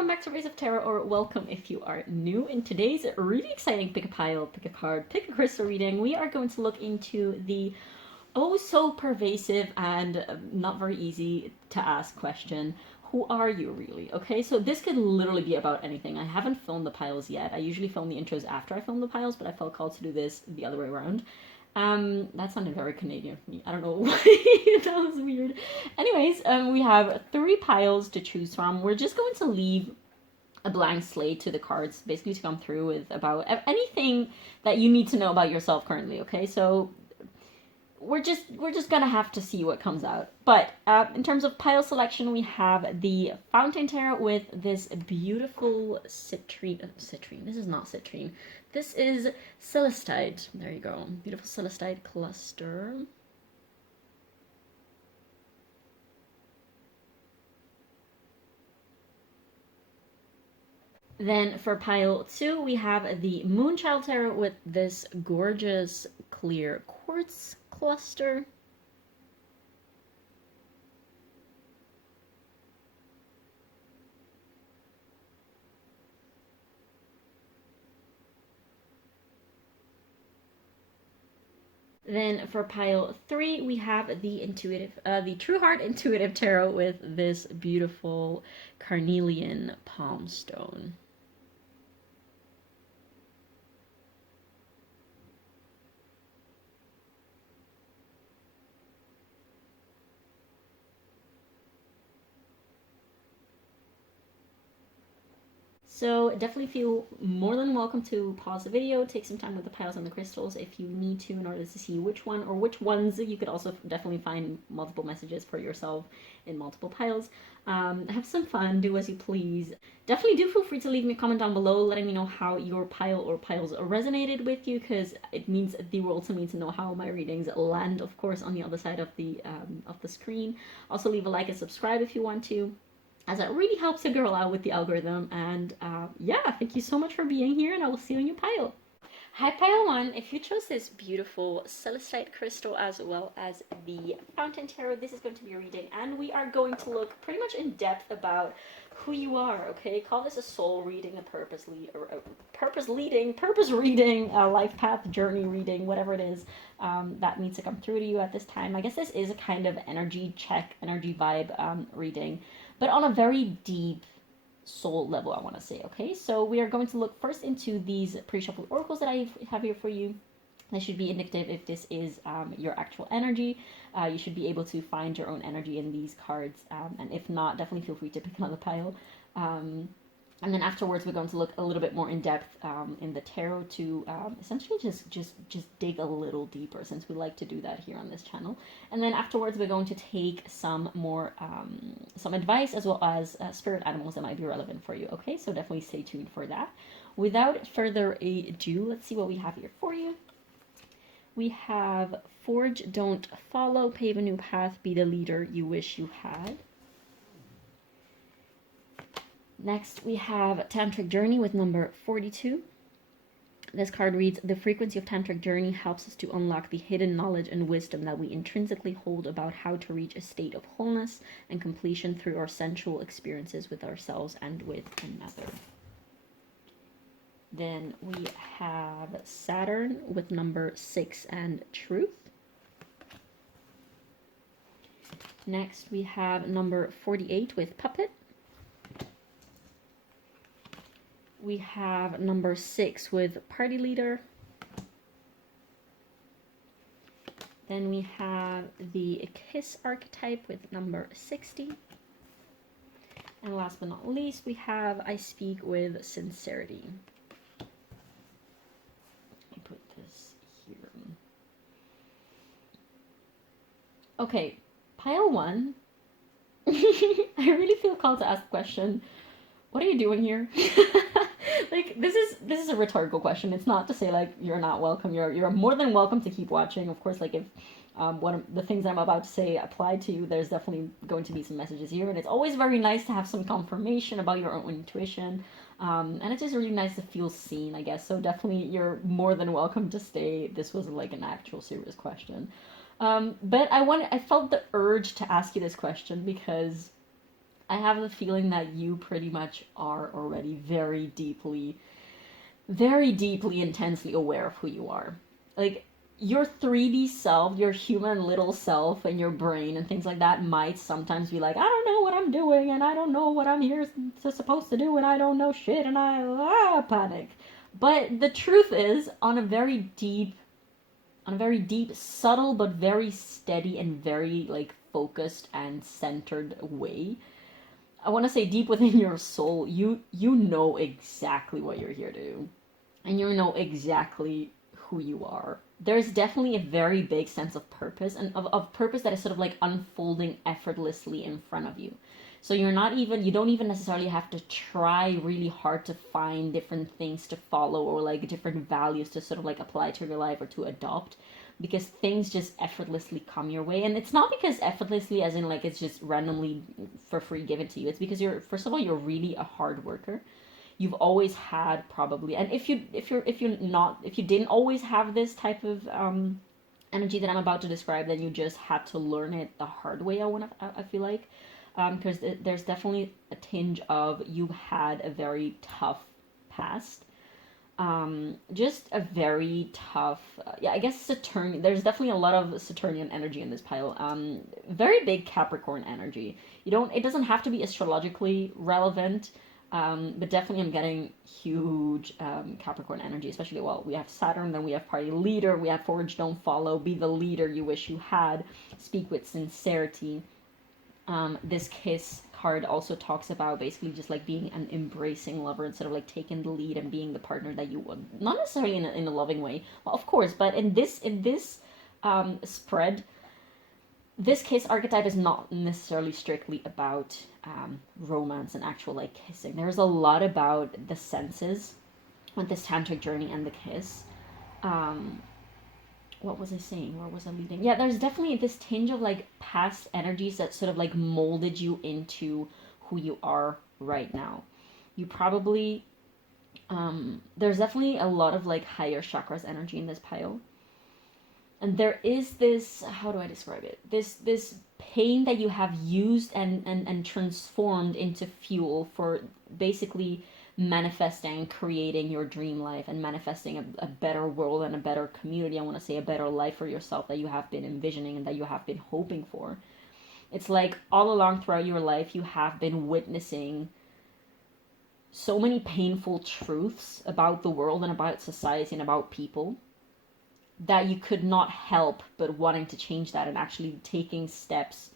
welcome back to Rays of Tarot, or welcome if you are new. In today's really exciting pick a pile, pick a card, pick a crystal reading, we are going to look into the oh so pervasive and not very easy to ask question, who are you really? Okay, so this could literally be about anything. I haven't filmed the piles yet. I usually film the intros after I film the piles, but I felt called to do this the other way around. That sounded very Canadian for me. I don't know why. That was weird. Anyways, we have 3 piles to choose from. We're just going to leave a blank slate to the cards, basically to come through with about anything that you need to know about yourself currently, okay? So we're just gonna have to see what comes out. But in terms of pile selection, we have the Fountain Tarot with this beautiful citrine. This is not citrine. This is Celestite. There you go. Beautiful Celestite cluster. Then for pile 2, we have the Moonchild Tarot with this gorgeous clear quartz cluster. Then for pile 3, we have the True Heart Intuitive Tarot with this beautiful Carnelian palm stone. So definitely feel more than welcome to pause the video, take some time with the piles and the crystals if you need to in order to see which one or which ones. You could also definitely find multiple messages for yourself in multiple piles. Have some fun, do as you please. Definitely do feel free to leave me a comment down below letting me know how your pile or piles resonated with you, because it means the world to me to know how my readings land, of course, on the other side of the screen. Also leave a like and subscribe if you want to, as it really helps a girl out with the algorithm. And yeah, thank you so much for being here, and I will see you in your pile. Hi pile 1, if you chose this beautiful Celestite crystal as well as the Fountain Tarot, this is going to be a reading, and we are going to look pretty much in depth about who you are, okay? Call this a soul reading, a purpose reading, a life path journey reading, whatever it is that needs to come through to you at this time. I guess this is a kind of energy check, energy vibe reading, but on a very deep soul level, I want to say, okay? So we are going to look first into these pre-shuffled oracles that I have here for you. This should be indicative if this is your actual energy. You should be able to find your own energy in these cards, and if not, definitely feel free to pick another pile. And then afterwards, we're going to look a little bit more in depth in the tarot to essentially just dig a little deeper, since we like to do that here on this channel. And then afterwards, we're going to take some more some advice as well as spirit animals that might be relevant for you. Okay, so definitely stay tuned for that. Without further ado, let's see what we have here for you. We have Forge, Don't Follow, Pave a New Path, Be the Leader You Wish You Had. Next, we have Tantric Journey with number 42. This card reads, the frequency of Tantric Journey helps us to unlock the hidden knowledge and wisdom that we intrinsically hold about how to reach a state of wholeness and completion through our sensual experiences with ourselves and with another. Then we have Saturn with number 6 and Truth. Next, we have number 48 with Puppet. We have number 6 with Party Leader. Then we have the Kiss archetype with number 60. And last but not least, we have I Speak with Sincerity. Let me put this here. Okay, pile 1. I really feel called to ask the question, what are you doing here? Like, this is a rhetorical question. It's not to say like you're not welcome. You're more than welcome to keep watching. Of course, like if one of the things I'm about to say apply to you, there's definitely going to be some messages here, and it's always very nice to have some confirmation about your own intuition. And it's just really nice to feel seen, I guess. So definitely, you're more than welcome to stay. This was like an actual serious question. But I felt the urge to ask you this question because I have the feeling that you pretty much are already very deeply, intensely aware of who you are. Like, your 3D self, your human little self, and your brain and things like that might sometimes be like, I don't know what I'm doing, and I don't know what I'm here supposed to do, and I don't know shit, and I panic. But the truth is, on a very deep, subtle, but very steady and very like focused and centered way, I want to say deep within your soul, you know exactly what you're here to do, and you know exactly who you are. There's definitely a very big sense of purpose, and of purpose that is sort of like unfolding effortlessly in front of you. So you don't even necessarily have to try really hard to find different things to follow, or like different values to sort of like apply to your life or to adopt, because things just effortlessly come your way. And it's not because effortlessly as in like it's just randomly for free given to you. It's because you're, first of all, you're really a hard worker. You've always had, probably, and if you didn't always have this type of energy that I'm about to describe, then you just had to learn it the hard way. I feel like, because there's definitely a tinge of you had a very tough past, just a very tough, yeah, I guess Saturn, there's definitely a lot of Saturnian energy in this pile. Very big Capricorn energy. It doesn't have to be astrologically relevant, but definitely I'm getting huge Capricorn energy, especially, well, we have Saturn, then we have party leader, we have forge, don't follow, be the leader you wish you had, speak with sincerity. This kiss card also talks about basically just like being an embracing lover instead of like taking the lead and being the partner that you want. Not necessarily in a loving way, well, of course, but in this spread, this kiss archetype is not necessarily strictly about romance and actual like kissing. There's a lot about the senses with this tantric journey and the kiss. What was I saying? Where was I leading? Yeah, there's definitely this tinge of like past energies that sort of like molded you into who you are right now. You probably, there's definitely a lot of like higher chakras energy in this pile. And there is this, how do I describe it? This pain that you have used and transformed into fuel for basically manifesting and creating your dream life and manifesting a better world and a better community. I want to say a better life for yourself that you have been envisioning and that you have been hoping for. It's like all along throughout your life, you have been witnessing so many painful truths about the world and about society and about people that you could not help but wanting to change that and actually taking steps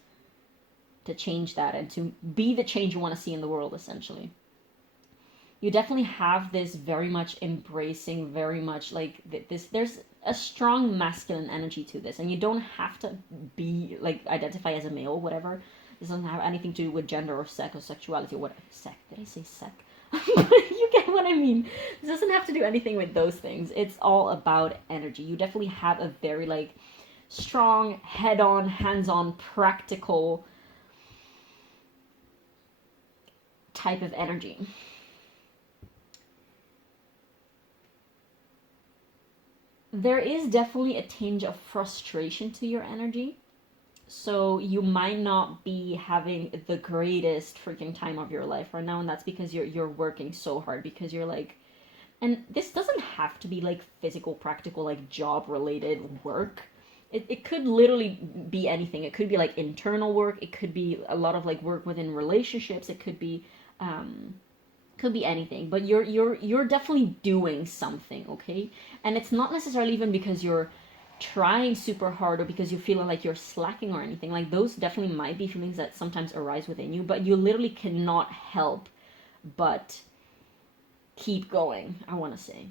to change that and to be the change you want to see in the world, essentially. You definitely have this very much embracing, very much like this, there's a strong masculine energy to this, and you don't have to be like identify as a male, whatever. This doesn't have anything to do with gender or sex or sexuality or what. Sex, did I say sex? You get what I mean. This doesn't have to do anything with those things. It's all about energy. You definitely have a very like strong, head-on, hands-on, practical type of energy. There is definitely a tinge of frustration to your energy. So you might not be having the greatest freaking time of your life right now, and that's because you're working so hard, because you're like, and this doesn't have to be like physical, practical, like job related work. It could literally be anything. It could be like internal work. It could be a lot of like work within relationships. It could be anything, but you're definitely doing something, okay? And it's not necessarily even because you're trying super hard or because you feel like you're slacking or anything. Like, those definitely might be feelings that sometimes arise within you, but you literally cannot help but keep going, I want to say.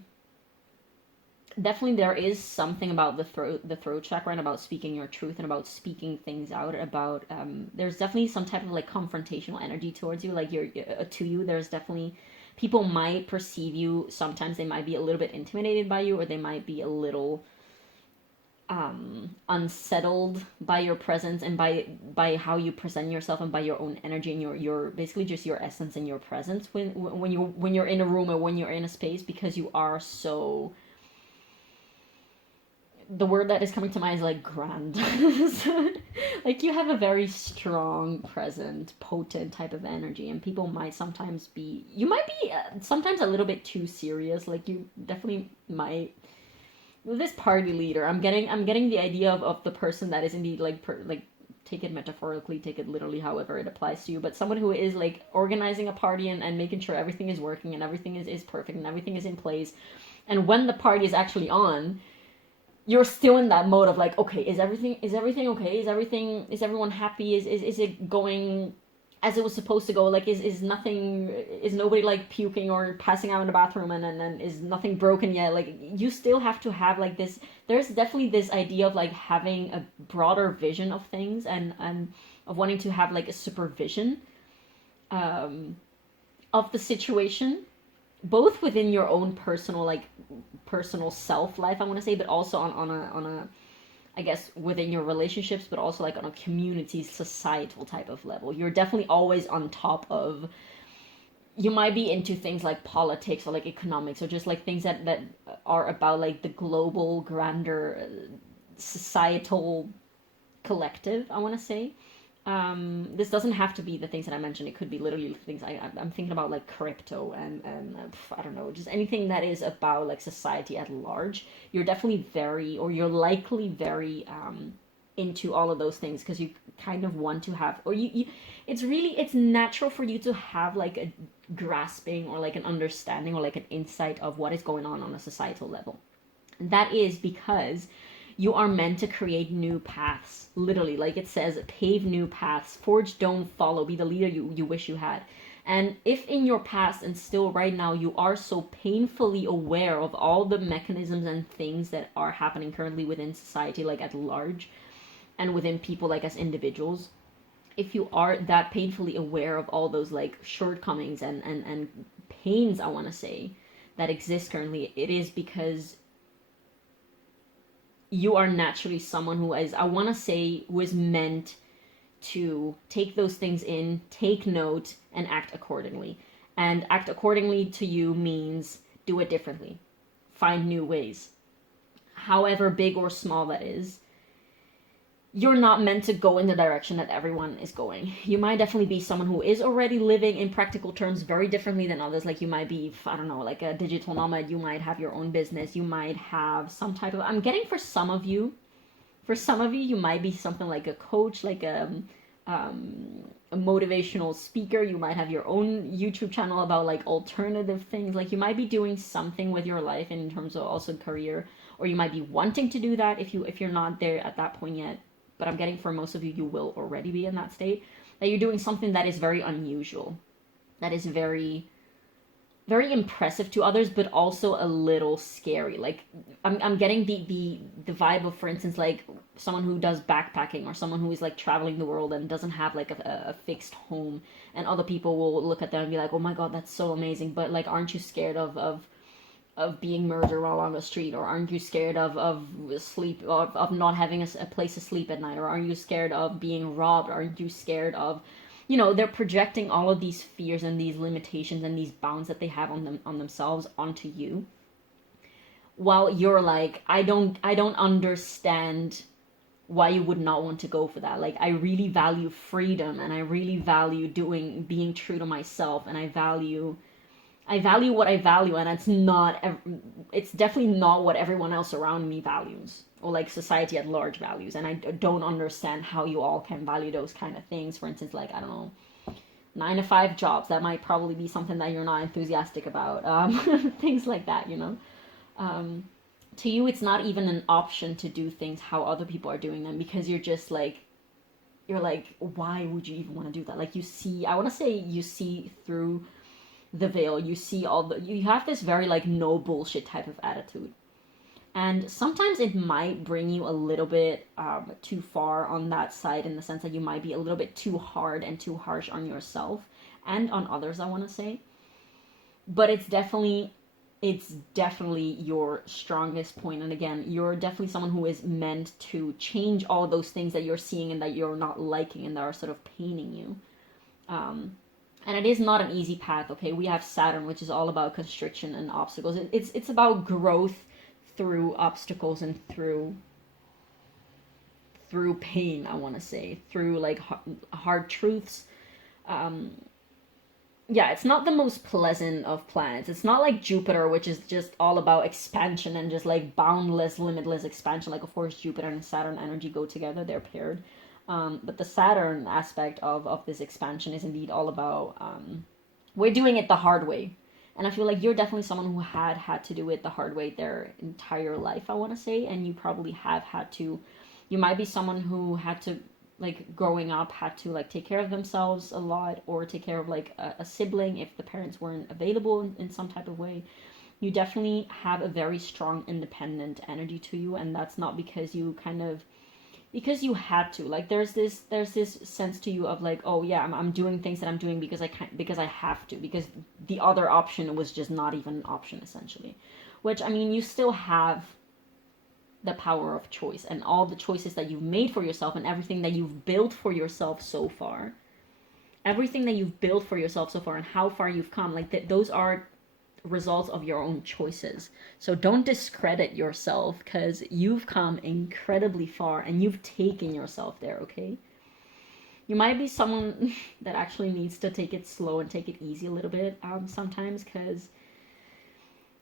Definitely there is something about the throat chakra and about speaking your truth and about speaking things out, about there's definitely some type of like confrontational energy towards you, like you're to you. There's definitely, people might perceive you, sometimes they might be a little bit intimidated by you, or they might be a little unsettled by your presence and by how you present yourself and by your own energy and your basically just your essence and your presence when you're in a room or when you're in a space, because you are so the word that is coming to mind is like grand. So, like you have a very strong, present, potent type of energy, and people might sometimes be, you might be sometimes a little bit too serious. Like you definitely might. This party leader, I'm getting the idea of the person that is indeed like like take it metaphorically, take it literally, however it applies to you, but someone who is like organizing a party and making sure everything is working and everything is perfect and everything is in place. And when the party is actually on, you're still in that mode of like, okay, is everything okay? Is everyone happy? Is it going as it was supposed to go? Like is nobody like puking or passing out in the bathroom, and is nothing broken yet? Like you still have to have like this, there's definitely this idea of like having a broader vision of things, and of wanting to have like a supervision um of the situation, both within your own personal self life, I want to say, but also on a I guess within your relationships, but also like on a community societal type of level. You're definitely always on top of, you might be into things like politics or like economics or just like things that are about like the global grander societal collective, I want to say. This doesn't have to be the things that I mentioned. It could be literally things I'm thinking about, like crypto and I don't know, just anything that is about like society at large. You're definitely very, or you're likely very into all of those things because you kind of want to have, or it's natural for you to have like a grasping or like an understanding or like an insight of what is going on a societal level. And that is because you are meant to create new paths, literally, like it says, pave new paths, forge, don't follow, be the leader you wish you had. And if in your past and still right now you are so painfully aware of all the mechanisms and things that are happening currently within society, like at large, and within people like as individuals, if you are that painfully aware of all those like shortcomings and pains, I want to say, that exist currently, it is because you are naturally someone who is, I want to say, was meant to take those things in, take note, and act accordingly. And act accordingly to you means do it differently, find new ways. However big or small that is, you're not meant to go in the direction that everyone is going. You might definitely be someone who is already living in practical terms very differently than others. Like you might be, I don't know, like a digital nomad. You might have your own business. You might have some type of, I'm getting for some of you, you might be something like a coach, like a motivational speaker. You might have your own YouTube channel about like alternative things. Like you might be doing something with your life in terms of also career, or you might be wanting to do that if you're not there at that point yet. But I'm getting for most of you, you will already be in that state, that you're doing something that is very unusual, that is very, very impressive to others, but also a little scary. Like I'm getting the vibe of, for instance, like someone who does backpacking or someone who is like traveling the world and doesn't have like a fixed home, and other people will look at them and be like, oh my god, that's so amazing, but like aren't you scared of being murdered while on the street, or aren't you scared of sleep, of not having a place to sleep at night, or aren't you scared of being robbed, aren't you scared of, they're projecting all of these fears and these limitations and these bounds that they have on themselves onto you, while you're like, I don't understand why you would not want to go for that. Like I really value freedom, and I really value being true to myself, and I value what I value, and it's definitely not what everyone else around me values, or like society at large values. And I don't understand how you all can value those kind of things. For instance, like, I don't know, 9 to 5 jobs, that might probably be something that you're not enthusiastic about. Things like that, to you, it's not even an option to do things how other people are doing them, because you're like, why would you even want to do that? Like I want to say you see through the veil, you see you have this very like no bullshit type of attitude, and sometimes it might bring you a little bit too far on that side, in the sense that you might be a little bit too hard and too harsh on yourself and on others, I want to say. But it's definitely your strongest point, and again, you're definitely someone who is meant to change all those things that you're seeing and that you're not liking and that are sort of paining you. And it is not an easy path, okay? We have Saturn, which is all about constriction and obstacles. It's about growth through obstacles and through pain, I want to say, through like hard truths. um yeah, it's not the most pleasant of planets. It's not like Jupiter, which is just all about expansion and just like boundless, limitless expansion. Like, of course, Jupiter and Saturn energy go together, they're paired. But the Saturn aspect of this expansion is indeed all about we're doing it the hard way. And I feel like you're definitely someone who had to do it the hard way their entire life, I want to say. And you probably have had to. You might be someone who had to, like, growing up, had to like take care of themselves a lot, or take care of like a sibling if the parents weren't available in some type of way. You definitely have a very strong independent energy to you, and that's not because you kind of, because you had to. Like, there's this sense to you of like, oh yeah, I'm doing things that I'm doing because I can't, because I have to, because the other option was just not even an option, essentially. Which, I mean, you still have the power of choice, and all the choices that you've made for yourself, and everything that you've built for yourself so far, everything that you've built for yourself so far and how far you've come, like those are results of your own choices. So don't discredit yourself, because you've come incredibly far and you've taken yourself there. Okay, you might be someone that actually needs to take it slow and take it easy a little bit sometimes, because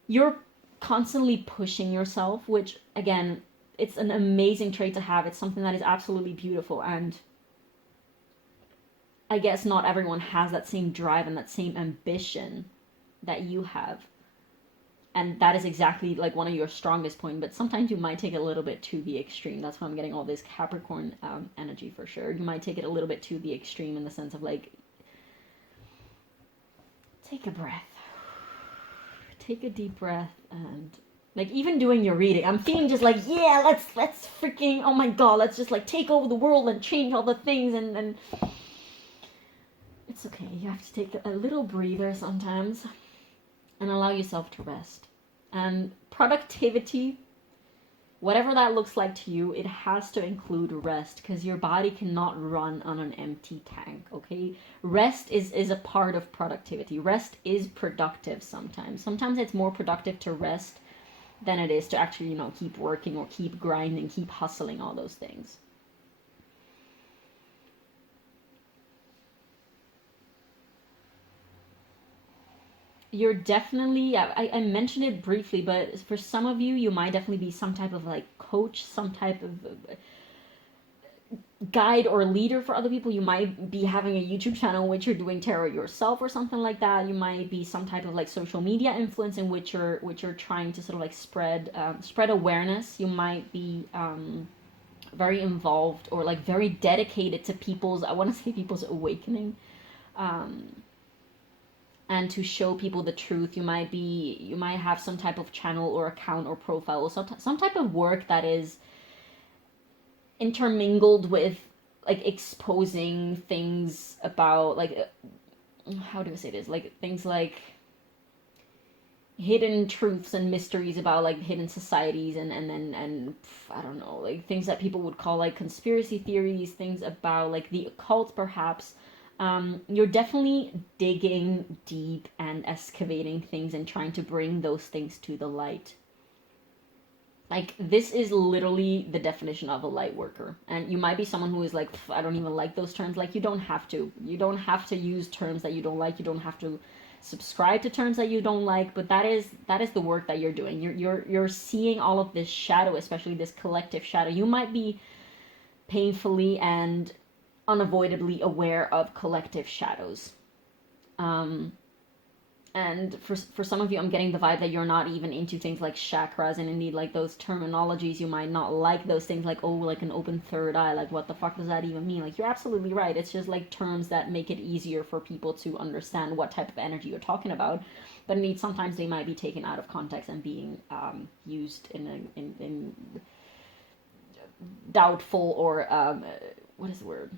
you're constantly pushing yourself, which, again, it's an amazing trait to have. It's something that is absolutely beautiful, and I guess not everyone has that same drive and that same ambition that you have. And that is exactly like one of your strongest points, but sometimes you might take it a little bit to the extreme. That's why I'm getting all this Capricorn energy for sure. You might take it a little bit to the extreme, in the sense of like, take a breath. Take a deep breath, and like, even doing your reading, I'm feeling just like, yeah, let's freaking, oh my god, let's just like take over the world and change all the things, and it's okay. You have to take a little breather sometimes and allow yourself to rest. And productivity, whatever that looks like to you, it has to include rest, because your body cannot run on an empty tank. Okay, rest is a part of productivity. Rest is productive sometimes it's more productive to rest than it is to actually, keep working or keep grinding, keep hustling, all those things. You're definitely, I mentioned it briefly, but for some of you, you might definitely be some type of like coach, some type of guide or leader for other people. You might be having a YouTube channel in which you're doing tarot yourself or something like that. You might be some type of like social media influence in which you're trying to sort of like spread awareness. You might be very involved or like very dedicated to people's, I want to say, people's awakening. And to show people the truth. You might have some type of channel or account or profile, or some type of work that is intermingled with like exposing things about, like, how do I say this, like things like hidden truths and mysteries about like hidden societies, and I don't know, like things that people would call like conspiracy theories, things about like the occult perhaps. You're definitely digging deep and excavating things and trying to bring those things to the light. Like, this is literally the definition of a light worker. And you might be someone who is like, I don't even like those terms. Like, you don't have to. You don't have to use terms that you don't like. You don't have to subscribe to terms that you don't like. But that is the work that you're doing. You're seeing all of this shadow, especially this collective shadow. You might be painfully and unavoidably aware of collective shadows. And for some of you, I'm getting the vibe that you're not even into things like chakras, and indeed like those terminologies. You might not like those things, like, oh, like an open third eye, like what the fuck does that even mean? Like, you're absolutely right. It's just like terms that make it easier for people to understand what type of energy you're talking about. But indeed, sometimes they might be taken out of context and being used in doubtful or what is the word?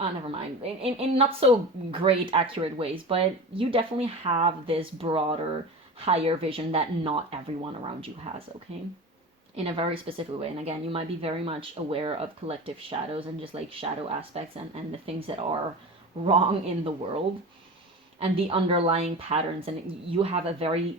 Oh, never mind. In not so great, accurate ways, but you definitely have this broader, higher vision that not everyone around you has, okay? In a very specific way. And again, you might be very much aware of collective shadows and just like shadow aspects and the things that are wrong in the world and the underlying patterns. And you have a very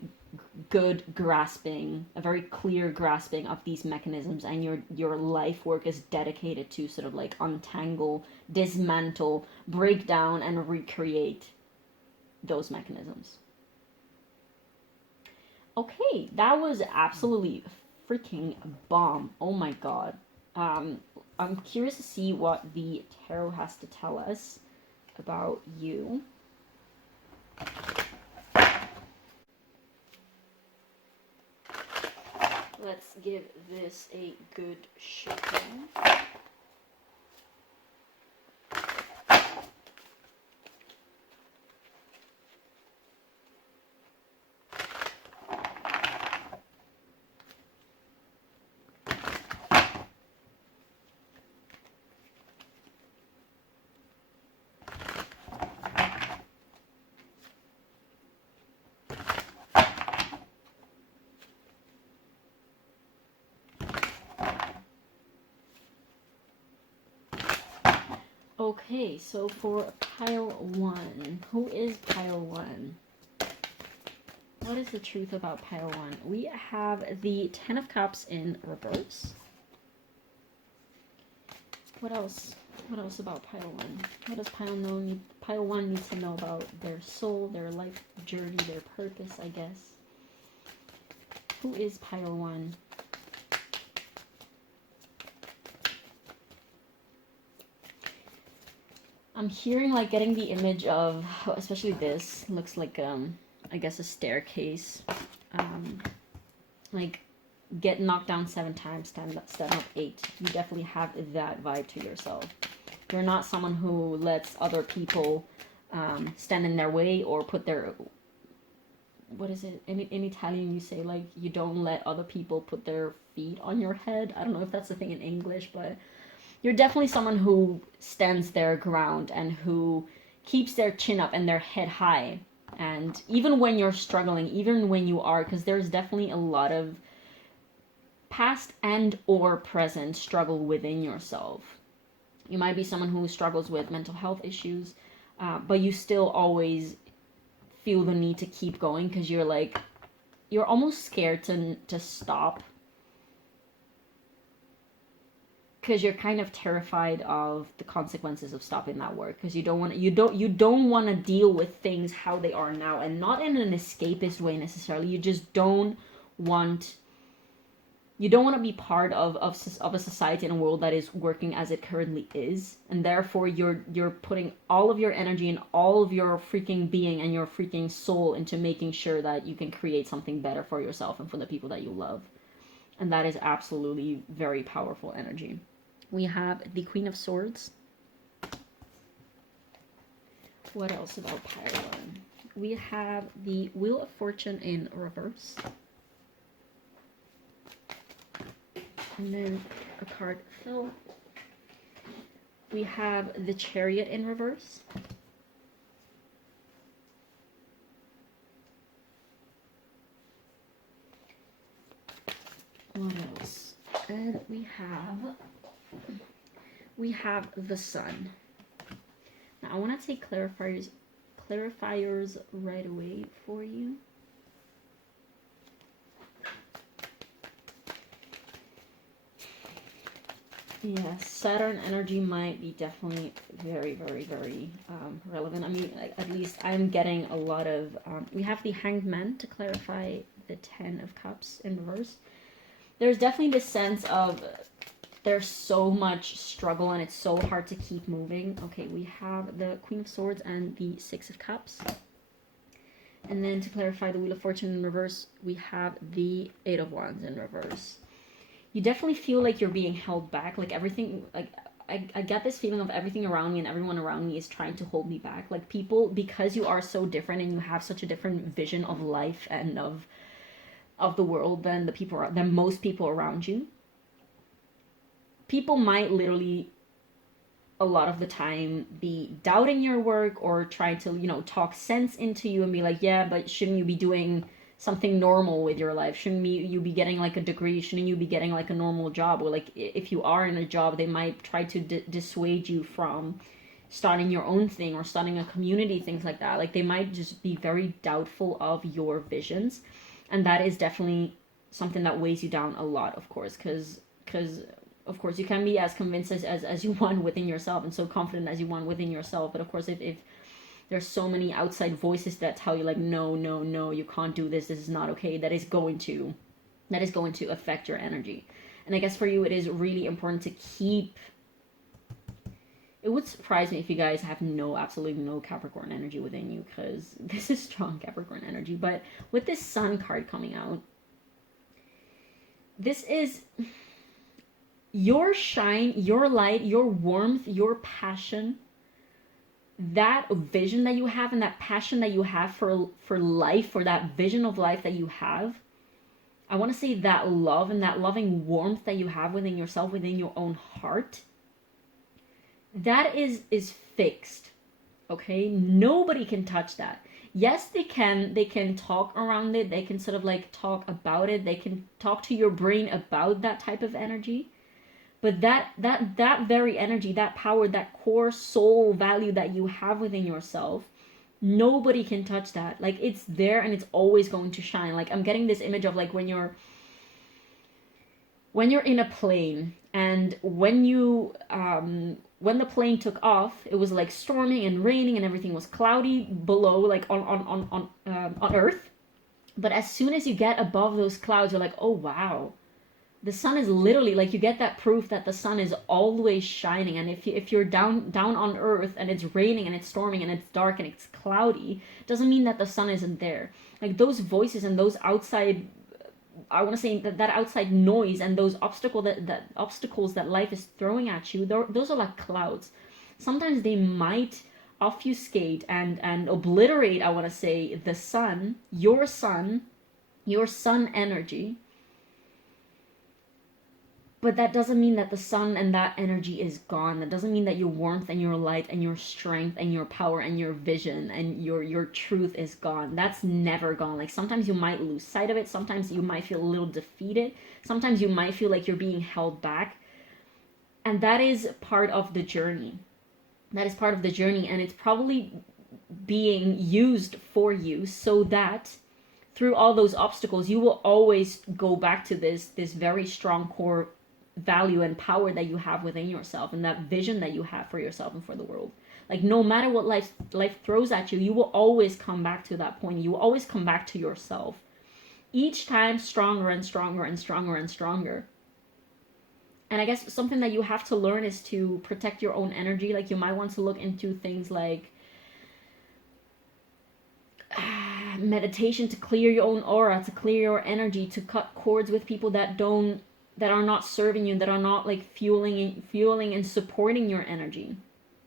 good grasping, a very clear grasping of these mechanisms, and your life work is dedicated to sort of like untangle, dismantle, break down, and recreate those mechanisms. Okay, that was absolutely freaking bomb. Oh my god. I'm curious to see what the tarot has to tell us about you. Let's give this a good shaking. Okay, so for pile 1, who is pile 1? What is the truth about pile 1? We have the 10 of Cups in reverse. What else? What else about pile 1? What does pile 1 need to know about their soul, their life journey, their purpose, I guess? Who is pile 1? I'm hearing, like, getting the image of, especially this, looks like, I guess a staircase. Like, get knocked down 7 times, stand up 8. You definitely have that vibe to yourself. You're not someone who lets other people stand in their way or put their... What is it? In Italian you say, like, you don't let other people put their feet on your head. I don't know if that's the thing in English, but... You're definitely someone who stands their ground and who keeps their chin up and their head high. And even when you're struggling, even when you are, because there's definitely a lot of past and or present struggle within yourself. You might be someone who struggles with mental health issues, but you still always feel the need to keep going because you're like, you're almost scared to stop. Because you're kind of terrified of the consequences of stopping that work, because you don't want to deal with things how they are now, and not in an escapist way necessarily. You just don't want to be part of a society and a world that is working as it currently is, and therefore you're putting all of your energy and all of your freaking being and your freaking soul into making sure that you can create something better for yourself and for the people that you love. And that is absolutely very powerful energy. We have the Queen of Swords. What else about pile 1? We have the Wheel of Fortune in reverse. And then a card fell. We have the Chariot in reverse. What else? And we have the Sun. Now I want to take clarifiers right away for you. Yes, Saturn energy might be definitely very, very, very relevant. I mean, at least I'm getting a lot of... we have the Hanged Man to clarify the 10 of Cups in reverse. There's definitely this sense of there's so much struggle and it's so hard to keep moving. Okay, we have the Queen of Swords and the 6 of Cups. And then to clarify the Wheel of Fortune in reverse, we have the 8 of Wands in reverse. You definitely feel like you're being held back. Like everything, like I get this feeling of everything around me and everyone around me is trying to hold me back. Like people, because you are so different and you have such a different vision of life and of the world than most people around you. People might literally, a lot of the time, be doubting your work or trying to, talk sense into you and be like, yeah, but shouldn't you be doing something normal with your life? Shouldn't you be getting like a degree? Shouldn't you be getting like a normal job? Or like if you are in a job, they might try to dissuade you from starting your own thing or starting a community, things like that. Like they might just be very doubtful of your visions. And that is definitely something that weighs you down a lot, of course, because of course you can be as convinced as you want within yourself, and so confident as you want within yourself. But of course, if there's so many outside voices that tell you like, no, no, no, you can't do this, this is not okay, that is going to affect your energy. And I guess for you, it is really important to keep. It would surprise me if you guys have absolutely no Capricorn energy within you, because this is strong Capricorn energy. But with this Sun card coming out, this is your shine, your light, your warmth, your passion, that vision that you have and that passion that you have for life, for that vision of life that you have. I want to say that love and that loving warmth that you have within yourself, within your own heart, that is fixed. Okay? Nobody can touch that. Yes, they can talk around it. They can sort of like talk about it. They can talk to your brain about that type of energy. But that very energy, that power, that core soul value that you have within yourself, nobody can touch that. Like, it's there and it's always going to shine. Like, I'm getting this image of like when you're in a plane, and when the plane took off, it was like storming and raining and everything was cloudy below, like on Earth. But as soon as you get above those clouds, you're like, oh wow, the sun is literally, like, you get that proof that the sun is always shining. And if you're down on Earth and it's raining and it's storming and it's dark and it's cloudy, doesn't mean that the sun isn't there. Like, those voices and those outside, I want to say that outside noise and those obstacles that life is throwing at you, those are like clouds. Sometimes they might obfuscate and obliterate, I want to say, the sun, your sun energy. But that doesn't mean that the sun and that energy is gone. That doesn't mean that your warmth and your light and your strength and your power and your vision and your truth is gone. That's never gone. Like, sometimes you might lose sight of it. Sometimes you might feel a little defeated. Sometimes you might feel like you're being held back. And that is part of the journey. That is part of the journey. And it's probably being used for you so that through all those obstacles, you will always go back to this very strong core value and power that you have within yourself, and that vision that you have for yourself and for the world. Like, no matter what life throws at you, you will always come back to that point. You will always come back to yourself, each time stronger and stronger and stronger and stronger. And I guess something that you have to learn is to protect your own energy. Like, you might want to look into things like meditation to clear your own aura, to clear your energy, to cut cords with people that are not serving you, that are not like fueling and supporting your energy.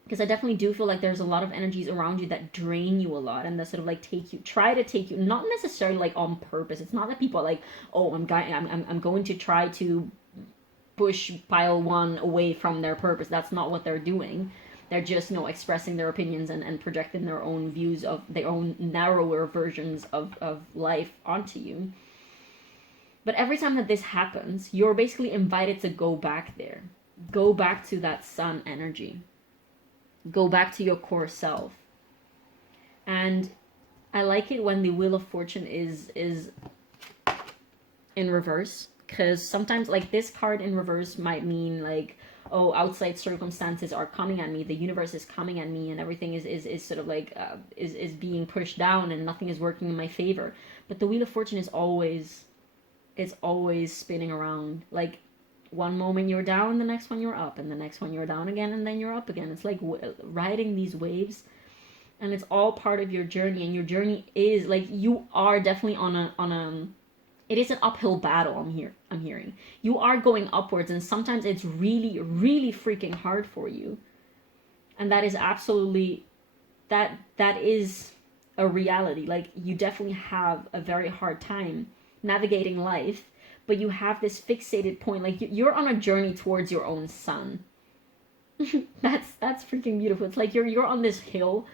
Because I definitely do feel like there's a lot of energies around you that drain you a lot, and that sort of like try to take you, not necessarily like on purpose. It's not that people are like, oh, I'm going to try to push pile one away from their purpose. That's not what they're doing. They're just, expressing their opinions and projecting their own views of their own narrower versions of life onto you. But every time that this happens, you're basically invited to go back there. Go back to that sun energy. Go back to your core self. And I like it when the Wheel of Fortune is in reverse. Because sometimes, like, this card in reverse might mean, like, oh, outside circumstances are coming at me, the universe is coming at me, and everything is sort of like, is being pushed down, and nothing is working in my favor. But the Wheel of Fortune is always spinning around. Like, one moment you're down, the next one you're up, and the next one you're down again, and then you're up again. It's like riding these waves, and it's all part of your journey. And your journey is like, you are definitely on a it is an uphill battle. I'm hearing you are going upwards, and sometimes it's really, really freaking hard for you, and that is absolutely that is a reality. Like, you definitely have a very hard time navigating life, but you have this fixated point. Like, you're on a journey towards your own sun. that's freaking beautiful. It's like you're on this hill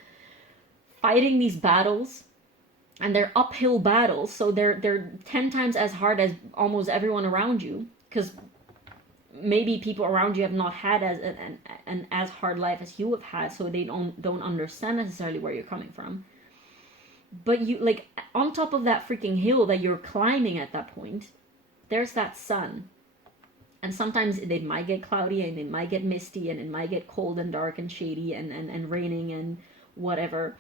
fighting these battles, and they're uphill battles, so they're 10 times as hard as almost everyone around you, because maybe people around you have not had an as hard life as you have had, so they don't understand necessarily where you're coming from. But you, like, on top of that freaking hill that you're climbing at that point, there's that sun. And sometimes it might get cloudy, and it might get misty, and it might get cold and dark and shady and raining and whatever.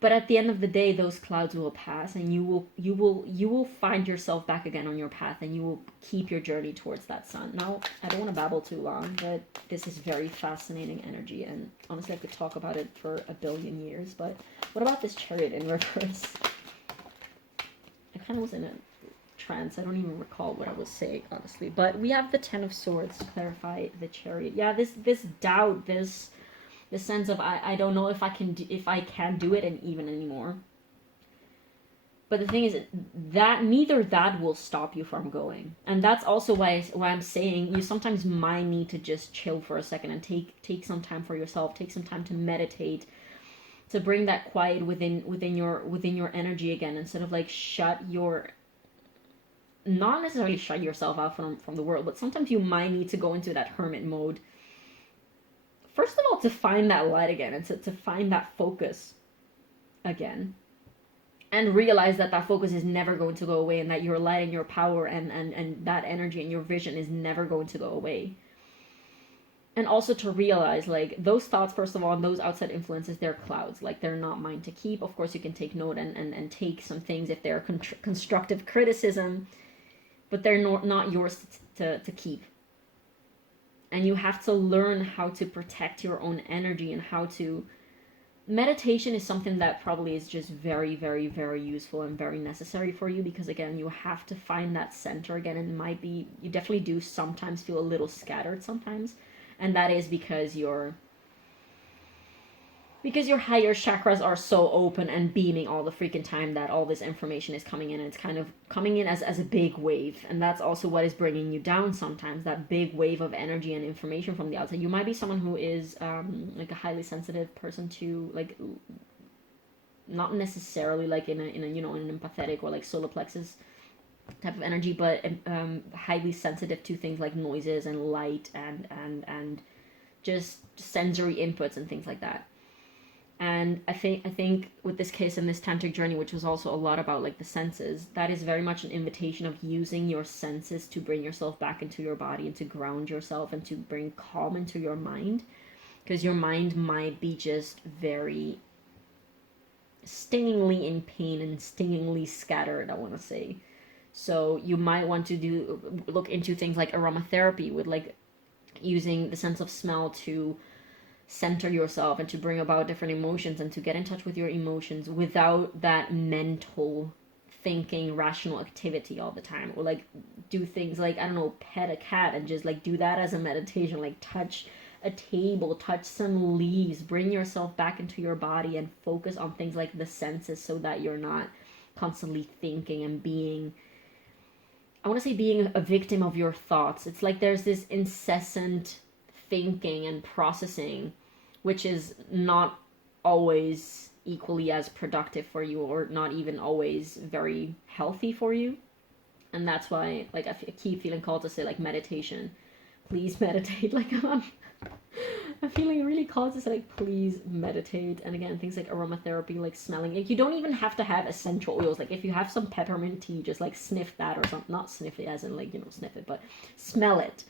But at the end of the day, those clouds will pass, and you will find yourself back again on your path, and you will keep your journey towards that sun. Now, I don't want to babble too long, but this is very fascinating energy, and honestly, I could talk about it for a billion years. But what about this chariot in reverse? I kind of was in a trance. I don't even recall what I was saying, honestly. But we have the Ten of Swords to clarify the chariot. Yeah, this doubt, this sense of I don't know if I can do it and even anymore. But the thing is that neither that will stop you from going, and that's also why I'm saying you sometimes might need to just chill for a second and take some time for yourself, take some time to meditate, to bring that quiet within your energy again, instead of like not necessarily shut yourself out from the world, but sometimes you might need to go into that hermit mode. First of all, to find that light again, and to find that focus again. And realize that focus is never going to go away, and that your light and your power and that energy and your vision is never going to go away. And also to realize, like, those thoughts, first of all, and those outside influences, they're clouds. Like, they're not mine to keep. Of course, you can take note and take some things if they're constructive criticism, but they're not yours to keep. And you have to learn how to protect your own energy, and how to... Meditation is something that probably is just very, very, very useful and very necessary for you, because again, you have to find that center again, and you definitely do sometimes feel a little scattered sometimes, and that is because your higher chakras are so open and beaming all the freaking time that all this information is coming in, and it's kind of coming in as a big wave, and that's also what is bringing you down sometimes, that big wave of energy and information from the outside. You might be someone who is like a highly sensitive person to, like, not necessarily like in an empathetic or like solar plexus type of energy, but highly sensitive to things like noises and light and just sensory inputs and things like that. And I think with this case and this tantric journey, which was also a lot about like the senses, that is very much an invitation of using your senses to bring yourself back into your body, and to ground yourself, and to bring calm into your mind, because your mind might be just very stingingly in pain and stingingly scattered, I want to say. So you might want to look into things like aromatherapy, with like using the sense of smell to center yourself and to bring about different emotions, and to get in touch with your emotions without that mental thinking, rational activity all the time. Or like do things like, I don't know, pet a cat and just like do that as a meditation, like touch a table, touch some leaves, bring yourself back into your body and focus on things like the senses, so that you're not constantly thinking and being a victim of your thoughts. It's like there's this incessant thinking and processing, which is not always equally as productive for you, or not even always very healthy for you. And that's why, like, I keep feeling called to say, like, meditation. Please meditate. Like, I'm feeling really called to say, like, please meditate. And again, things like aromatherapy, like smelling. Like, you don't even have to have essential oils. Like, if you have some peppermint tea, just like sniff that, or something. Not sniff it as in like, sniff it, but smell it.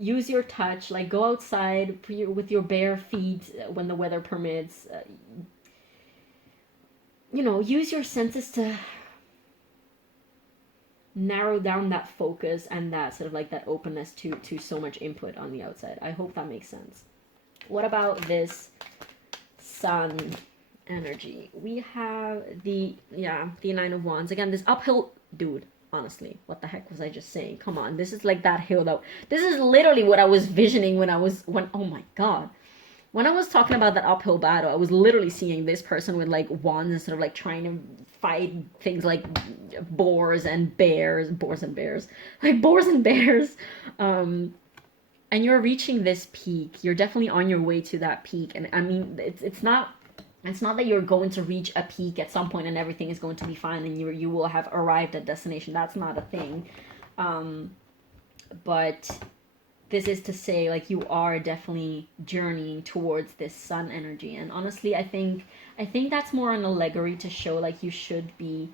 Use your touch, like go outside with your bare feet when the weather permits. Use your senses to narrow down that focus and that sort of like that openness to so much input on the outside. I hope that makes sense. What about this sun energy? We have the Nine of Wands. Again, this uphill, dude. Honestly, what the heck was I just saying? Come on, this is like that hill though. This is literally what I was visioning when oh my god. When I was talking about that uphill battle, I was literally seeing this person with like wands instead of like trying to fight things like boars and bears. And you're reaching this peak. You're definitely on your way to that peak. And I mean, it's not that you're going to reach a peak at some point and everything is going to be fine and you will have arrived at destination. That's not a thing. But this is to say, like, you are definitely journeying towards this sun energy. And honestly, I think that's more an allegory to show like you should be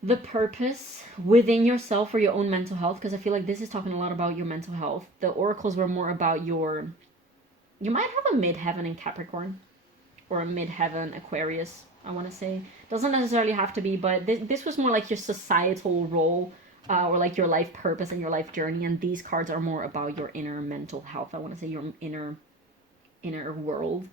the purpose within yourself for your own mental health, because I feel like this is talking a lot about your mental health. The oracles were more about you might have a midheaven in Capricorn or a midheaven Aquarius, I want to say. Doesn't necessarily have to be, but this was more like your societal role, or like your life purpose and your life journey. And these cards are more about your inner mental health. I want to say your inner world.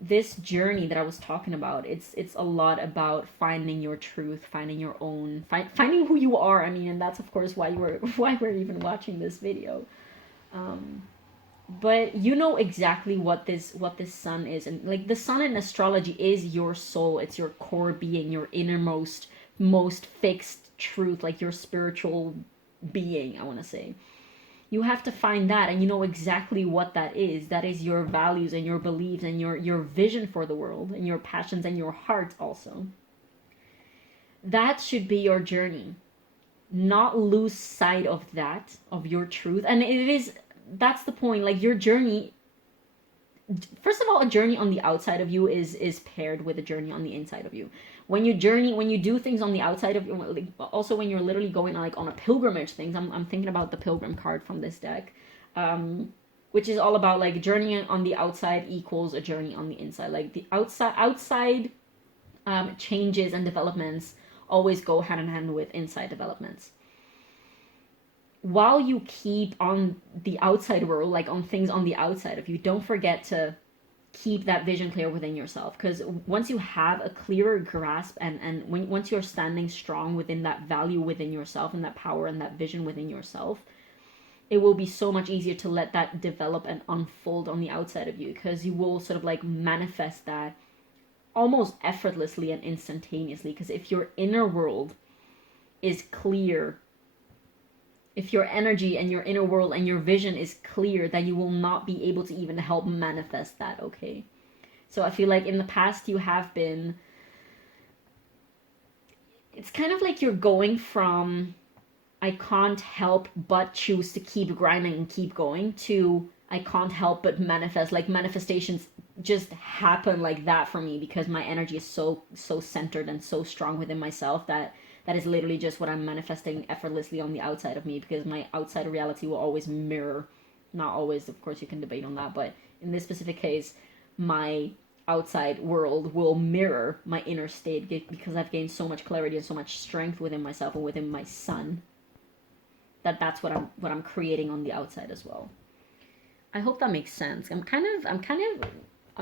This journey that I was talking about, it's a lot about finding your truth, finding your own, finding who you are. I mean, and that's of course why we're even watching this video. But you know exactly what this sun is, and like the sun in astrology is your soul. It's your core being, your innermost, most fixed truth, like your spiritual being, I want to say. You have to find that, and you know exactly what that is. That is your values and your beliefs and your vision for the world and your passions and your heart also. That should be your journey. Not lose sight of that, of your truth. And it is, that's the point. Like your journey, first of all, a journey on the outside of you is paired with a journey on the inside of you. When you journey, when you do things on the outside of you, like, also when you're literally going like on a pilgrimage things. I'm thinking about the pilgrim card from this deck, which is all about like journeying on the outside equals a journey on the inside. Like the outside changes and developments always go hand in hand with inside developments. While you keep on the outside world, like on things on the outside of you, don't forget to keep that vision clear within yourself. Because once you have a clearer grasp and once you're standing strong within that value within yourself and that power and that vision within yourself, it will be so much easier to let that develop and unfold on the outside of you, because you will sort of like manifest that almost effortlessly and instantaneously. Because if your inner world is clear, if your energy and your inner world and your vision is clear, then you will not be able to even help manifest that, okay? So I feel like in the past you have been, it's kind of like you're going from I can't help but choose to keep grinding and keep going to I can't help but manifest. Like manifestations just happen like that for me because my energy is so centered and so strong within myself that is literally just what I'm manifesting effortlessly on the outside of me, because my outside reality will always mirror, not always, of course you can debate on that, but in this specific case, my outside world will mirror my inner state, because I've gained so much clarity and so much strength within myself and within my sun, that's what I'm creating on the outside as well. I hope that makes sense. I'm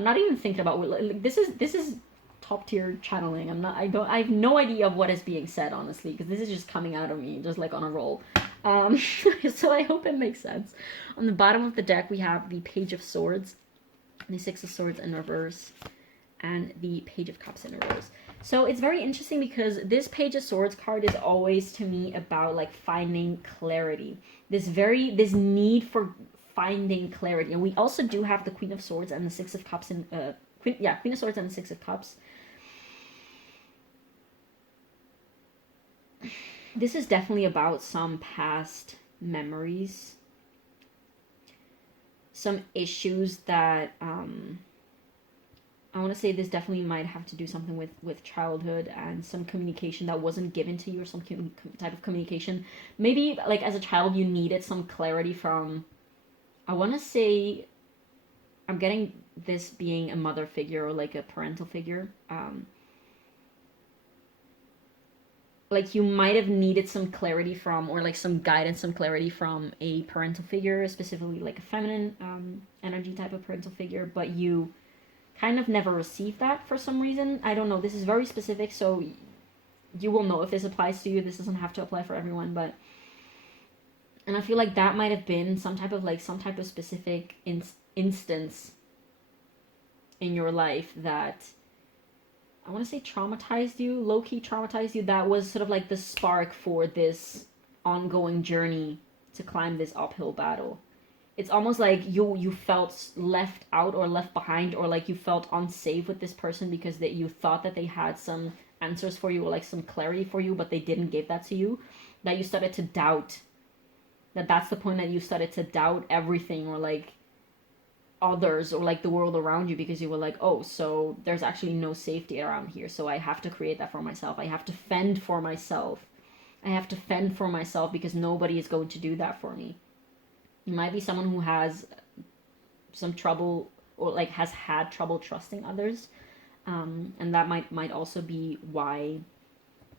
not even thinking about like, this is top tier channeling. I have no idea of what is being said, honestly, because this is just coming out of me just like on a roll. So I hope it makes sense. On the bottom of the deck we have the Page of Swords, the Six of Swords in reverse, and the Page of Cups in reverse. So it's very interesting because this Page of Swords card is always to me about like finding clarity, this need for finding clarity. And we also do have the Queen of Swords and the Six of Cups in Queen of Swords and the Six of Cups. This is definitely about some past memories, some issues that I want to say this definitely might have to do something with childhood and some communication that wasn't given to you, or some type of communication. Maybe like as a child you needed some clarity from, I want to say, I'm getting this being a mother figure or like a parental figure. Like you might have needed some clarity from, or like some guidance, some clarity from a parental figure, specifically like a feminine energy type of parental figure, but you kind of never received that for some reason. I don't know. This is very specific, so you will know if this applies to you. This doesn't have to apply for everyone, but... And I feel like that might have been some type of specific instance in your life that, I want to say traumatized you, low-key traumatized you. That was sort of like the spark for this ongoing journey to climb this uphill battle. It's almost like you felt left out or left behind, or like you felt unsafe with this person because that you thought that they had some answers for you or like some clarity for you, but they didn't give that to you. That you started to doubt That's the point that you started to doubt everything, or like others, or like the world around you, because you were like, oh, so there's actually no safety around here, so I have to create that for myself. I have to fend for myself. I have to fend for myself because nobody is going to do that for me. You might be someone who has some trouble, or like has had trouble trusting others, and that might also be why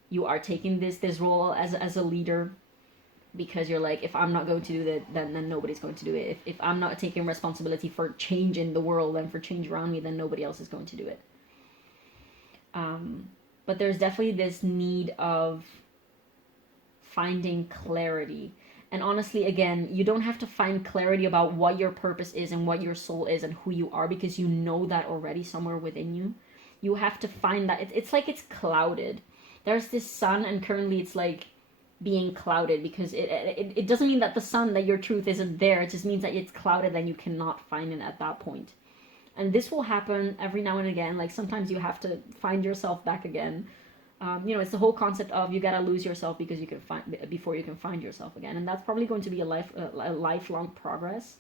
you are taking this role as a leader, because you're like, if I'm not going to do that, then nobody's going to do it. If I'm not taking responsibility for change in the world and for change around me, then nobody else is going to do it. But there's definitely this need of finding clarity. And honestly, again, you don't have to find clarity about what your purpose is and what your soul is and who you are, because you know that already somewhere within you. You have to find that. It's like it's clouded. There's this sun, and currently it's like being clouded, because it doesn't mean that the sun, that your truth isn't there. It just means that it's clouded and you cannot find it at that point. And this will happen every now and again. Like sometimes you have to find yourself back again. It's the whole concept of you gotta lose yourself because you can find before you can find yourself again, and that's probably going to be a lifelong progress.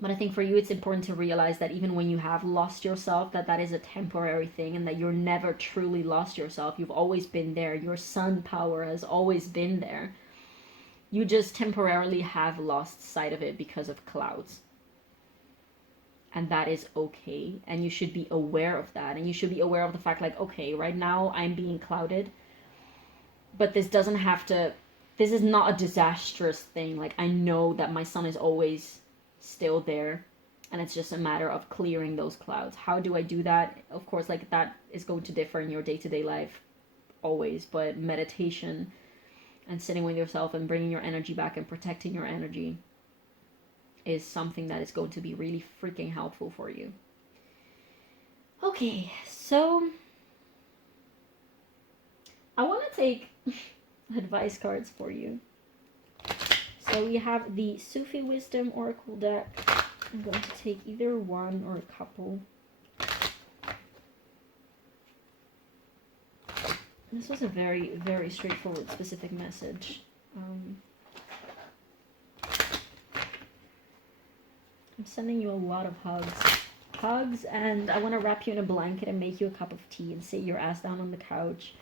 But I think for you, it's important to realize that even when you have lost yourself, that is a temporary thing, and that you're never truly lost yourself. You've always been there. Your sun power has always been there. You just temporarily have lost sight of it because of clouds. And that is okay. And you should be aware of that. And you should be aware of the fact, like, okay, right now I'm being clouded, but this is not a disastrous thing. Like, I know that my sun is always still there, and it's just a matter of clearing those clouds. How do I do that? Of course, like, that is going to differ in your day-to-day life always, but meditation and sitting with yourself and bringing your energy back and protecting your energy is something that is going to be really freaking helpful for you. Okay, so I want to take advice cards for you. So we have the Sufi Wisdom Oracle deck. I'm going to take either one or a couple. This was a very, very straightforward, specific message. I'm sending you a lot of hugs, and I want to wrap you in a blanket and make you a cup of tea and sit your ass down on the couch.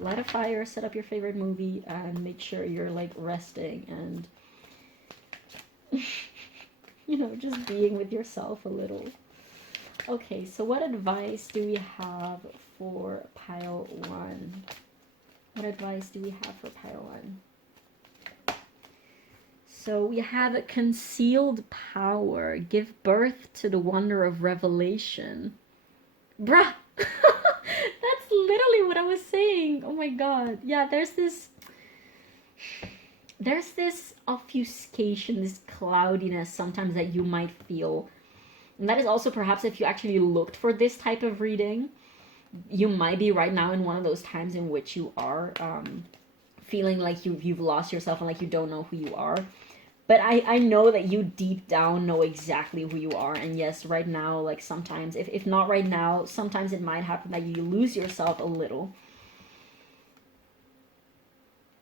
Light a fire, set up your favorite movie, and make sure you're like resting and just being with yourself a little. Okay, so what advice do we have for pile 1? What advice do we have for pile 1? So we have concealed power. Give birth to the wonder of revelation. Bruh! That's literally what I was saying. Oh my god. Yeah, there's this obfuscation, this cloudiness sometimes that you might feel. And that is also perhaps if you actually looked for this type of reading, you might be right now in one of those times in which you are feeling like you've lost yourself and like you don't know who you are. But I know that you deep down know exactly who you are. And yes, right now, like sometimes, if not right now, sometimes it might happen that you lose yourself a little.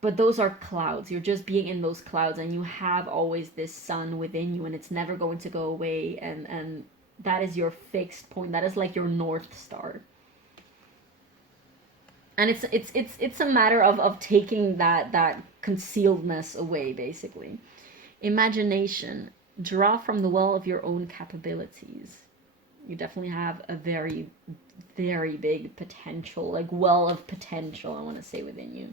But those are clouds. You're just being in those clouds, and you have always this sun within you, and it's never going to go away. And that is your fixed point. That is like your North Star. And it's a matter of taking that concealedness away, basically. Imagination. Draw from the well of your own capabilities. You definitely have a very, very big potential, like well of potential, I want to say, within you.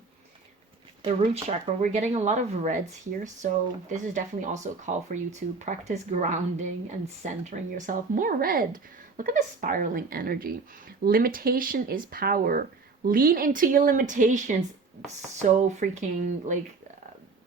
The root chakra, we're getting a lot of reds here, so this is definitely also a call for you to practice grounding and centering yourself. More red. Look at the spiraling energy. Limitation is power. Lean into your limitations. So freaking, like,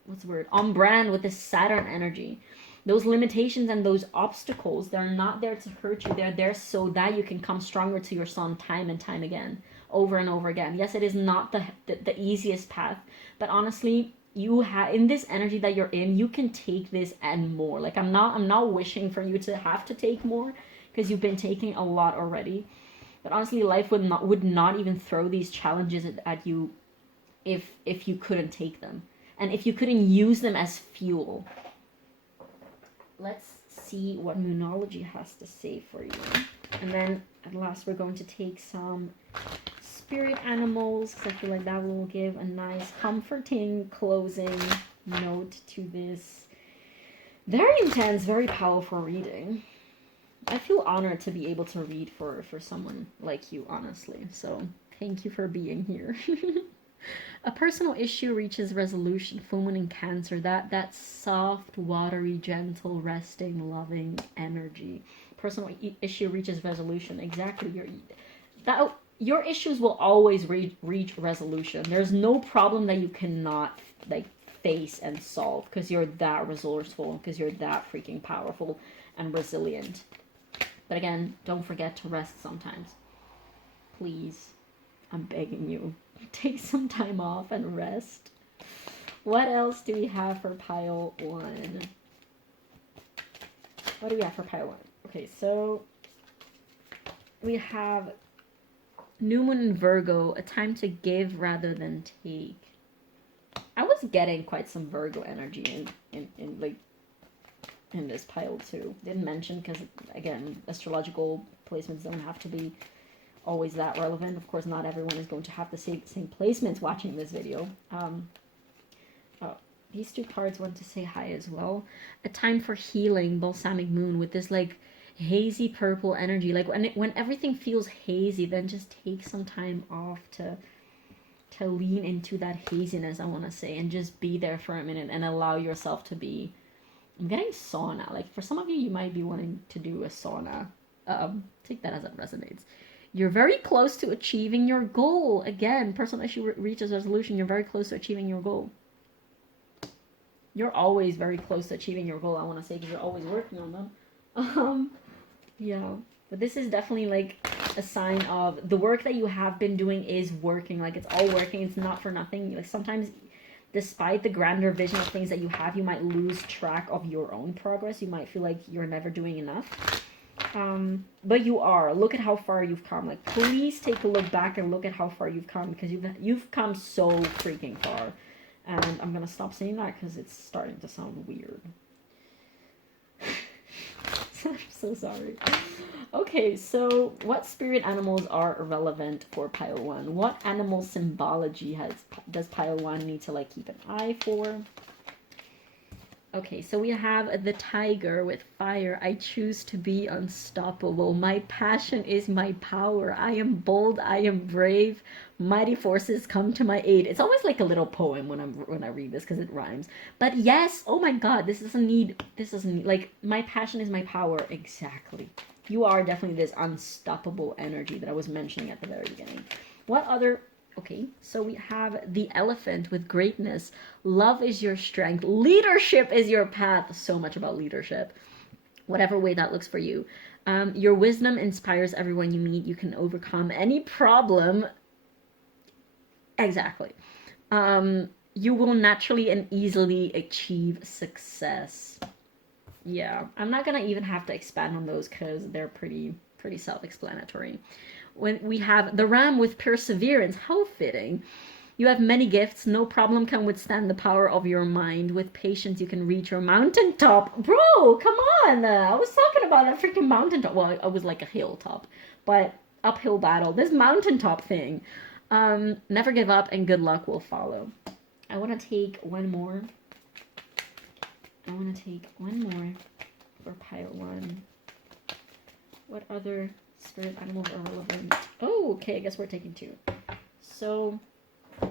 what's the word? On brand with the Saturn energy. Those limitations and those obstacles, they're not there to hurt you. They're there so that you can come stronger to your sun time and time again. Over and over again. Yes, it is not the easiest path. But honestly, you have, in this energy that you're in, you can take this and more. Like, I'm not wishing for you to have to take more, because you've been taking a lot already. But honestly, life would not even throw these challenges at you if you couldn't take them. and if you couldn't use them as fuel. Let's see what Moonology has to say for you. And then at last we're going to take some spirit animals, because I feel like that will give a nice comforting closing note to this very intense, very powerful reading. I feel honored to be able to read for someone like you, honestly. So thank you for being here. A personal issue reaches resolution. Full moon in Cancer. That soft, watery, gentle, resting, loving energy. Personal issue reaches resolution. Exactly. Your issues will always reach resolution. There's no problem that you cannot like face and solve, because you're that resourceful, because you're that freaking powerful and resilient. But again, don't forget to rest sometimes. Please, I'm begging you, take some time off and rest. What else do we have for pile 1? What do we have for pile 1? Okay, so we have New Moon in Virgo, a time to give rather than take. I was getting quite some Virgo energy in this pile too. Didn't mention because, again, astrological placements don't have to be always that relevant. Of course, not everyone is going to have the same placements watching this video. These two cards want to say hi as well. A time for healing, Balsamic Moon, with this like hazy purple energy. Like when everything feels hazy, then just take some time off to lean into that haziness, I want to say, and just be there for a minute and allow yourself to be. I'm getting sauna. Like for some of you, you might be wanting to do a sauna. Take that as it resonates. You're very close to achieving your goal. Again, personal issue reaches resolution. You're very close to achieving your goal. You're always very close to achieving your goal, I want to say, because you're always working on them. Yeah. But this is definitely like a sign of the work that you have been doing is working. Like it's all working. It's not for nothing. Like sometimes, despite the grander vision of things that you have, you might lose track of your own progress. You might feel like you're never doing enough. But you are. Look at how far you've come. Like, please take a look back and look at how far you've come, because you've come so freaking far. And I'm gonna stop saying that because it's starting to sound weird. I'm so sorry. Okay, so what spirit animals are relevant for pile 1? What animal symbology does pile 1 need to like keep an eye for? Okay, so we have the tiger with fire. I choose to be unstoppable. My passion is my power. I am bold. I am brave. Mighty forces come to my aid. It's always like a little poem when I read this because it rhymes. But yes, oh my God, this doesn't need like my passion is my power. Exactly. You are definitely this unstoppable energy that I was mentioning at the very beginning. What other? Okay, so we have the elephant with greatness. Love is your strength. Leadership is your path. So much about leadership. Whatever way that looks for you. Your wisdom inspires everyone you meet. You can overcome any problem. Exactly. You will naturally and easily achieve success. Yeah, I'm not going to even have to expand on those because they're pretty self-explanatory. When we have the ram with perseverance, how fitting. You have many gifts. No problem can withstand the power of your mind. With patience, you can reach your mountaintop. Bro, come on. I was talking about a freaking mountaintop. Well, I was like a hilltop, but uphill battle. This mountaintop thing. Never give up and good luck will follow. I want to take one more. For pile 1. What other spirit animals are relevant? Oh, okay, I guess we're taking 2. So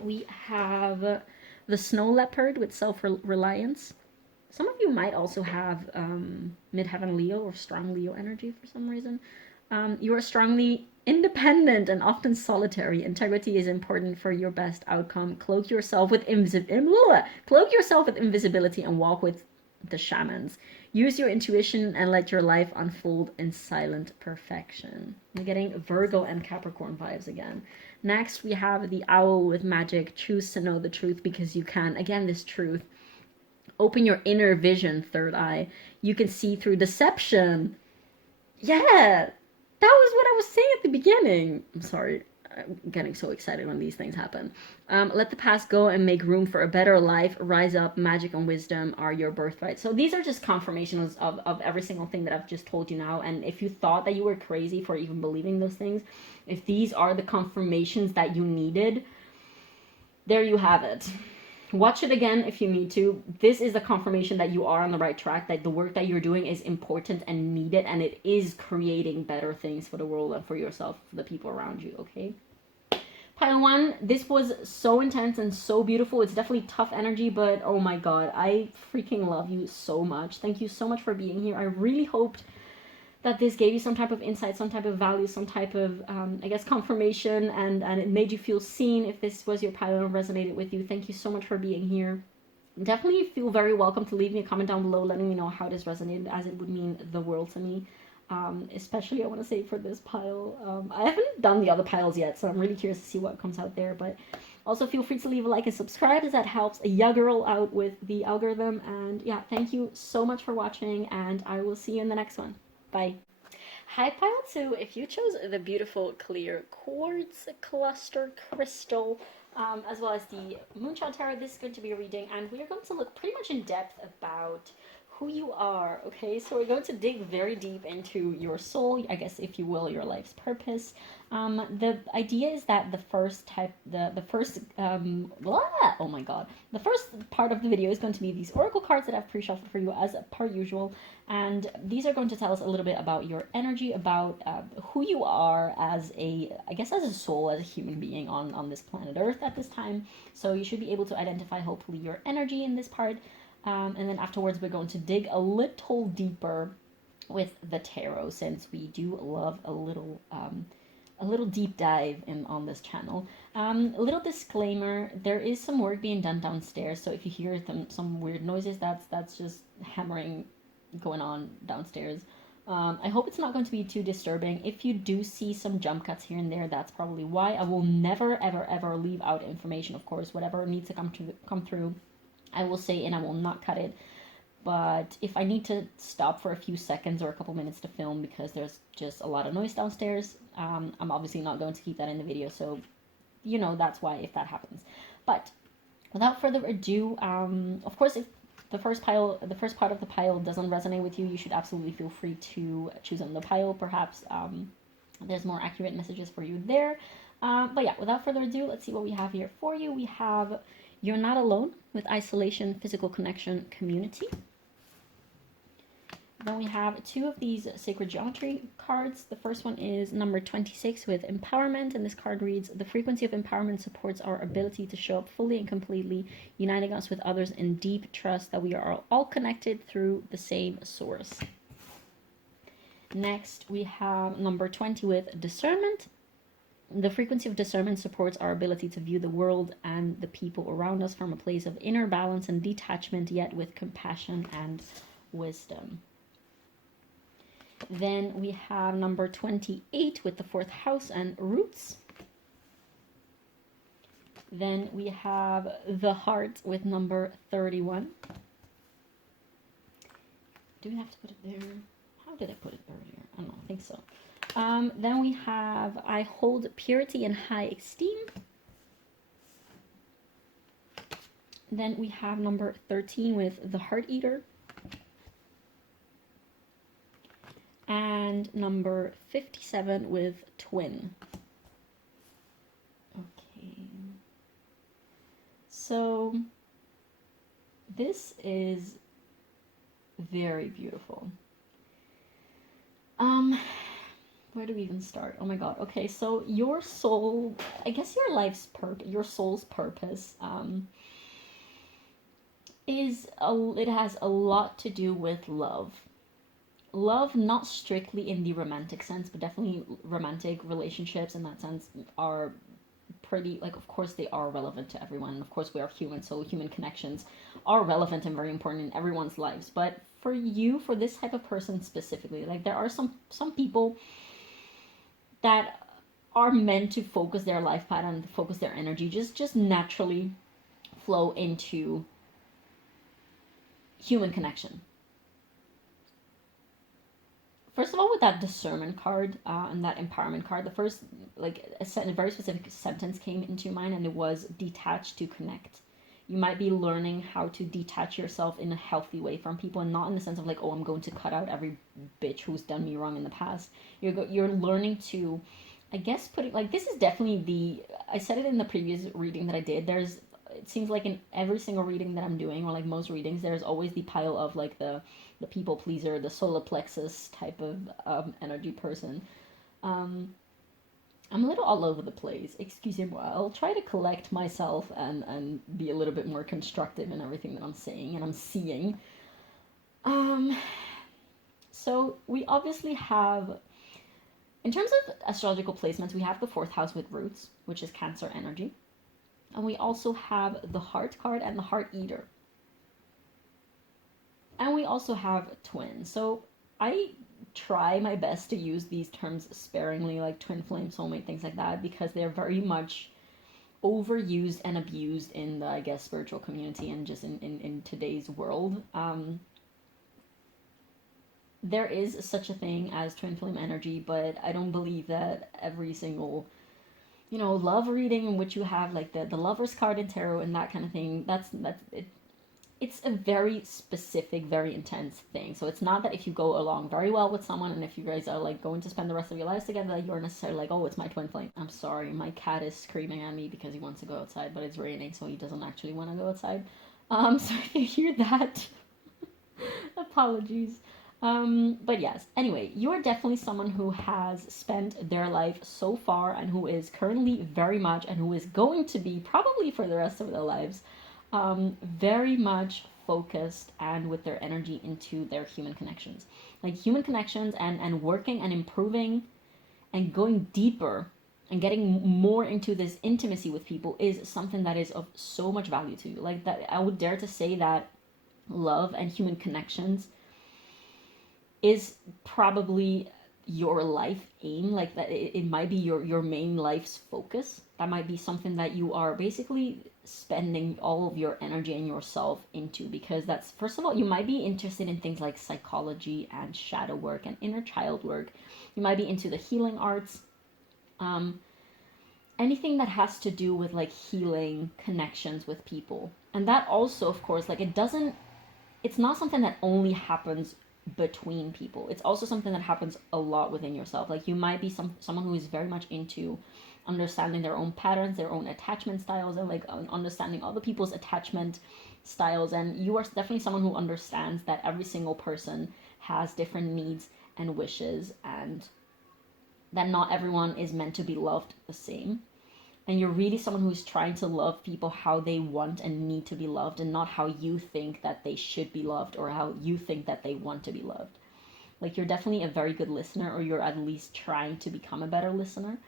we have the snow leopard with self-reliance. Some of you might also have midheaven Leo or strong Leo energy for some reason. You are strongly independent and often solitary. Integrity is important for your best outcome. Cloak yourself with invisibility and walk with the shamans. Use your intuition and let your life unfold in silent perfection. I'm getting Virgo and Capricorn vibes again. Next, we have the owl with magic. Choose to know the truth because you can. Again, this truth. Open your inner vision, third eye. You can see through deception. Yeah, that was what I was saying at the beginning. I'm sorry. getting so excited when these things happen. Let the past go and make room for a better life. Rise up. Magic and wisdom are your birthright. So these are just confirmations of every single thing that I've just told you now. And if you thought that you were crazy for even believing those things, if these are the confirmations that you needed, there you have it. Watch it again if you need to. This is the confirmation that you are on the right track, that the work that you're doing is important and needed, and it is creating better things for the world and for yourself, for the people around you, okay? Pile 1, this was so intense and so beautiful. It's definitely tough energy, but oh my god, I freaking love you so much. Thank you so much for being here. I really hoped that this gave you some type of insight, some type of value, some type of, I guess, confirmation, and it made you feel seen. If this was your pilot and resonated with you, thank you so much for being here. Definitely feel very welcome to leave me a comment down below letting me know how this resonated, as it would mean the world to me. Especially, I want to say, for this pile. I haven't done the other piles yet, so I'm really curious to see what comes out there, but also feel free to leave a like and subscribe, as that helps a girl out with the algorithm. And yeah, thank you so much for watching, and I will see you in the next one. Bye. Hi Pile 2, if you chose the beautiful clear quartz cluster crystal, as well as the Moonchild Tarot, this is going to be a reading, and we are going to look pretty much in depth about who you are, okay? So we're going to dig very deep into your soul, I guess, if you will, your life's purpose. The idea is that the first part of the video is going to be these oracle cards that I've pre-shuffled for you as per usual, and these are going to tell us a little bit about your energy, about who you are as a soul, as a human being on this planet Earth at this time. So you should be able to identify, hopefully, your energy in this part. And then afterwards, we're going to dig a little deeper with the tarot, since we do love a little deep dive on this channel. A little disclaimer: there is some work being done downstairs, so if you hear some weird noises, that's just hammering going on downstairs. I hope it's not going to be too disturbing. If you do see some jump cuts here and there, that's probably why. I will never ever leave out information, of course. Whatever needs to come through, I will say, and I will not cut it. But if I need to stop for a few seconds or a couple minutes to film because there's just a lot of noise downstairs, I'm obviously not going to keep that in the video. So, you know, that's why, if that happens. But without further ado, of course, if the first part of the pile doesn't resonate with you, you should absolutely feel free to choose another pile. Perhaps there's more accurate messages for you there. But yeah, without further ado, let's see what we have here for you. We have You're Not Alone with Isolation, Physical Connection, Community. Then we have two of these Sacred Geometry cards. The first one is number 26 with Empowerment, and this card reads, the frequency of empowerment supports our ability to show up fully and completely, uniting us with others in deep trust that we are all connected through the same source. Next, we have number 20 with Discernment. The frequency of discernment supports our ability to view the world and the people around us from a place of inner balance and detachment, yet with compassion and wisdom. Then we have number 28 with the 4th house and Roots. Then we have the Heart with number 31. Do we have to put it there? How did I put it earlier? I don't know, I think so. Then we have I Hold Purity and High Esteem. Then we have number 13 with the Heart Eater. And number 57 with Twin. Okay. So this is very beautiful. Where do we even start? Oh my god. Okay, so your soul, I guess your life's purpose, your soul's purpose, it has a lot to do with love. Love, not strictly in the romantic sense, but definitely romantic relationships in that sense are pretty, like, of course they are relevant to everyone. Of course we are human, so human connections are relevant and very important in everyone's lives. But for you, for this type of person specifically, like, there are some people that are meant to focus their life pattern, to focus their energy, just naturally flow into human connection. First of all, with that discernment card and that empowerment card, the first, like, a very specific sentence came into mind, and it was detach to connect. You might be learning how to detach yourself in a healthy way from people, and not in the sense of like, oh, I'm going to cut out every bitch who's done me wrong in the past. You're learning to, I guess, put it like, this is definitely I said it in the previous reading that I did. It seems like in every single reading that I'm doing, or like most readings, there's always the pile of like the people pleaser, the solar plexus type of energy person. I'm a little all over the place. Excuse me. I'll try to collect myself and be a little bit more constructive in everything that I'm saying and I'm seeing. Um, so we obviously have, in terms of astrological placements, we have the fourth house with roots, which is Cancer energy. And we also have the heart card and the heart eater. And we also have twins. So I try my best to use these terms sparingly, like twin flame, soulmate, things like that, because they're very much overused and abused in the, I guess, spiritual community and just in today's world. There is such a thing as twin flame energy, but I don't believe that every single, love reading in which you have like the lover's card in tarot and that kind of thing, that's it. It's a very specific, very intense thing. So it's not that if you go along very well with someone and if you guys are like going to spend the rest of your lives together, that you're necessarily like, oh, it's my twin flame. I'm sorry, my cat is screaming at me because he wants to go outside, but it's raining, so he doesn't actually want to go outside. So if you hear that, apologies. But yes, anyway, you are definitely someone who has spent their life so far and who is currently very much and who is going to be probably for the rest of their lives very much focused and with their energy into their human connections. Like human connections and working and improving and going deeper and getting more into this intimacy with people is something that is of so much value to you. Like that, I would dare to say that love and human connections is probably your life aim. Like that, it might be your main life's focus. That might be something that you are basically spending all of your energy and yourself into, because that's, first of all, you might be interested in things like psychology and shadow work and inner child work. You might be into the healing arts, anything that has to do with like healing connections with people. And that also, of course, like it's not something that only happens between people. It's also something that happens a lot within yourself. Like you might be someone who is very much into understanding their own patterns, their own attachment styles, and like understanding other people's attachment styles. And you are definitely someone who understands that every single person has different needs and wishes, and that not everyone is meant to be loved the same. And you're really someone who's trying to love people how they want and need to be loved, and not how you think that they should be loved or how you think that they want to be loved. Like you're definitely a very good listener, or you're at least trying to become a better listener.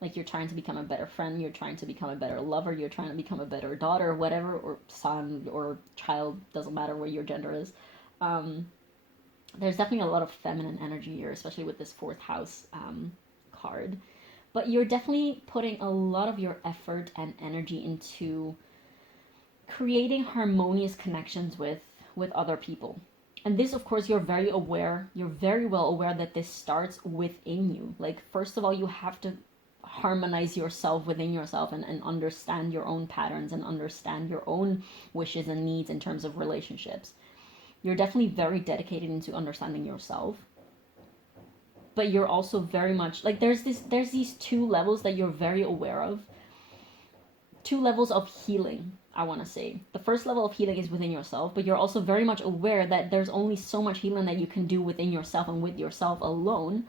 Like you're trying to become a better friend, you're trying to become a better lover, you're trying to become a better daughter, whatever, or son or child, doesn't matter what your gender is. There's definitely a lot of feminine energy here, especially with this fourth house card. But you're definitely putting a lot of your effort and energy into creating harmonious connections with other people. And this, of course, you're very well aware that this starts within you. Like, first of all, you have to harmonize yourself within yourself and understand your own patterns and understand your own wishes and needs in terms of relationships. You're definitely very dedicated into understanding yourself. But you're also very much like there's these two levels that you're very aware of. Two levels of healing, I want to say. The first level of healing is within yourself, but you're also very much aware that there's only so much healing that you can do within yourself and with yourself alone.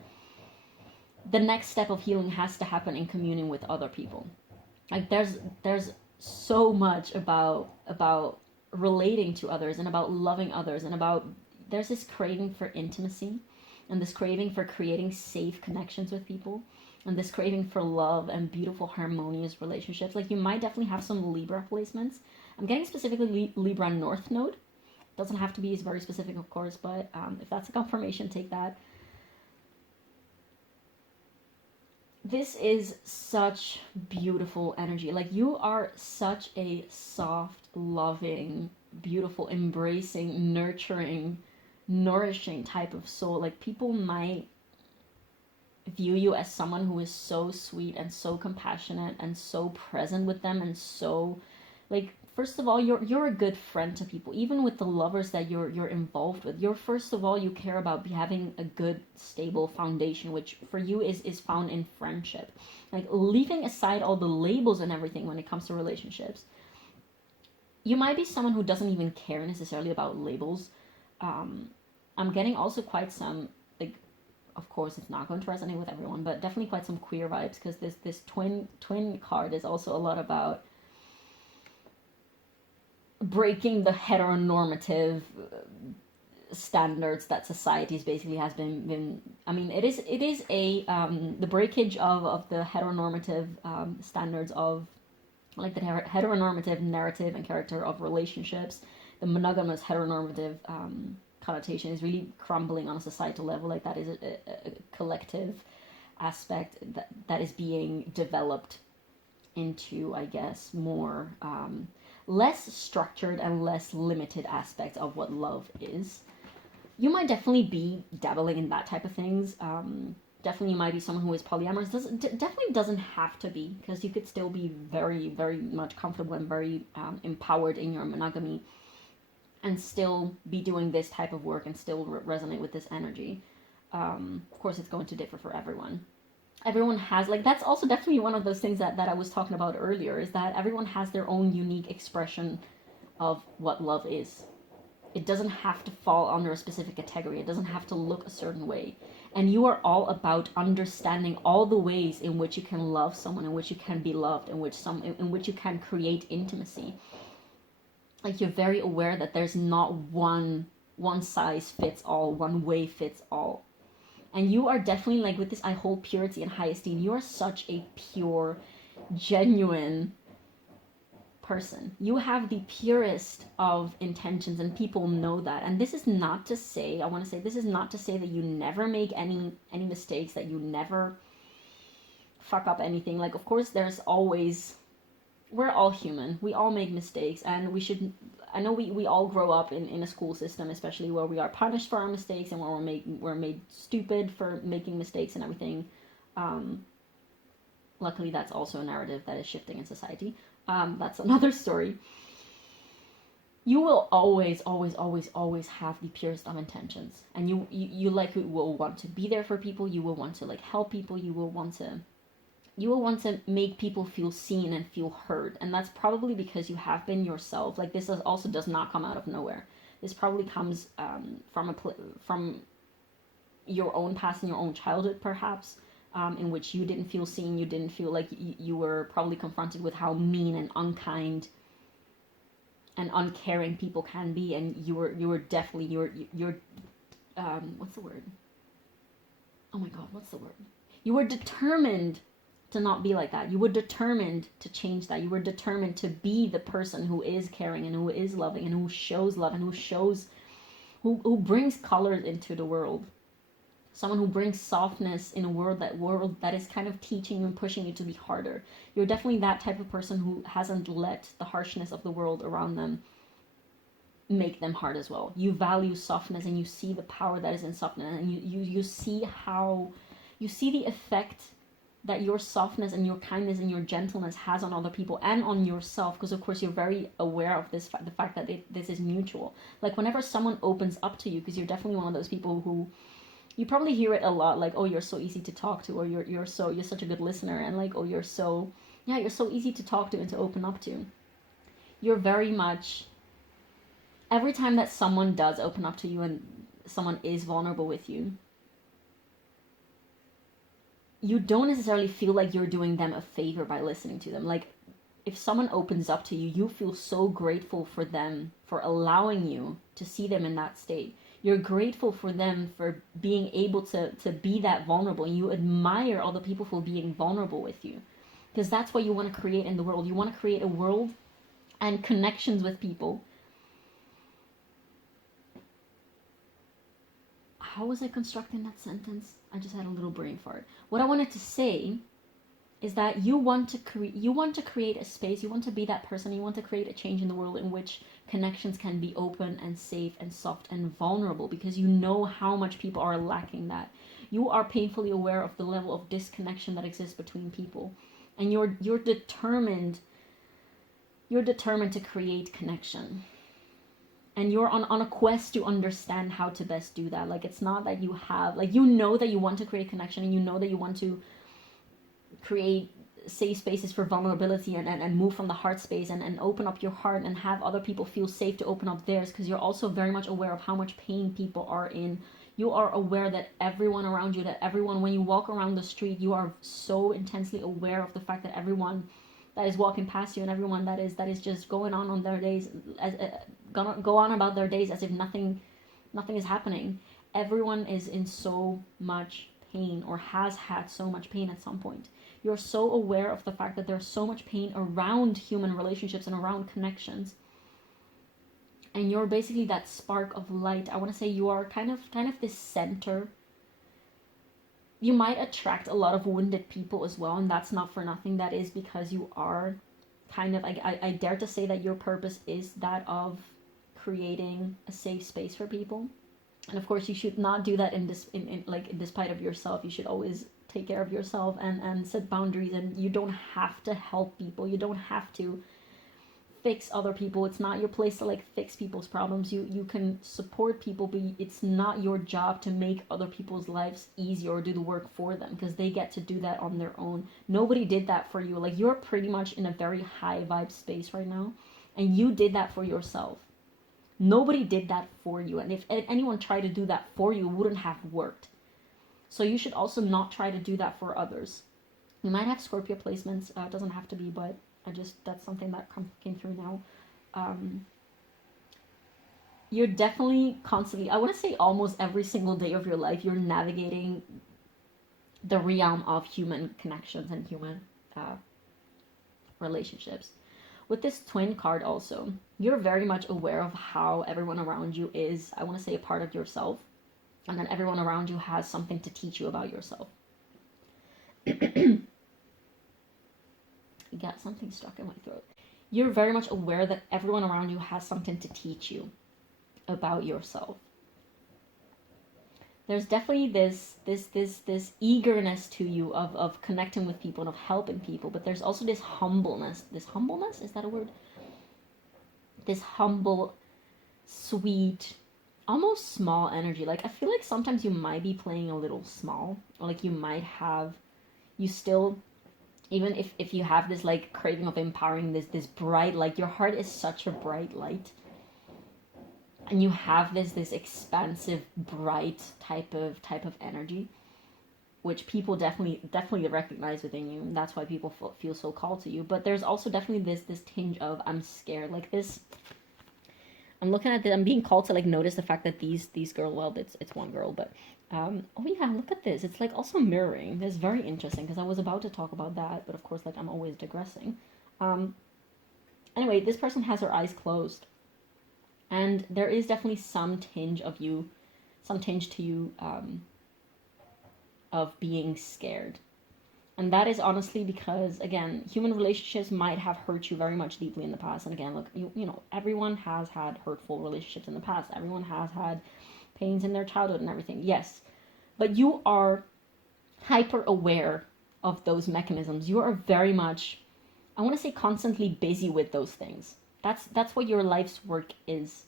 The next step of healing has to happen in communing with other people. Like there's so much about relating to others and about loving others, and about there's this craving for intimacy, and this craving for creating safe connections with people, and this craving for love and beautiful harmonious relationships. Like you might definitely have some Libra placements. I'm getting specifically Libra North Node. Doesn't have to be very specific, of course, but if that's a confirmation, take that. This is such beautiful energy. Like you are such a soft, loving, beautiful, embracing, nurturing nourishing type of soul. Like people might view you as someone who is so sweet and so compassionate and so present with them, and so like, first of all, you're a good friend to people, even with the lovers that you're involved with. You're, first of all, you care about having a good stable foundation, which for you is found in friendship. Like, leaving aside all the labels and everything when it comes to relationships, you might be someone who doesn't even care necessarily about labels. I'm getting also quite some, like, of course it's not going to resonate with everyone, but definitely quite some queer vibes, because this twin card is also a lot about breaking the heteronormative standards that society's basically has been I mean, it is a the breakage of the heteronormative standards of, like, the heteronormative narrative and character of relationships. The monogamous heteronormative connotation is really crumbling on a societal level. Like, that is a collective aspect that is being developed into, I guess, more less structured and less limited aspects of what love is. You might definitely be dabbling in that type of things. Definitely you might be someone who is polyamorous. Definitely doesn't have to be, because you could still be very, very much comfortable and very empowered in your monogamy, and still be doing this type of work and still resonate with this energy. Of course, it's going to differ for everyone. Everyone has, like, that's also definitely one of those things that I was talking about earlier, is that everyone has their own unique expression of what love is. It doesn't have to fall under a specific category. It doesn't have to look a certain way. And you are all about understanding all the ways in which you can love someone, in which you can be loved, in which you can create intimacy. Like, you're very aware that there's not one size fits all, one way fits all. And you are definitely, like, with this, I hold purity and high esteem. You are such a pure, genuine person. You have the purest of intentions, and people know that. And this is not to say, I want to say, this is not to say that you never make any mistakes, that you never fuck up anything. Like, of course, there's always, we're all human. We all make mistakes, and we should, I know we all grow up in a school system, especially, where we are punished for our mistakes, and where we're made stupid for making mistakes and everything. Luckily, that's also a narrative that is shifting in society. That's another story. You will always, always, always, always have the purest of intentions, and you like will want to be there for people. You will want to, like, help people. You will want to make people feel seen and feel heard. And that's probably because you have been yourself. Like, this also does not come out of nowhere. This probably comes from your own past and your own childhood, perhaps, in which you didn't feel seen. You didn't feel like you were probably confronted with how mean and unkind and uncaring people can be. And you were definitely, you're what's the word? Oh my God, what's the word? You were determined to not be like that. You were determined to change that. You were determined to be the person who is caring and who is loving and who shows love and who brings colors into the world. Someone who brings softness in a world that is kind of teaching you and pushing you to be harder. You're definitely that type of person who hasn't let the harshness of the world around them make them hard as well. You value softness, and you see the power that is in softness, and you see how, you see the effect that your softness and your kindness and your gentleness has on other people and on yourself, because of course you're very aware of this, the fact that this is mutual. Like, whenever someone opens up to you, because you're definitely one of those people who, you probably hear it a lot, like, oh, you're so easy to talk to, or you're such a good listener, and like, oh, you're so easy to talk to and to open up to. You're very much, every time that someone does open up to you and someone is vulnerable with you, you don't necessarily feel like you're doing them a favor by listening to them. Like, if someone opens up to you, you feel so grateful for them for allowing you to see them in that state. You're grateful for them for being able to be that vulnerable, and you admire other people for being vulnerable with you, because that's what you want to create in the world. You want to create a world and connections with people. How was I constructing that sentence? I just had a little brain fart. What I wanted to say is that you want to create a space, you want to be that person, you want to create a change in the world in which connections can be open and safe and soft and vulnerable, because you know how much people are lacking that. You are painfully aware of the level of disconnection that exists between people, and you're determined to create connection. And you're on a quest to understand how to best do that. Like, it's not that you have, like, you know that you want to create connection, and you know that you want to create safe spaces for vulnerability, and move from the heart space, and open up your heart and have other people feel safe to open up theirs, because you're also very much aware of how much pain people are in. You are aware that everyone around you, that everyone, when you walk around the street, you are so intensely aware of the fact that everyone that is walking past you, and everyone that is just going on their days, gonna go on about their days as if nothing is happening. Everyone is in so much pain, or has had so much pain at some point. You're so aware of the fact that there's so much pain around human relationships and around connections. And you're basically that spark of light. I want to say you are kind of this center. You might attract a lot of wounded people as well, and that's not for nothing. That is because you are kind of, I dare to say that your purpose is that of creating a safe space for people. And of course, you should not do that in despite of yourself. You should always take care of yourself and set boundaries. And you don't have to help people. You don't have to fix other people. It's not your place to fix people's problems. You can support people, but it's not your job to make other people's lives easier or do the work for them, because they get to do that on their own. Nobody did that for you. Like, you're pretty much in a very high vibe space right now, and you did that for yourself. Nobody did that for you, and if anyone tried to do that for you, it wouldn't have worked. So you should also not try to do that for others. You might have Scorpio placements, it doesn't have to be, but that's something that came through now. You're definitely constantly, I want to say almost every single day of your life, you're navigating the realm of human connections and human relationships. With this twin card also, you're very much aware of how everyone around you is, I want to say, a part of yourself, and then everyone around you has something to teach you about yourself. You got something stuck in my throat. You're very much aware that everyone around you has something to teach you about yourself. There's definitely this eagerness to you of connecting with people and of helping people, but there's also this humbleness. This humbleness, is that a word? This humble, sweet, almost small energy. Like, I feel like sometimes you might be playing a little small, or like you still, even if you have this craving of empowering, this bright light, your heart is such a bright light. And you have this expansive, bright type of energy, which people definitely recognize within you, and that's why people feel so called to you. But there's also definitely this tinge of, I'm scared, like this. I'm looking at this, I'm being called to notice the fact that these girl, well, it's one girl, but oh yeah, look at this. It's also mirroring. It's very interesting, because I was about to talk about that, but of course I'm always digressing. Anyway, this person has her eyes closed. And there is definitely some tinge to you of being scared. And that is honestly because, again, human relationships might have hurt you very much deeply in the past. And again, look, you know, everyone has had hurtful relationships in the past. Everyone has had pains in their childhood and everything. Yes. But you are hyper aware of those mechanisms. You are very much, I want to say, constantly busy with those things. That's what your life's work is.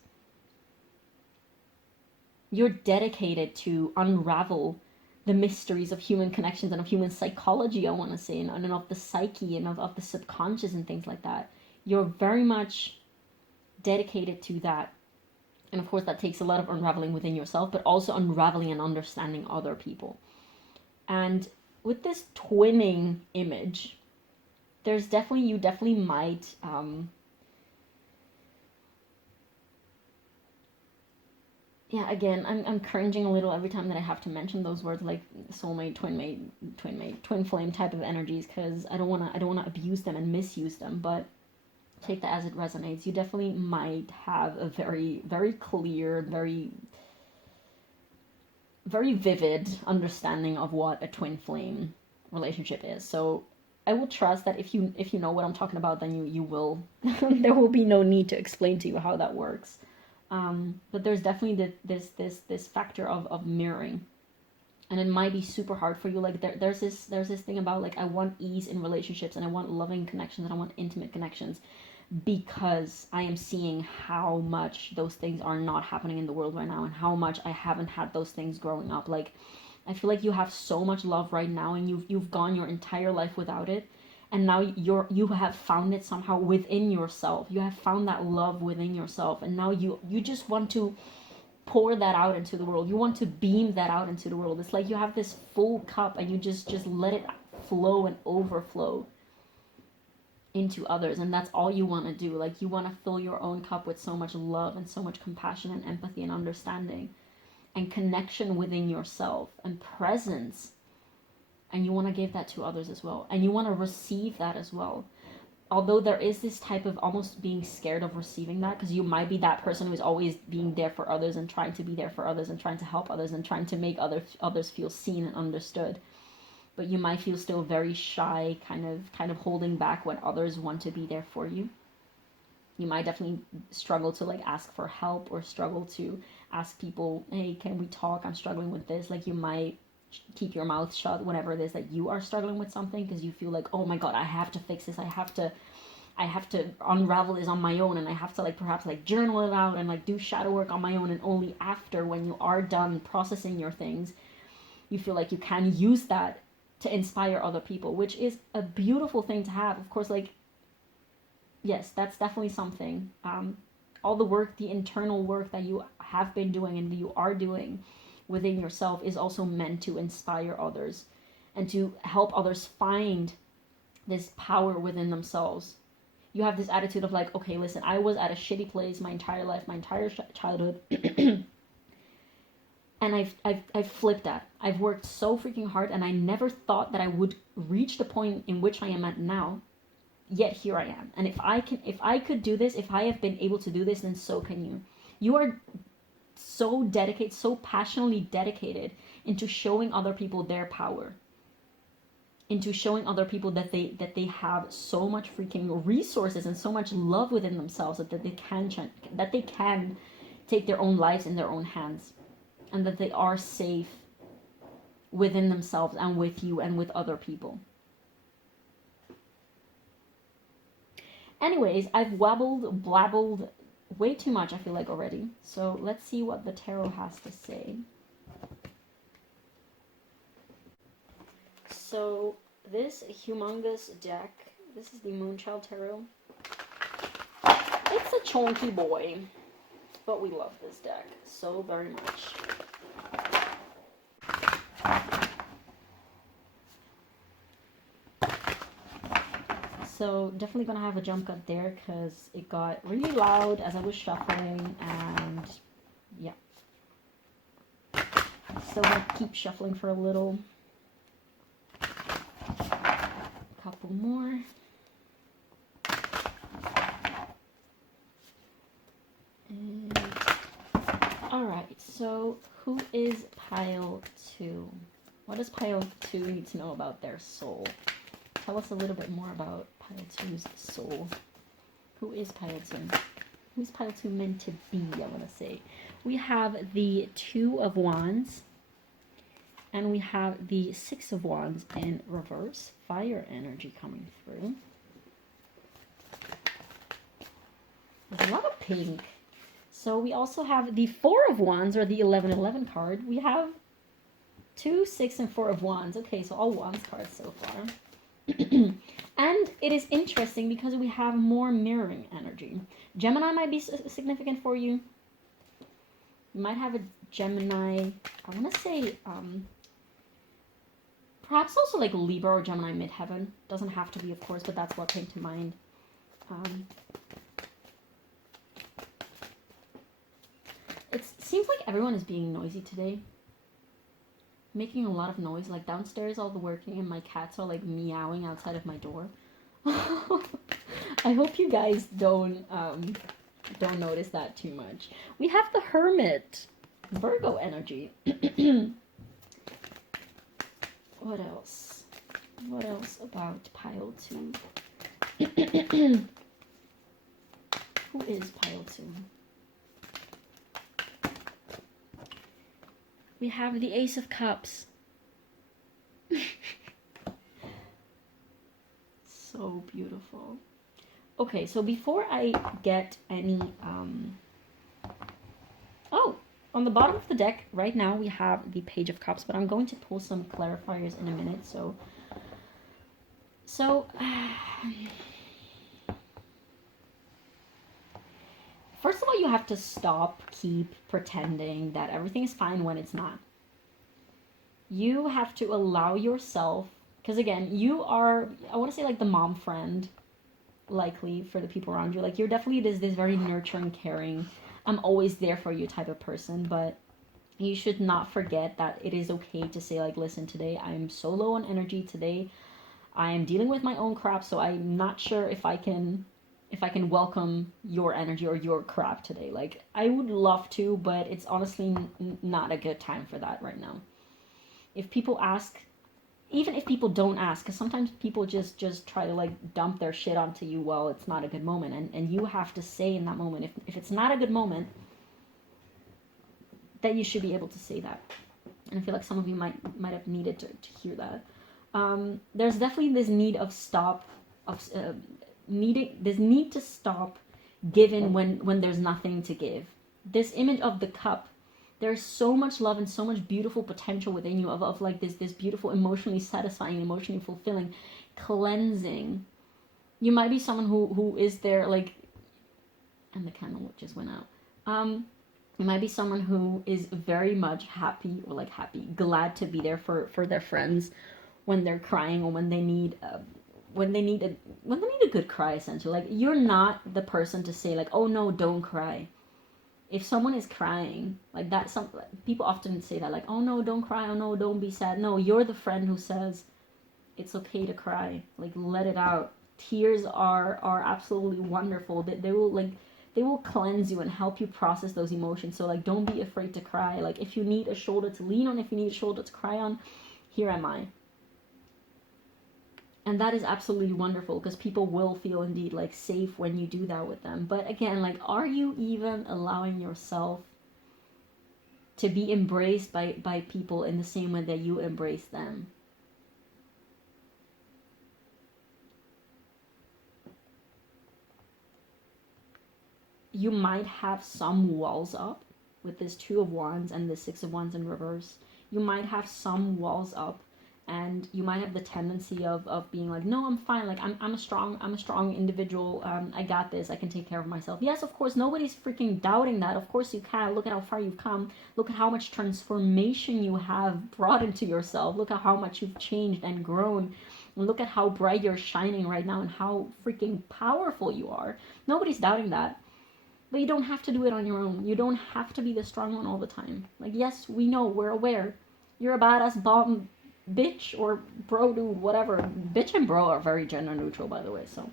You're dedicated to unravel the mysteries of human connections and of human psychology, I want to say, and of the psyche and of the subconscious and things like that. You're very much dedicated to that. And of course, that takes a lot of unraveling within yourself, but also unraveling and understanding other people. And with this twinning image, you definitely might... yeah, again, I'm cringing a little every time that I have to mention those words, like soulmate, twin flame type of energies, because I don't wanna abuse them and misuse them. But take that as it resonates. You definitely might have a very, very clear, very, very vivid understanding of what a twin flame relationship is. So I will trust that if you know what I'm talking about, then you will. There will be no need to explain to you how that works. But there's definitely this factor of mirroring, and it might be super hard for you. Like there's this thing about like I want ease in relationships, and I want loving connections, and I want intimate connections, because I am seeing how much those things are not happening in the world right now, and how much I haven't had those things growing up. Like I feel like you have so much love right now, and you've gone your entire life without it, and now you have found it somehow within yourself. You have found that love within yourself, and now you just want to pour that out into the world. You want to beam that out into the world. It's like you have this full cup, and you just let it flow and overflow into others, and that's all you want to do. Like you want to fill your own cup with so much love and so much compassion and empathy and understanding and connection within yourself and presence, and you want to give that to others as well, and you want to receive that as well. Although there is this type of almost being scared of receiving that, because you might be that person who's always being there for others and trying to be there for others and trying to help others and trying to make others feel seen and understood. But you might feel still very shy, kind of holding back when others want to be there for you. You might definitely struggle to like ask for help, or struggle to ask people, hey, can we talk? I'm struggling with this. Like you might keep your mouth shut whenever it is that you are struggling with something, because you feel like, oh my god, I have to fix this. I have to unravel this on my own, and I have to like perhaps like journal it out and like do shadow work on my own, and only after, when you are done processing your things, you feel like you can use that to inspire other people, which is a beautiful thing to have. Of course, like, yes, that's definitely something. All the work, the internal work that you have been doing and you are doing within yourself is also meant to inspire others and to help others find this power within themselves. You have this attitude of like, okay, listen, I was at a shitty place my entire life, my entire childhood. And I've flipped that. I've worked so freaking hard, and I never thought that I would reach the point in which I am at now. Yet here I am. And if I could do this, if I have been able to do this, then so can you. You are so dedicated, so passionately dedicated into showing other people their power, into showing other people that they have so much freaking resources and so much love within themselves that they can take their own lives in their own hands. And that they are safe within themselves and with you and with other people. Anyways, I've blabbled way too much, I feel like, already. So let's see what the tarot has to say. So this humongous deck, this is the Moonchild tarot. It's a chunky boy, but we love this deck so very much. So definitely gonna have a jump cut there because it got really loud as I was shuffling, and yeah. Still gonna keep shuffling for a little. Couple more. And alright, so who is pile 2? What does pile 2 need to know about their soul? Tell us a little bit more about pile 2's soul. Who is pile 2? Who's pile 2 meant to be, I want to say. We have the 2 of Wands. And we have the 6 of Wands in reverse. Fire energy coming through. There's a lot of pink. So we also have the 4 of Wands, or the 11-11 card. We have 2, 6, and 4 of Wands. Okay, so all Wands cards so far. And it is interesting because we have more mirroring energy. Gemini might be significant for you. You might have a Gemini, I want to say, perhaps also like Libra or Gemini midheaven. Doesn't have to be, of course, but that's what came to mind. It seems like everyone is being noisy today. Making a lot of noise, like downstairs all the working, and my cats are like meowing outside of my door. I hope you guys don't notice that too much. We have the Hermit, Virgo energy. What else? What else about pile 2? Who is pile 2? We have the Ace of Cups. So beautiful. Okay, so before I get any... Oh, on the bottom of the deck right now we have the Page of Cups, but I'm going to pull some clarifiers in a minute, so... First of all, you have to keep pretending that everything is fine when it's not. You have to allow yourself, because again, you are, I want to say like the mom friend, likely for the people around you. Like you're definitely this very nurturing, caring, I'm always there for you type of person, but you should not forget that it is okay to say like, listen, today I'm so low on energy, today I am dealing with my own crap, so I'm not sure if I can welcome your energy or your crap today. Like I would love to, but it's honestly not a good time for that right now. If people ask, even if people don't ask, because sometimes people just try to like dump their shit onto you, well, it's not a good moment, and you have to say in that moment, if it's not a good moment, that you should be able to say that. And I feel like some of you might have needed to hear that. There's definitely this need to stop giving when there's nothing to give. This image of the cup, there's so much love and so much beautiful potential within you of like this beautiful, emotionally satisfying, emotionally fulfilling, cleansing. You might be someone who is there like, and the candle just went out. You might be someone who is very much happy, glad to be there for their friends when they're crying or when they need a good cry, essentially. Like you're not the person to say like, oh no, don't cry. If someone is crying, like that, some people often say that, like, oh no, don't cry, oh no, don't be sad. No, you're the friend who says it's okay to cry. Like, let it out. Tears are absolutely wonderful. They will cleanse you and help you process those emotions. So like, don't be afraid to cry. Like, if you need a shoulder to lean on, if you need a shoulder to cry on, here am I. And that is absolutely wonderful, because people will feel indeed like safe when you do that with them. But again, like, are you even allowing yourself to be embraced by people in the same way that you embrace them? You might have some walls up with this Two of Wands and the Six of Wands in reverse. You might have some walls up, and you might have the tendency of being like, no, I'm fine, like I'm a strong individual, I got this, I can take care of myself. Yes, of course, nobody's freaking doubting that. Of course you can. Look at how far you've come. Look at how much transformation you have brought into yourself. Look at how much you've changed and grown. And look at how bright you're shining right now and how freaking powerful you are. Nobody's doubting that. But you don't have to do it on your own. You don't have to be the strong one all the time. Like, yes, we know, we're aware. You're a badass bomb bitch or bro dude, whatever. Bitch and bro are very gender neutral, by the way. So,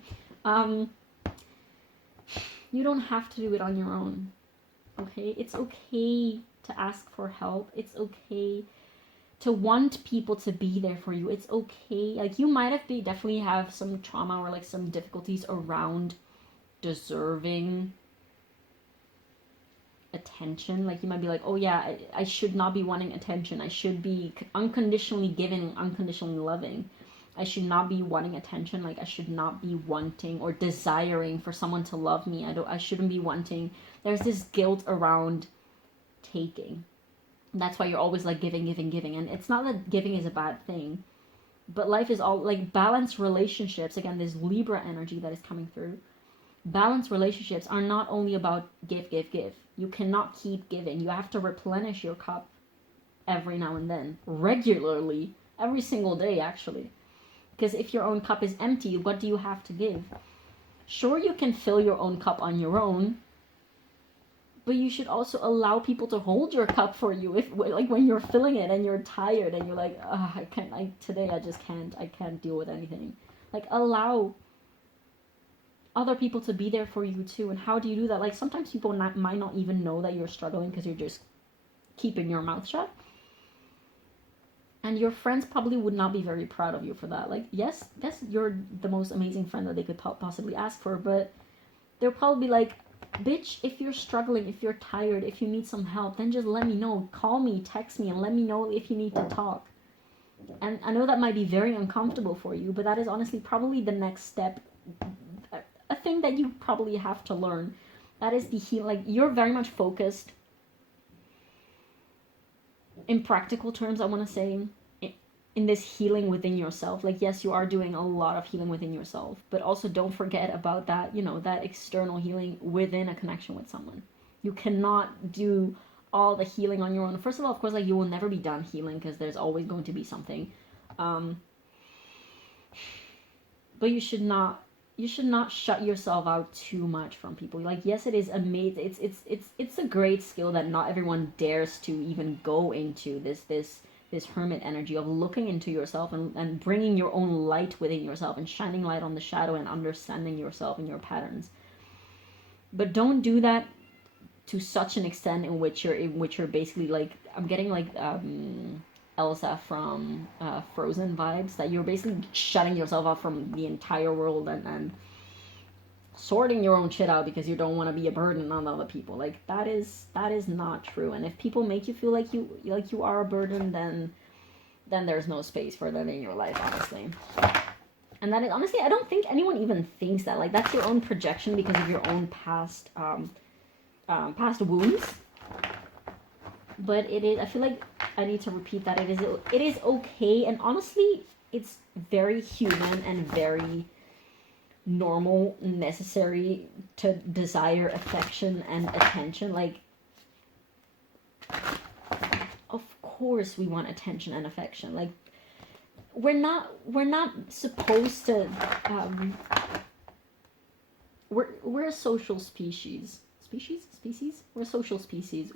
you don't have to do it on your own. Okay? It's okay to ask for help. It's okay to want people to be there for you. It's okay. Like, you might definitely have some trauma or like some difficulties around deserving attention. Like, you might be like, oh yeah, I should not be wanting attention. I should be unconditionally giving and unconditionally loving. I should not be wanting attention. Like, I should not be wanting or desiring for someone to love me. I shouldn't be wanting. There's this guilt around taking. That's why you're always like giving. And it's not that giving is a bad thing, but life is all like balanced relationships. Again, this Libra energy that is coming through. Balanced relationships are not only about give. You cannot keep giving. You have to replenish your cup every now and then, regularly, every single day, actually. Because if your own cup is empty, what do you have to give? Sure, you can fill your own cup on your own, but you should also allow people to hold your cup for you. If, like, when you're filling it and you're tired and you're like, today I just can't deal with anything. Like, allow other people to be there for you too. And how do you do that? Like, sometimes people might not even know that you're struggling because you're just keeping your mouth shut. And your friends probably would not be very proud of you for that. Like, yes, you're the most amazing friend that they could possibly ask for, but they'll probably be like, bitch, if you're struggling, if you're tired, if you need some help, then just let me know. Call me, text me, and let me know if you need to talk. And I know that might be very uncomfortable for you, but that is honestly probably the next step, a thing that you probably have to learn. That is the heal. Like, you're very much focused, in practical terms, I want to say, in this healing within yourself. Like, yes, you are doing a lot of healing within yourself, but also don't forget about that, that external healing within a connection with someone. You cannot do all the healing on your own. First of all, of course, like, you will never be done healing because there's always going to be something. But you should not shut yourself out too much from people. Like, yes, it is amazing. It's a great skill that not everyone dares to even go into, this hermit energy of looking into yourself and bringing your own light within yourself and shining light on the shadow and understanding yourself and your patterns. But don't do that to such an extent in which you're basically like, I'm getting like Elsa from Frozen vibes, that you're basically shutting yourself off from the entire world and sorting your own shit out because you don't want to be a burden on other people. Like, that is not true. And if people make you feel like you are a burden, then there's no space for them in your life, honestly. And that is, honestly, I don't think anyone even thinks that. Like, that's your own projection because of your own past wounds. But it is, I feel like I need to repeat that it is okay, and honestly, it's very human and very normal, necessary to desire affection and attention. Like, of course we want attention and affection. Like, we're not supposed to we're a social species. We're a social species.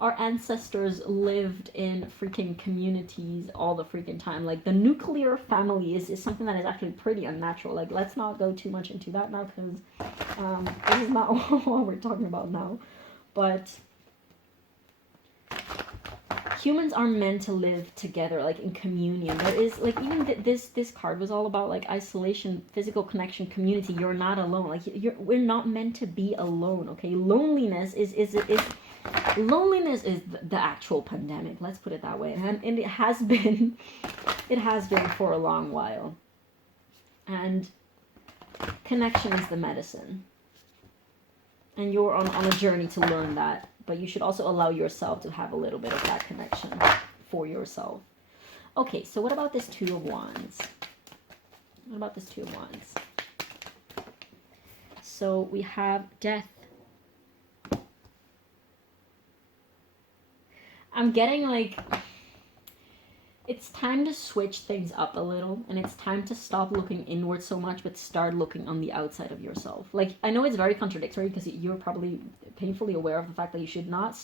Our ancestors lived in freaking communities all the freaking time. Like, the nuclear family is something that is actually pretty unnatural. Like, let's not go too much into that now, because this is not what we're talking about now. But humans are meant to live together, like, in communion. There is, like, even this card was all about, like, isolation, physical connection, community. You're not alone. Like, we're not meant to be alone, okay? Loneliness is the actual pandemic. Let's put it that way. And it has been for a long while. And connection is the medicine. And you're on a journey to learn that. But you should also allow yourself to have a little bit of that connection for yourself. Okay, so what about this Two of Wands? So we have Death. I'm getting, like, it's time to switch things up a little, and it's time to stop looking inward so much, but start looking on the outside of yourself. Like, I know it's very contradictory because you're probably painfully aware of the fact that you should not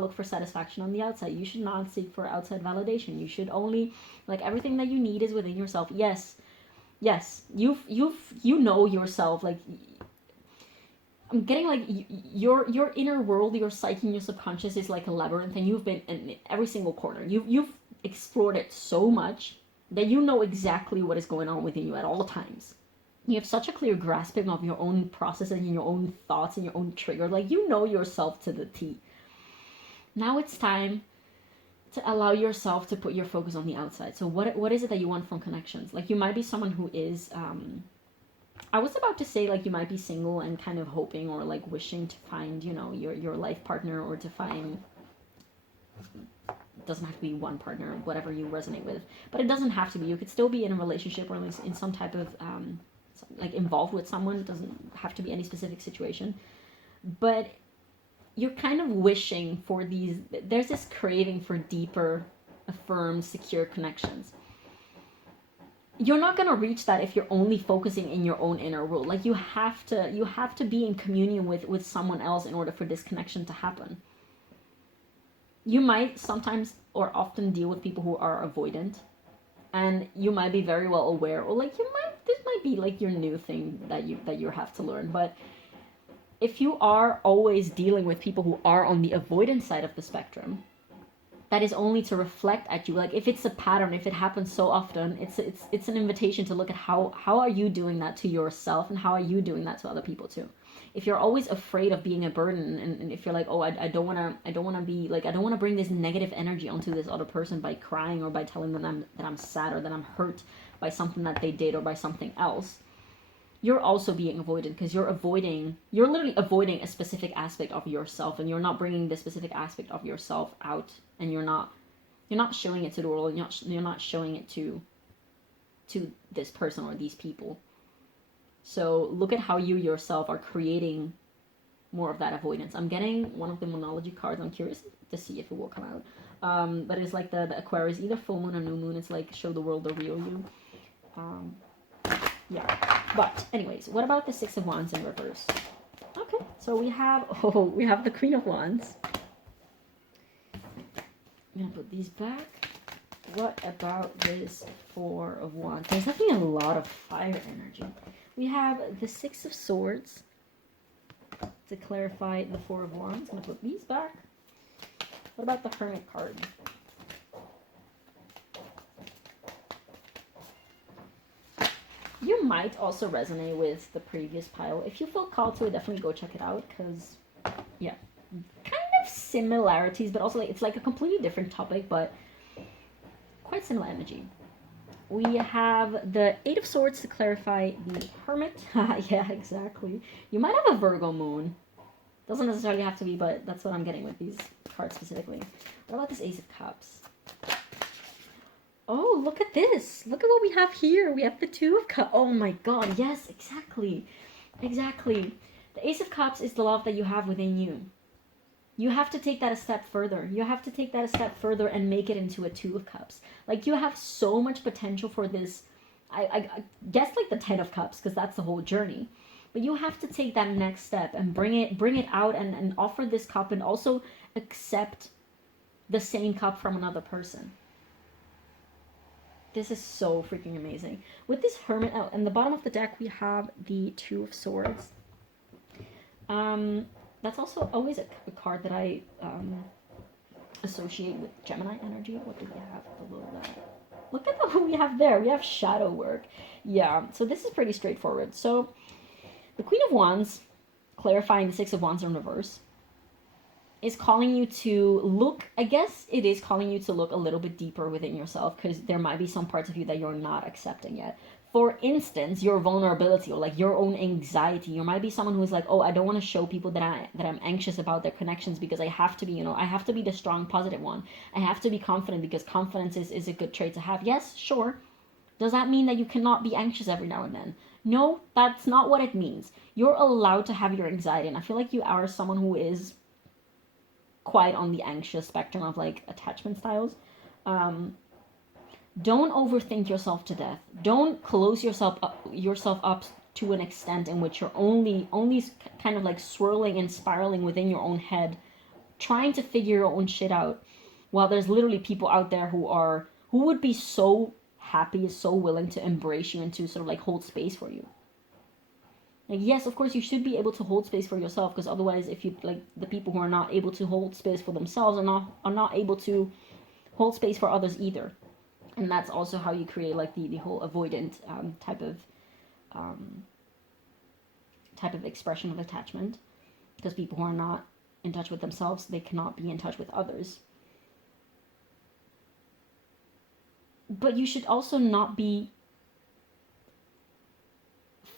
look for satisfaction on the outside. You should not seek for outside validation. You should only, like, everything that you need is within yourself. Yes, you know yourself. Like, I'm getting, like, your inner world, your psyche, your subconscious is like a labyrinth, and you've been in every single corner. You've explored it so much that you know exactly what is going on within you at all times. You have such a clear grasping of your own processes and your own thoughts and your own trigger. Like, you know yourself to the T. Now it's time to allow yourself to put your focus on the outside. So what is it that you want from connections? Like, you might be someone who is I was about to say, like, you might be single and kind of hoping or, like, wishing to find, your life partner, or to find, it doesn't have to be one partner, whatever you resonate with, but it doesn't have to be. You could still be in a relationship, or at least in some type of, like, involved with someone. It doesn't have to be any specific situation, but you're kind of wishing for there's this craving for deeper, affirmed, secure connections. You're not going to reach that if you're only focusing in your own inner world. Like, you have to be in communion with someone else in order for this connection to happen. You might sometimes or often deal with people who are avoidant, and you might be very well aware, or, like, this might be, like, your new thing that you have to learn. But if you are always dealing with people who are on the avoidance side of the spectrum, that is only to reflect at you. Like if it's a pattern, if it happens so often, it's an invitation to look at how are you doing that to yourself, and how are you doing that to other people too. If you're always afraid of being a burden, and if you're like, oh, I don't want to be like, I don't want to bring this negative energy onto this other person by crying or by telling them that I'm sad or that I'm hurt by something that they did or by something else, you're also being avoidant, because you're literally avoiding a specific aspect of yourself, and you're not bringing this specific aspect of yourself out, and you're not showing it to the world. You're not showing it to this person or these people. So look at how you yourself are creating more of that avoidance. I'm getting one of the Moonology cards. I'm curious to see if it will come out. But it's like the Aquarius, either full moon or new moon. It's like show the world the real you. Yeah. But anyways, what about the Six of Wands in reverse? Okay, so we have the Queen of Wands. I'm gonna put these back. What about this Four of Wands? There's definitely a lot of fire energy. We have the Six of Swords to clarify the Four of Wands. I'm gonna put these back. What about the Hermit card? You might also resonate with the previous pile. If you feel called to it, definitely go check it out, because, yeah, kind of similarities, but also like, it's like a completely different topic, but quite similar energy. We have the Eight of Swords to clarify the Hermit. Yeah, exactly. You might have a Virgo moon. Doesn't necessarily have to be, but that's what I'm getting with these cards specifically. What about this Ace of Cups? Oh, look at this. Look at what we have here. We have the Two of Cups. Oh my god, yes, exactly. Exactly. The Ace of Cups is the love that you have within you. You have to take that a step further. You have to take that a step further and make it into a Two of Cups. Like, you have so much potential for this. I guess like the Ten of Cups, because that's the whole journey. But you have to take that next step and bring it out and offer this cup, and also accept the same cup from another person. This is so freaking amazing. With this Hermit out, in the bottom of the deck, we have the Two of Swords. That's also always a card that I associate with Gemini energy. What do we have below that? Look at what we have there. We have shadow work. Yeah, so this is pretty straightforward. So the Queen of Wands, clarifying the Six of Wands in reverse, is calling you to look, I guess it is calling you to look a little bit deeper within yourself, because there might be some parts of you that you're not accepting yet. For instance, your vulnerability, or like your own anxiety. You might be someone who's like, oh, I don't want to show people that I'm anxious about their connections, because I have to be, I have to be the strong, positive one. I have to be confident, because confidence is a good trait to have. Yes, sure. Does that mean that you cannot be anxious every now and then? No, that's not what it means. You're allowed to have your anxiety, and I feel like you are someone who is quite on the anxious spectrum of like attachment styles. Don't overthink yourself to death. Don't close yourself up to an extent in which you're only kind of like swirling and spiraling within your own head, trying to figure your own shit out, while there's literally people out there who would be so happy, so willing to embrace you and to sort of like hold space for you. Like, yes, of course, you should be able to hold space for yourself, because otherwise, if you, like, the people who are not able to hold space for themselves are not able to hold space for others either. And that's also how you create, like, the whole avoidant type of expression of attachment, because people who are not in touch with themselves, they cannot be in touch with others. But you should also not be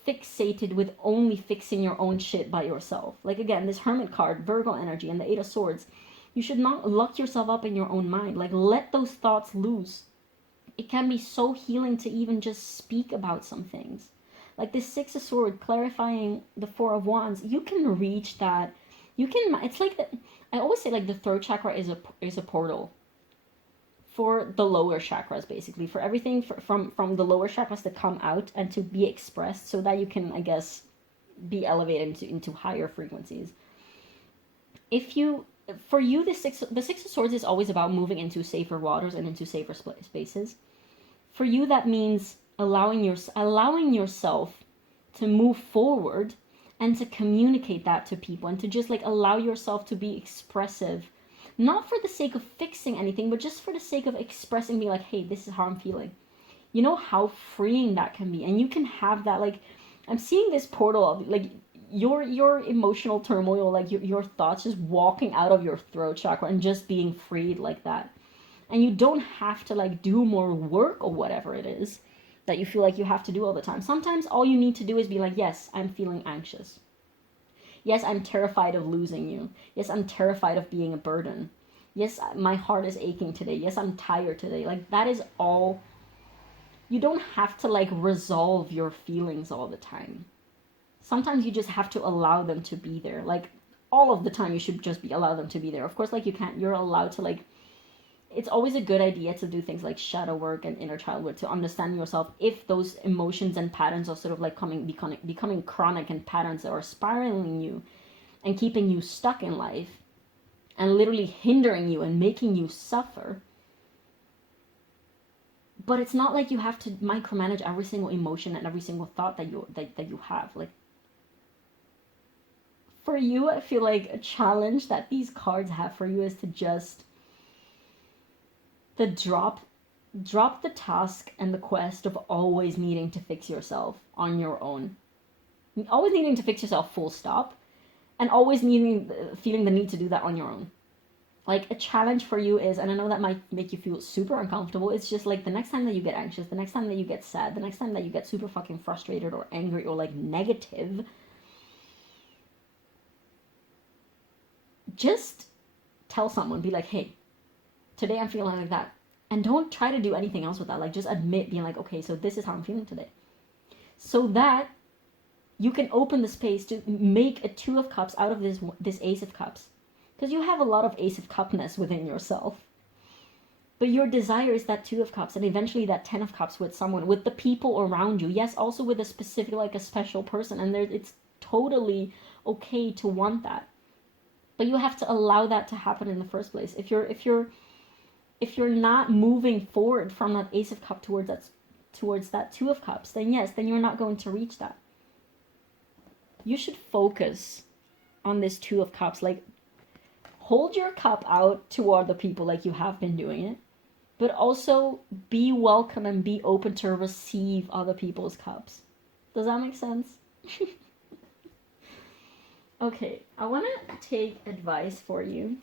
fixated with only fixing your own shit by yourself. Like, again, this Hermit card, Virgo energy, and the Eight of Swords, you should not lock yourself up in your own mind. Like, let those thoughts loose. It can be so healing to even just speak about some things. Like this Six of Swords, clarifying the Four of Wands, you can reach that. It's like that. I always say, like, the third chakra is a portal for the lower chakras, basically, for everything from the lower chakras to come out and to be expressed, so that you can, I guess, be elevated into higher frequencies. For you, the Six of Swords is always about moving into safer waters and into safer spaces. For you, that means allowing yourself to move forward and to communicate that to people, and to just like allow yourself to be expressive, Not for the sake of fixing anything, but just for the sake of expressing, being like, hey, this is how I'm feeling. You know how freeing that can be. And you can have that, like, I'm seeing this portal of, like, your emotional turmoil, like your thoughts just walking out of your throat chakra and just being freed like that. And you don't have to, like, do more work or whatever it is that you feel like you have to do all the time. Sometimes all you need to do is be like, yes, I'm feeling anxious. Yes, I'm terrified of losing you. Yes, I'm terrified of being a burden. Yes, my heart is aching today. Yes, I'm tired today. Like, that is all. You don't have to, like, resolve your feelings all the time. Sometimes you just have to allow them to be there. Like, all of the time you should just allow them to be there. Of course, like, you're allowed to, like, it's always a good idea to do things like shadow work and inner child work to understand yourself if those emotions and patterns are sort of like becoming chronic and patterns that are spiraling you and keeping you stuck in life and literally hindering you and making you suffer. But it's not like you have to micromanage every single emotion and every single thought that you have. Like, for you, I feel like a challenge that these cards have for you is to just drop the task and the quest of always needing to fix yourself on your own. Always needing to fix yourself, full stop. And always feeling the need to do that on your own. Like, a challenge for you is, and I know that might make you feel super uncomfortable, it's just like the next time that you get anxious, the next time that you get sad, the next time that you get super fucking frustrated or angry or, like, negative, just tell someone, be like, hey, today I'm feeling like that. And don't try to do anything else with that. Like, just admit, being like, okay, so this is how I'm feeling today. So that you can open the space to make a Two of Cups out of this Ace of Cups. Because you have a lot of Ace of Cupness within yourself. But your desire is that Two of Cups and eventually that Ten of Cups with someone, with the people around you. Yes, also with a specific, like a special person. And it's totally okay to want that. But you have to allow that to happen in the first place. If you're not moving forward from that Ace of Cups towards that Two of Cups, then yes, then you're not going to reach that. You should focus on this Two of Cups. Like, hold your cup out toward the people like you have been doing it, but also be welcome and be open to receive other people's cups. Does that make sense? Okay, I want to take advice for you.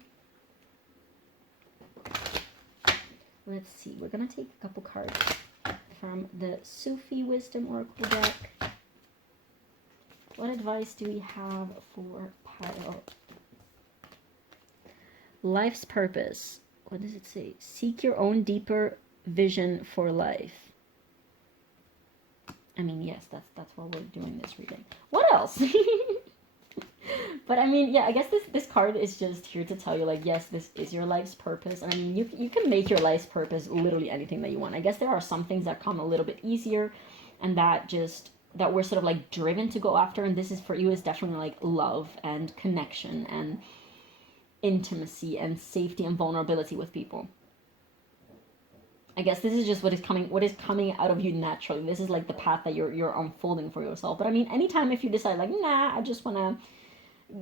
Let's see, we're going to take a couple cards from the Sufi Wisdom Oracle deck. What advice do we have for Pyle? Life's purpose. What does it say? Seek your own deeper vision for life. I mean, yes, that's why we're doing this reading. What else? But I mean, yeah, I guess this card is just here to tell you, like, yes, this is your life's purpose. And I mean, you can make your life's purpose literally anything that you want. I guess there are some things that come a little bit easier and that we're sort of like driven to go after. And this is for you is definitely like love and connection and intimacy and safety and vulnerability with people. I guess this is just what is coming out of you naturally. This is like the path that you're unfolding for yourself. But I mean, anytime if you decide like, nah, I just want to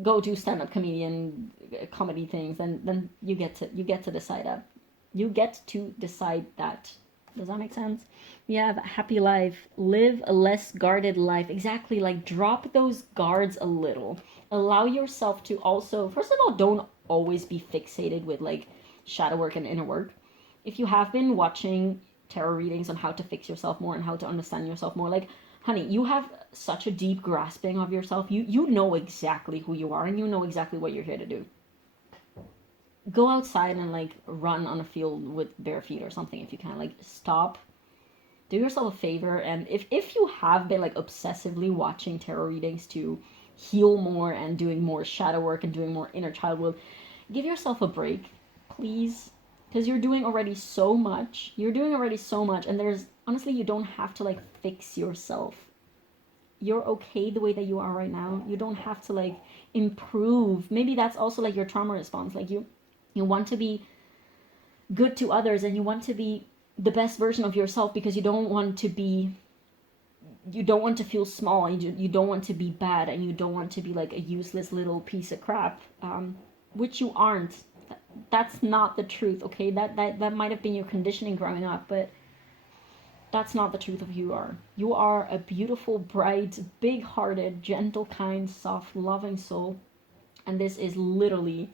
go do stand-up comedy things, then you get to decide that. You get to decide that. Does that make sense? You have a happy life. Live a less guarded life. Exactly. Like, drop those guards a little. Allow yourself to also, first of all, don't always be fixated with like shadow work and inner work. If you have been watching tarot readings on how to fix yourself more and how to understand yourself more, like, honey, you have such a deep grasping of yourself. You know exactly who you are and you know exactly what you're here to do. Go outside and like run on a field with bare feet or something if you can. Like, stop. Do yourself a favor. And if you have been like obsessively watching tarot readings to heal more and doing more shadow work and doing more inner child work, give yourself a break, please. Because you're doing already so much. And there's, honestly, you don't have to like fix yourself. You're okay the way that you are right now. You don't have to like improve. Maybe that's also like your trauma response. Like, you want to be good to others and you want to be the best version of yourself because you don't want to feel small, and you don't want to be bad, and you don't want to be like a useless little piece of crap, which you aren't. that's not the truth, okay? That might have been your conditioning growing up, but that's not the truth of who you are. You are a beautiful, bright, big-hearted, gentle, kind, soft, loving soul. And this is literally,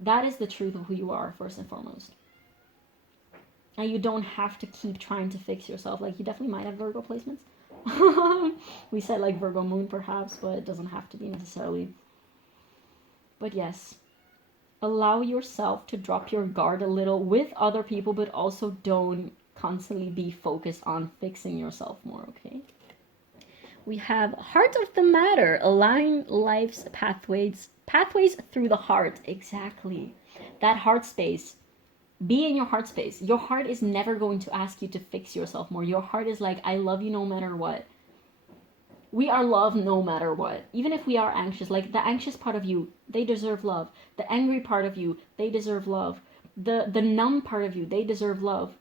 that is the truth of who you are, first and foremost. And you don't have to keep trying to fix yourself. Like, you definitely might have Virgo placements. We said, like, Virgo moon, perhaps, but it doesn't have to be necessarily. But yes, allow yourself to drop your guard a little with other people, but also don't constantly be focused on fixing yourself more, okay? We have heart of the matter, align life's pathways through the heart. Exactly. That heart space. Be in your heart space. Your heart is never going to ask you to fix yourself more. Your heart is like, I love you no matter what. We are loved no matter what. Even if we are anxious, like the anxious part of you, they deserve love. The angry part of you, they deserve love. The numb part of you, they deserve love.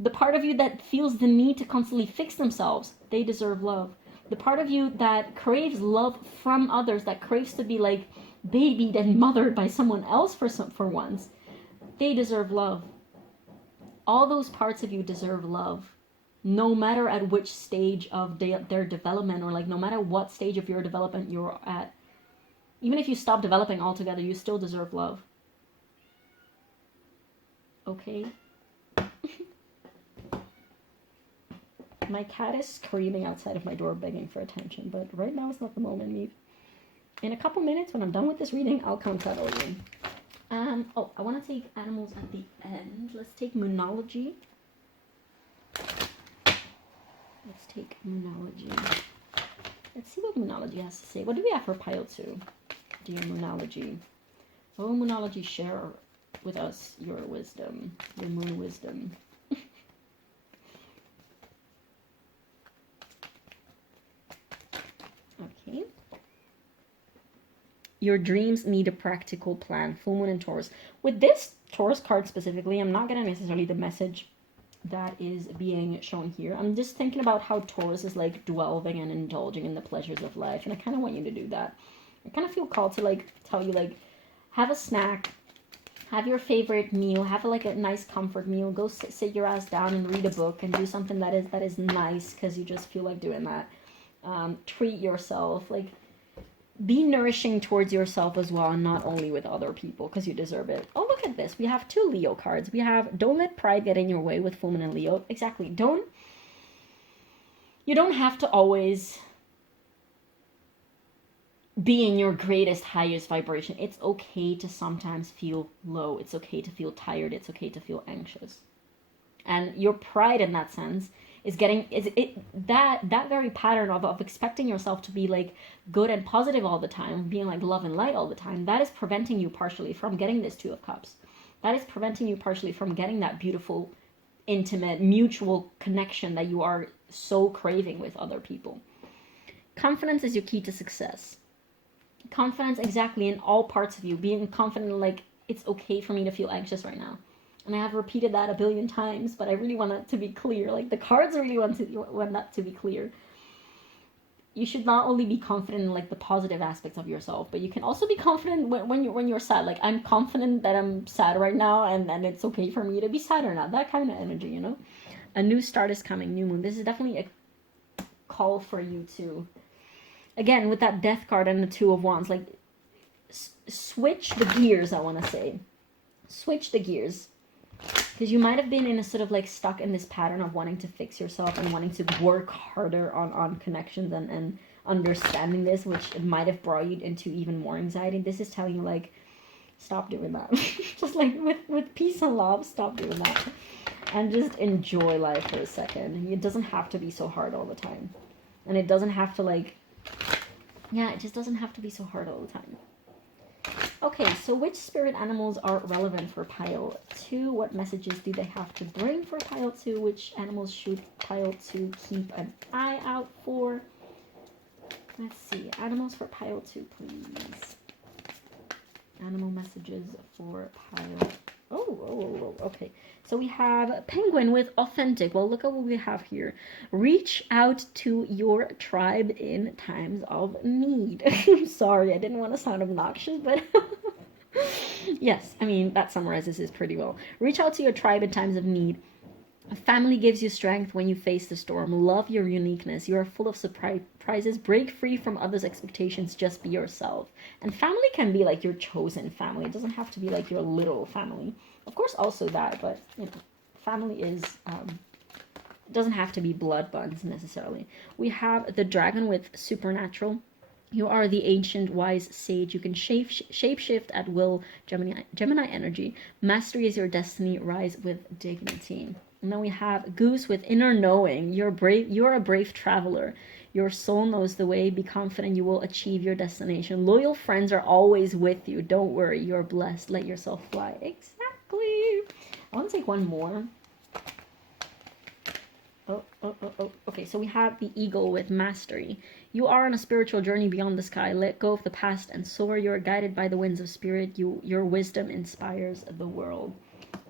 The part of you that feels the need to constantly fix themselves, they deserve love. The part of you that craves love from others, that craves to be like babied and mothered by someone else for once, they deserve love. All those parts of you deserve love, no matter at which stage of their development, or like no matter what stage of your development you're at. Even if you stop developing altogether, you still deserve love. Okay? My cat is screaming outside of my door begging for attention, but right now is not the moment, Eve. In a couple minutes, when I'm done with this reading, I'll come cuddle you. Oh, I want to take animals at the end. Let's take Moonology. Let's take Moonology. Let's see what Moonology has to say. What do we have for Pile 2? Dear Moonology. Oh, Moonology, share with us your wisdom, your moon wisdom. Okay. Your dreams need a practical plan. Full moon and Taurus. With this Taurus card specifically, I'm not getting necessarily the message that is being shown here. I'm just thinking about how Taurus is like dwelling and indulging in the pleasures of life, and I kind of want you to do that. I kind of feel called to like tell you, like, have a snack, have your favorite meal, have like a nice comfort meal, go sit your ass down and read a book and do something that is nice because you just feel like doing that. Treat yourself, like, be nourishing towards yourself as well, and not only with other people, because you deserve it. Oh, look at this. We have 2 Leo cards. We have don't let pride get in your way with Full Moon and Leo. Exactly. You don't have to always be in your greatest, highest vibration. It's okay to sometimes feel low. It's okay to feel tired. It's okay to feel anxious. And your pride in that sense is that very pattern of expecting yourself to be like good and positive all the time, being like love and light all the time, that is preventing you partially from getting this 2 of Cups. That is preventing you partially from getting that beautiful, intimate, mutual connection that you are so craving with other people. Confidence is your key to success. Confidence exactly in all parts of you. Being confident, like, it's okay for me to feel anxious right now. And I have repeated that a billion times, but I really want that to be clear. Like, the cards really want that to be clear. You should not only be confident in like the positive aspects of yourself, but you can also be confident when you're sad. Like, I'm confident that I'm sad right now, and it's okay for me to be sad or not. That kind of energy, you know? A new start is coming, new moon. This is definitely a call for you to, again, with that death card and the 2 of Wands, like, switch the gears, I want to say. Switch the gears. Because you might have been in a sort of like stuck in this pattern of wanting to fix yourself and wanting to work harder on connections and understanding this, which might have brought you into even more anxiety. This is telling you, like, stop doing that. Just like with peace and love, stop doing that. And just enjoy life for a second. It doesn't have to be so hard all the time. And it doesn't have to, like, yeah, it just doesn't have to be so hard all the time. Okay, so which spirit animals are relevant for Pile 2? What messages do they have to bring for Pile 2? Which animals should Pile 2 keep an eye out for? Let's see. Animals for Pile 2, please. Animal messages for Pile... Oh, okay. So we have Penguin with authentic. Well, look at what we have here. Reach out to your tribe in times of need. Sorry, I didn't want to sound obnoxious, but Yes, I mean, that summarizes this pretty well. Reach out to your tribe in times of need. A family gives you strength when you face the storm. Love your uniqueness. You are full of surprises. Break free from others' expectations. Just be yourself. And family can be like your chosen family. It doesn't have to be like your little family. Of course, also that, but you know, family is it doesn't have to be blood buns necessarily. We have the dragon with supernatural. You are the ancient wise sage. You can shapeshift at will. Gemini energy. Mastery is your destiny. Rise with dignity. And then we have goose with inner knowing. You're brave. You are a brave traveler. Your soul knows the way. Be confident you will achieve your destination. Loyal friends are always with you. Don't worry. You're blessed. Let yourself fly. Exactly. I want to take one more. Oh. Okay, so we have the eagle with mastery. You are on a spiritual journey beyond the sky. Let go of the past and soar. You are guided by the winds of spirit. Your wisdom inspires the world.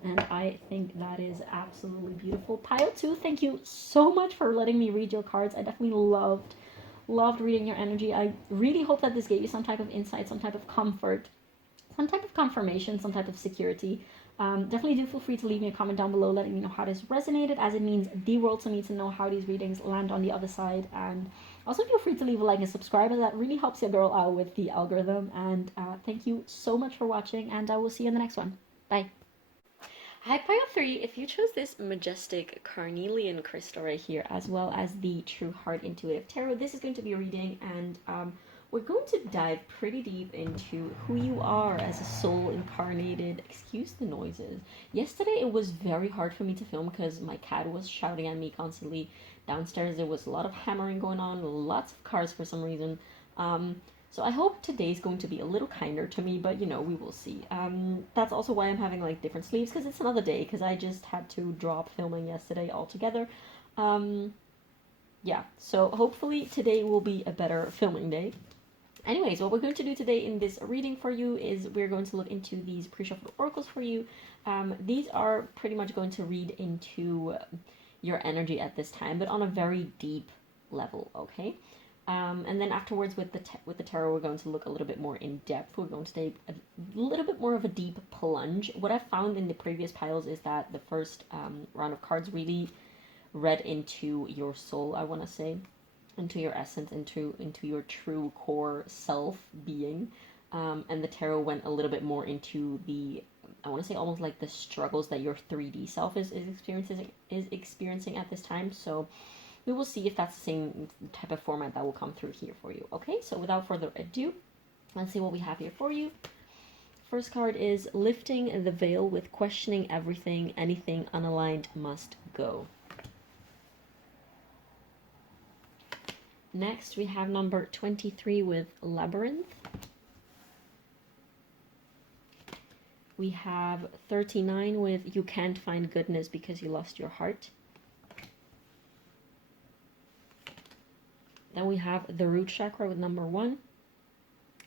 And I think that is absolutely beautiful. Pile 2, thank you so much for letting me read your cards. I definitely loved reading your energy. I really hope that this gave you some type of insight, some type of comfort, some type of confirmation, some type of security. Definitely do feel free to leave me a comment down below letting me know how this resonated, as it means the world to me to know how these readings land on the other side. And also feel free to leave a like and subscribe, as that really helps your girl out with the algorithm. And thank you so much for watching, and I will see you in the next one. Bye. Hi, Pile 3. If you chose this majestic Carnelian crystal right here, as well as the True Heart Intuitive Tarot, this is going to be a reading, and we're going to dive pretty deep into who you are as a soul incarnated. Excuse the noises. Yesterday it was very hard for me to film because my cat was shouting at me constantly downstairs. There was a lot of hammering going on, lots of cars for some reason. So I hope today's going to be a little kinder to me, but you know, we will see. That's also why I'm having like different sleeves, because it's another day, because I just had to drop filming yesterday altogether. Yeah, so hopefully today will be a better filming day. Anyways, what we're going to do today in this reading for you is we're going to look into these pre-shuffled oracles for you. These are pretty much going to read into your energy at this time, but on a very deep level, okay? And then afterwards with the tarot, we're going to look a little bit more in depth. We're going to take a little bit more of a deep plunge. What I've found in the previous piles is that the first round of cards really read into your soul, I want to say, into your essence, into your true core self being, and the tarot went a little bit more into the, I want to say, almost like the struggles that your 3D self is experiencing at this time. So we will see if that's the same type of format that will come through here for you. Okay, so without further ado, let's see what we have here for you. First card is lifting the veil with questioning everything. Anything unaligned must go. Next, we have number 23 with Labyrinth. We have 39 with You Can't Find Goodness Because You Lost Your Heart. Then we have the Root Chakra with number 1.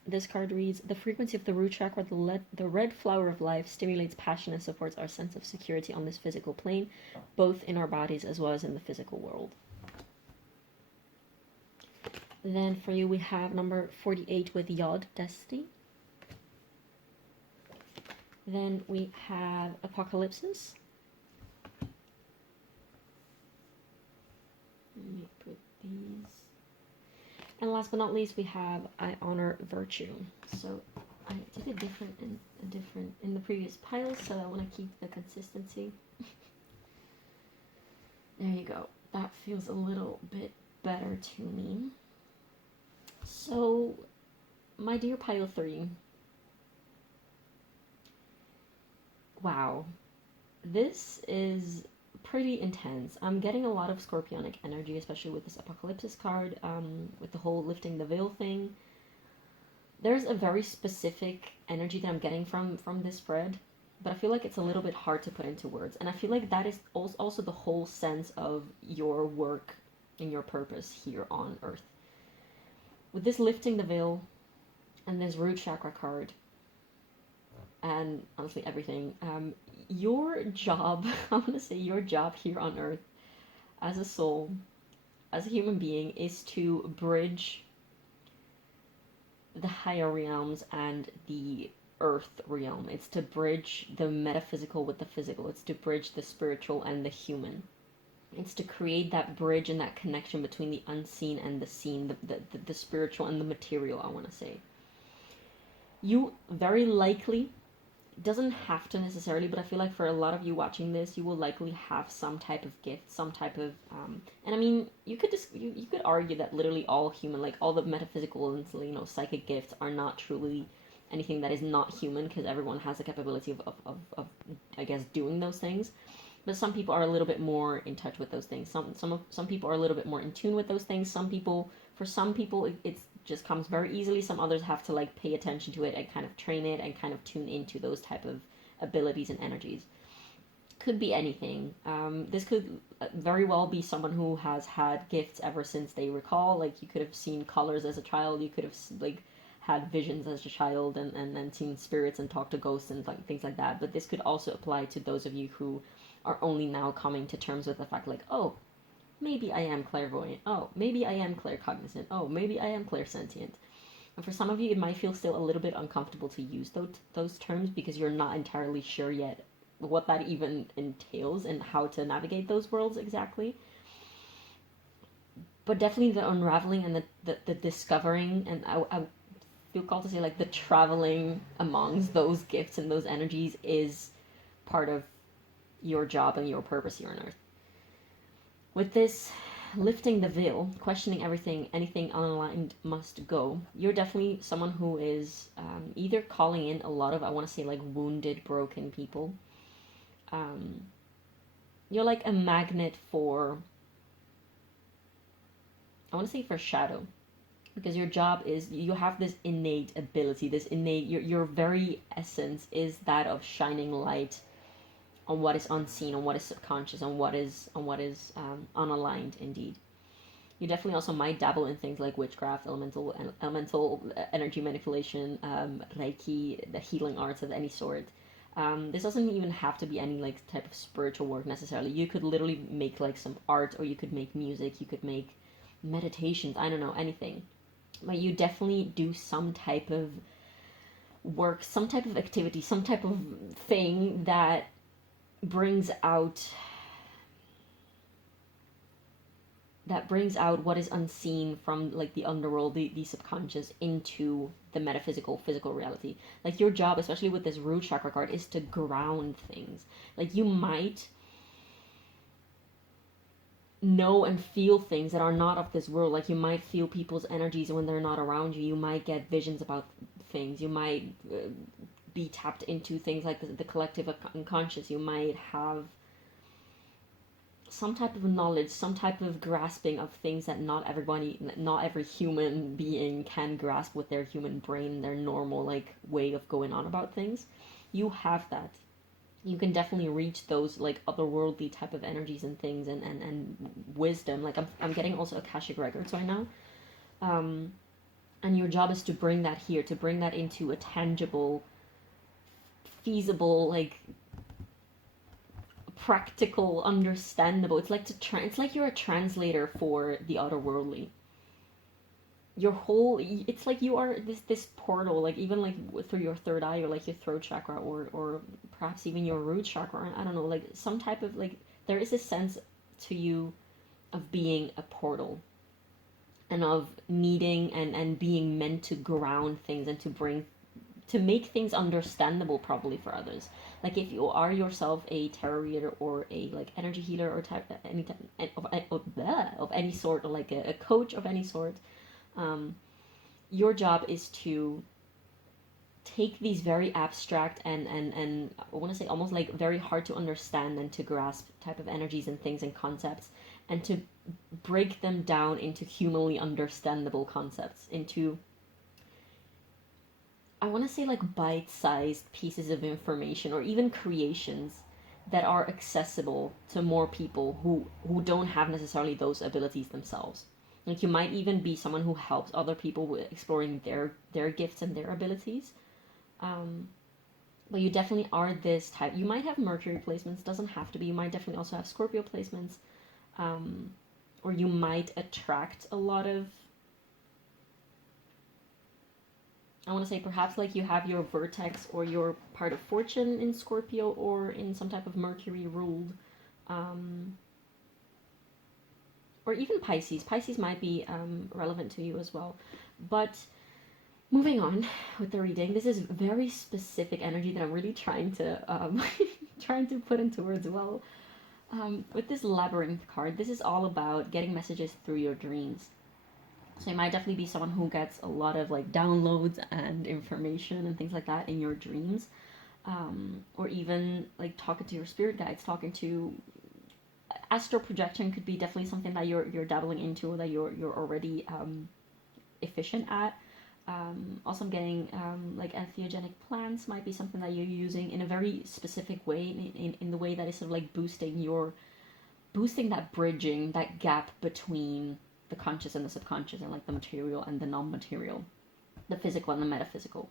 This card reads, the frequency of the root chakra, the red flower of life, stimulates passion and supports our sense of security on this physical plane, both in our bodies as well as in the physical world. Then for you we have number 48 with Yod, Destiny. Then we have Apocalypsis. Let me put these. And last but not least, we have I Honor Virtue. So I did a different in the previous piles, so I want to keep the consistency. There you go. That feels a little bit better to me. So, my dear pile 3. Wow. This is pretty intense. I'm getting a lot of scorpionic energy, especially with this Apocalypsis card, with the whole lifting the veil thing. There's a very specific energy that I'm getting from this spread, but I feel like it's a little bit hard to put into words. And I feel like that is also the whole sense of your work and your purpose here on Earth. With this lifting the veil and this root chakra card, and honestly everything, your job, I want to say your job here on Earth as a soul, as a human being, is to bridge the higher realms and the earth realm. It's to bridge the metaphysical with the physical. It's to bridge the spiritual and the human. It's to create that bridge and that connection between the unseen and the seen, the spiritual and the material, I want to say. You very likely, doesn't have to necessarily, but I feel like for a lot of you watching this, you will likely have some type of gift, some type of, and I mean, you could just, you could argue that literally all human, like all the metaphysical and, you know, psychic gifts are not truly anything that is not human, because everyone has the capability of, I guess, doing those things. But some people are a little bit more in touch with those things. Some people are a little bit more in tune with those things. For some people, it's just comes very easily. Some others have to like pay attention to it and kind of train it and kind of tune into those type of abilities and energies. Could be anything. This could very well be someone who has had gifts ever since they recall. Like you could have seen colors as a child. You could have like had visions as a child and then seen spirits and talked to ghosts and like things like that. But this could also apply to those of you who are only now coming to terms with the fact like, oh, maybe I am clairvoyant. Oh, maybe I am claircognizant. Oh, maybe I am clairsentient. And for some of you, it might feel still a little bit uncomfortable to use those terms because you're not entirely sure yet what that even entails and how to navigate those worlds exactly. But definitely the unraveling and the discovering, and I feel called to say like the traveling amongst those gifts and those energies is part of your job and your purpose here on Earth. With this lifting the veil, questioning everything, anything unaligned must go, you're definitely someone who is either calling in a lot of, I want to say, like wounded, broken people. You're like a magnet for, I want to say for shadow. Because your job is, you have this innate ability, this innate, your very essence is that of shining light on what is unseen, on what is subconscious, on what is unaligned indeed. You definitely also might dabble in things like witchcraft, elemental energy manipulation, Reiki, the healing arts of any sort. This doesn't even have to be any like type of spiritual work necessarily. You could literally make like some art, or you could make music, you could make meditations, I don't know, anything. But you definitely do some type of work, some type of activity, some type of thing that brings out what is unseen from like the underworld, the subconscious, into the metaphysical, physical reality. Like your job, especially with this root chakra card, is to ground things. Like you might know and feel things that are not of this world. Like you might feel people's energies when they're not around you. You might get visions about things. You might be tapped into things like the collective unconscious. You might have some type of knowledge, some type of grasping of things that not every human being can grasp with their human brain, their normal like way of going on about things. You have that. You can definitely reach those like otherworldly type of energies and things and wisdom. Like I'm getting also Akashic records right now. And your job is to bring that here, to bring that into a tangible, feasible, like practical, understandable. It's like it's like you're a translator for the otherworldly. It's like you are this portal, like even like through your third eye, or like your throat chakra, or perhaps even your root chakra. I don't know, like some type of like, there is a sense to you of being a portal, and of needing and being meant to ground things and to make things understandable probably for others. Like if you are yourself a tarot reader or a like energy healer or any type of any sort, or like a coach of any sort, your job is to take these very abstract and I want to say almost like very hard to understand and to grasp type of energies and things and concepts, and to break them down into humanly understandable concepts, into, I want to say like bite-sized pieces of information or even creations that are accessible to more people who don't have necessarily those abilities themselves. Like you might even be someone who helps other people with exploring their gifts and their abilities. But you definitely are this type. You might have Mercury placements, doesn't have to be. You might definitely also have Scorpio placements. Or you might attract a lot of I want to say perhaps like you have your vertex or your part of fortune in Scorpio or in some type of Mercury ruled, um, or even Pisces. Pisces might be relevant to you as well. But moving on with the reading, this is very specific energy that I'm really trying to trying to put into words well. With this labyrinth card, this is all about getting messages through your dreams. So you might definitely be someone who gets a lot of like downloads and information and things like that in your dreams, or even like talking to your spirit guides, talking to astral projection could be definitely something that you're dabbling into or that you're already efficient at. Also, I'm getting like entheogenic plants might be something that you're using in a very specific way, in the way that is sort of like boosting that bridging, that gap between the conscious and the subconscious, and like the material and the non-material, the physical and the metaphysical.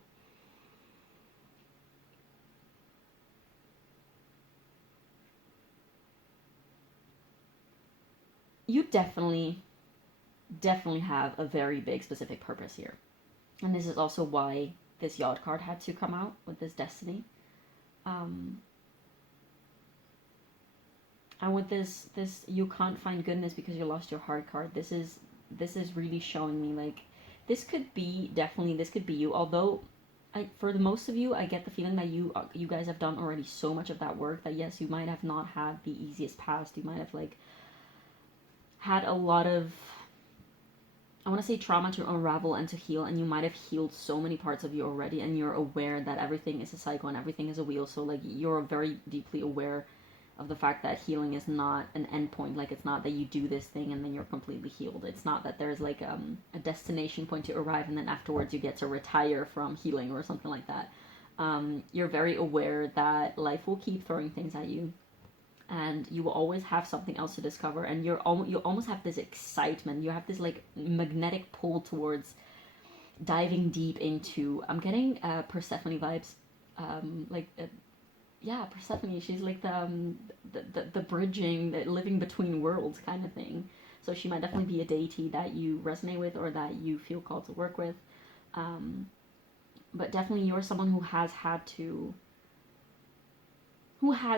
You definitely have a very big specific purpose here. And this is also why this yacht card had to come out with this destiny. Um, and with this you can't find goodness because you lost your heart card. This is really showing me like this could be you. Although for the most of you, I get the feeling that you guys have done already so much of that work that yes, you might have not had the easiest past. You might have like had a lot of, I want to say, trauma to unravel and to heal, and you might have healed so many parts of you already, and you're aware that everything is a cycle and everything is a wheel. So like you're very deeply aware of the fact that healing is not an endpoint. Like it's not that you do this thing and then you're completely healed. It's not that there's like a destination point to arrive and then afterwards you get to retire from healing or something like that. You're very aware that life will keep throwing things at you, and you will always have something else to discover, and you almost have this excitement, you have this like magnetic pull towards diving deep into, I'm getting Persephone vibes, like yeah, Persephone, she's like the bridging, the living between worlds kind of thing. So she might definitely be a deity that you resonate with or that you feel called to work with, but definitely you're someone who has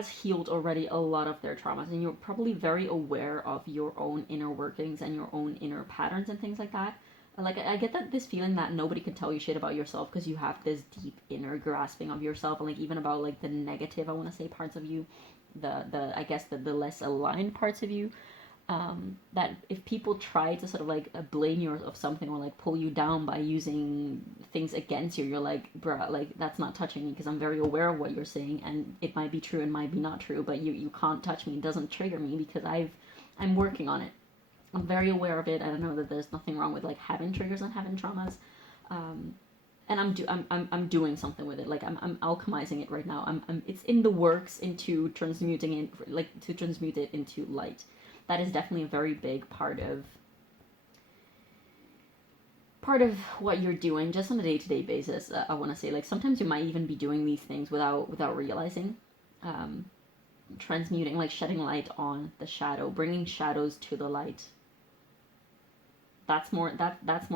healed already a lot of their traumas, and you're probably very aware of your own inner workings and your own inner patterns and things like that. Like I get that this feeling that nobody can tell you shit about yourself because you have this deep inner grasping of yourself, and like even about like the negative, I want to say, parts of you, the I guess the less aligned parts of you, that if people try to sort of like blame you of something or like pull you down by using things against you, you're like, bruh, like that's not touching me because I'm very aware of what you're saying, and it might be true and might be not true, but you can't touch me. It doesn't trigger me because I'm working on it. I'm very aware of it. I don't know that there's nothing wrong with like having triggers and having traumas. And I'm doing something with it. Like I'm alchemizing it right now. It's in the works into transmuting it, like to transmute it into light. That is definitely a very big part of what you're doing just on a day-to-day basis. I want to say, like, sometimes you might even be doing these things without realizing, um, transmuting, like shedding light on the shadow, bringing shadows to the light. That's more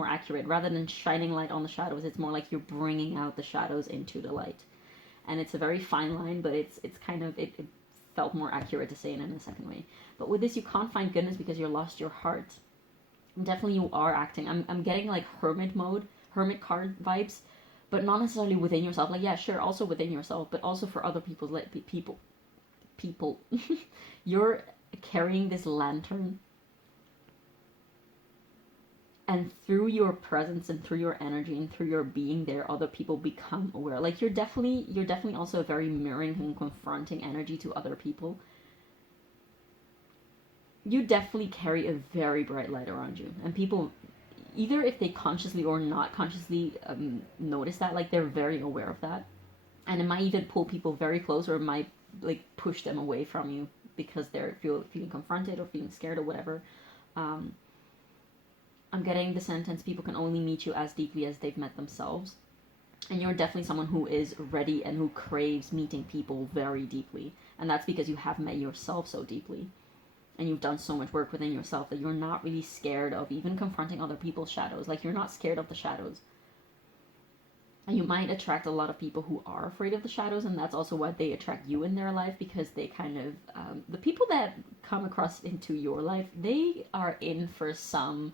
accurate. Rather than shining light on the shadows, it's more like you're bringing out the shadows into the light. And it's a very fine line, but it's kind of it felt more accurate to say it in a second way. But with this, you can't find goodness because you lost your heart. Definitely, you are acting. I'm getting like hermit mode, hermit card vibes, but not necessarily within yourself. Like, yeah, sure, also within yourself, but also for other people. Like people, you're carrying this lantern, and through your presence and through your energy and through your being there, other people become aware. Like you're definitely also a very mirroring and confronting energy to other people. You definitely carry a very bright light around you, and people, either if they consciously or not consciously notice that, like they're very aware of that, and it might even pull people very close, or it might like push them away from you because they're feeling confronted or feeling scared or whatever. Um, I'm getting the sentence, people can only meet you as deeply as they've met themselves. And you're definitely someone who is ready and who craves meeting people very deeply. And that's because you have met yourself so deeply. And you've done so much work within yourself that you're not really scared of even confronting other people's shadows. Like, you're not scared of the shadows. And you might attract a lot of people who are afraid of the shadows, and that's also why they attract you in their life, because they kind of, the people that come across into your life, they are in for some,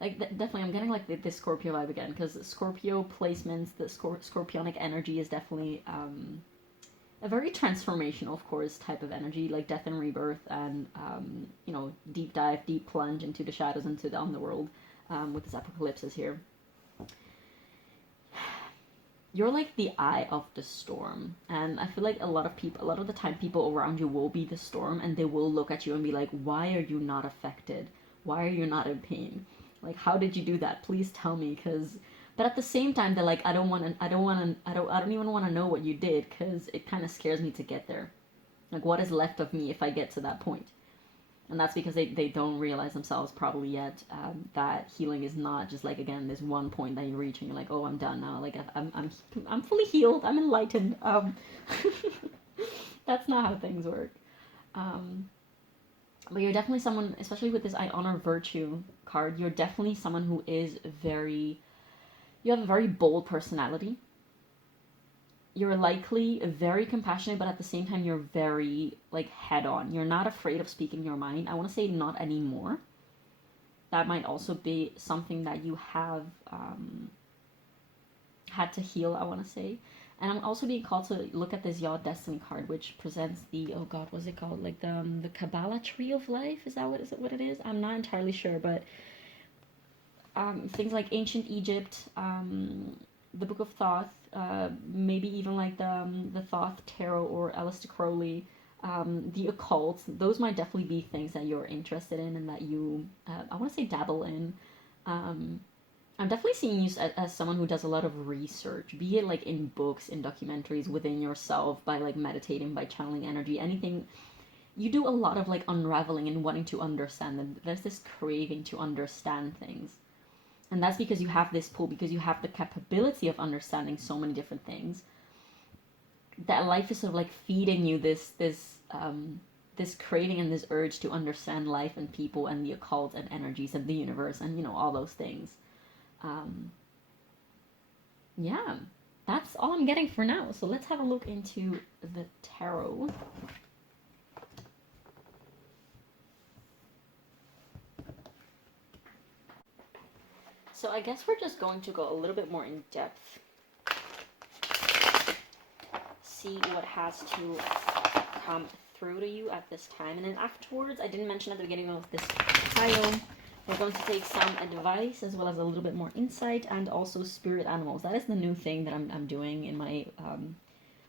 like, definitely, I'm getting, like, this Scorpio vibe again, because Scorpio placements, the Scorpionic energy is definitely, a very transformational, of course, type of energy, like death and rebirth, and, you know, deep dive, deep plunge into the shadows, into the underworld, with this apocalypse here. You're like the eye of the storm, and I feel like a lot of the time people around you will be the storm, and they will look at you and be like, why are you not affected? Why are you not in pain? Like, how did you do that? Please tell me. But at the same time, they're like, I don't even want to know what you did, because it kind of scares me to get there. Like, what is left of me if I get to that point? And that's because they don't realize themselves probably yet, that healing is not just like, again, this one point that you reach and you're like, oh, I'm done now. Like, I'm fully healed. I'm enlightened. That's not how things work. But you're definitely someone, especially with this I honor virtue card, you're definitely someone who is you have a very bold personality. You're likely very compassionate, but at the same time, you're very, like, head-on. You're not afraid of speaking your mind. I want to say not anymore. That might also be something that you have had to heal, I want to say. And I'm also being called to look at this Yaw Destiny card, which presents the, oh god, what's it called? Like the Kabbalah Tree of Life? Is that what it is? I'm not entirely sure, but things like ancient Egypt, the Book of Thoth, maybe even like the Thoth Tarot or Aleister Crowley, the occult. Those might definitely be things that you're interested in and that you, I want to say, dabble in. I'm definitely seeing you as someone who does a lot of research, be it like in books, in documentaries, within yourself, by like meditating, by channeling energy, anything. You do a lot of like unraveling and wanting to understand them. There's this craving to understand things. And that's because you have this pull, because you have the capability of understanding so many different things. That life is sort of like feeding you this craving and this urge to understand life and people and the occult and energies and the universe and, you know, all those things. Yeah, that's all I'm getting for now. So let's have a look into the tarot. So I guess we're just going to go a little bit more in depth. See what has to come through to you at this time. And then afterwards, I didn't mention at the beginning of this pile, we're going to take some advice as well as a little bit more insight and also spirit animals. That is the new thing that I'm doing in my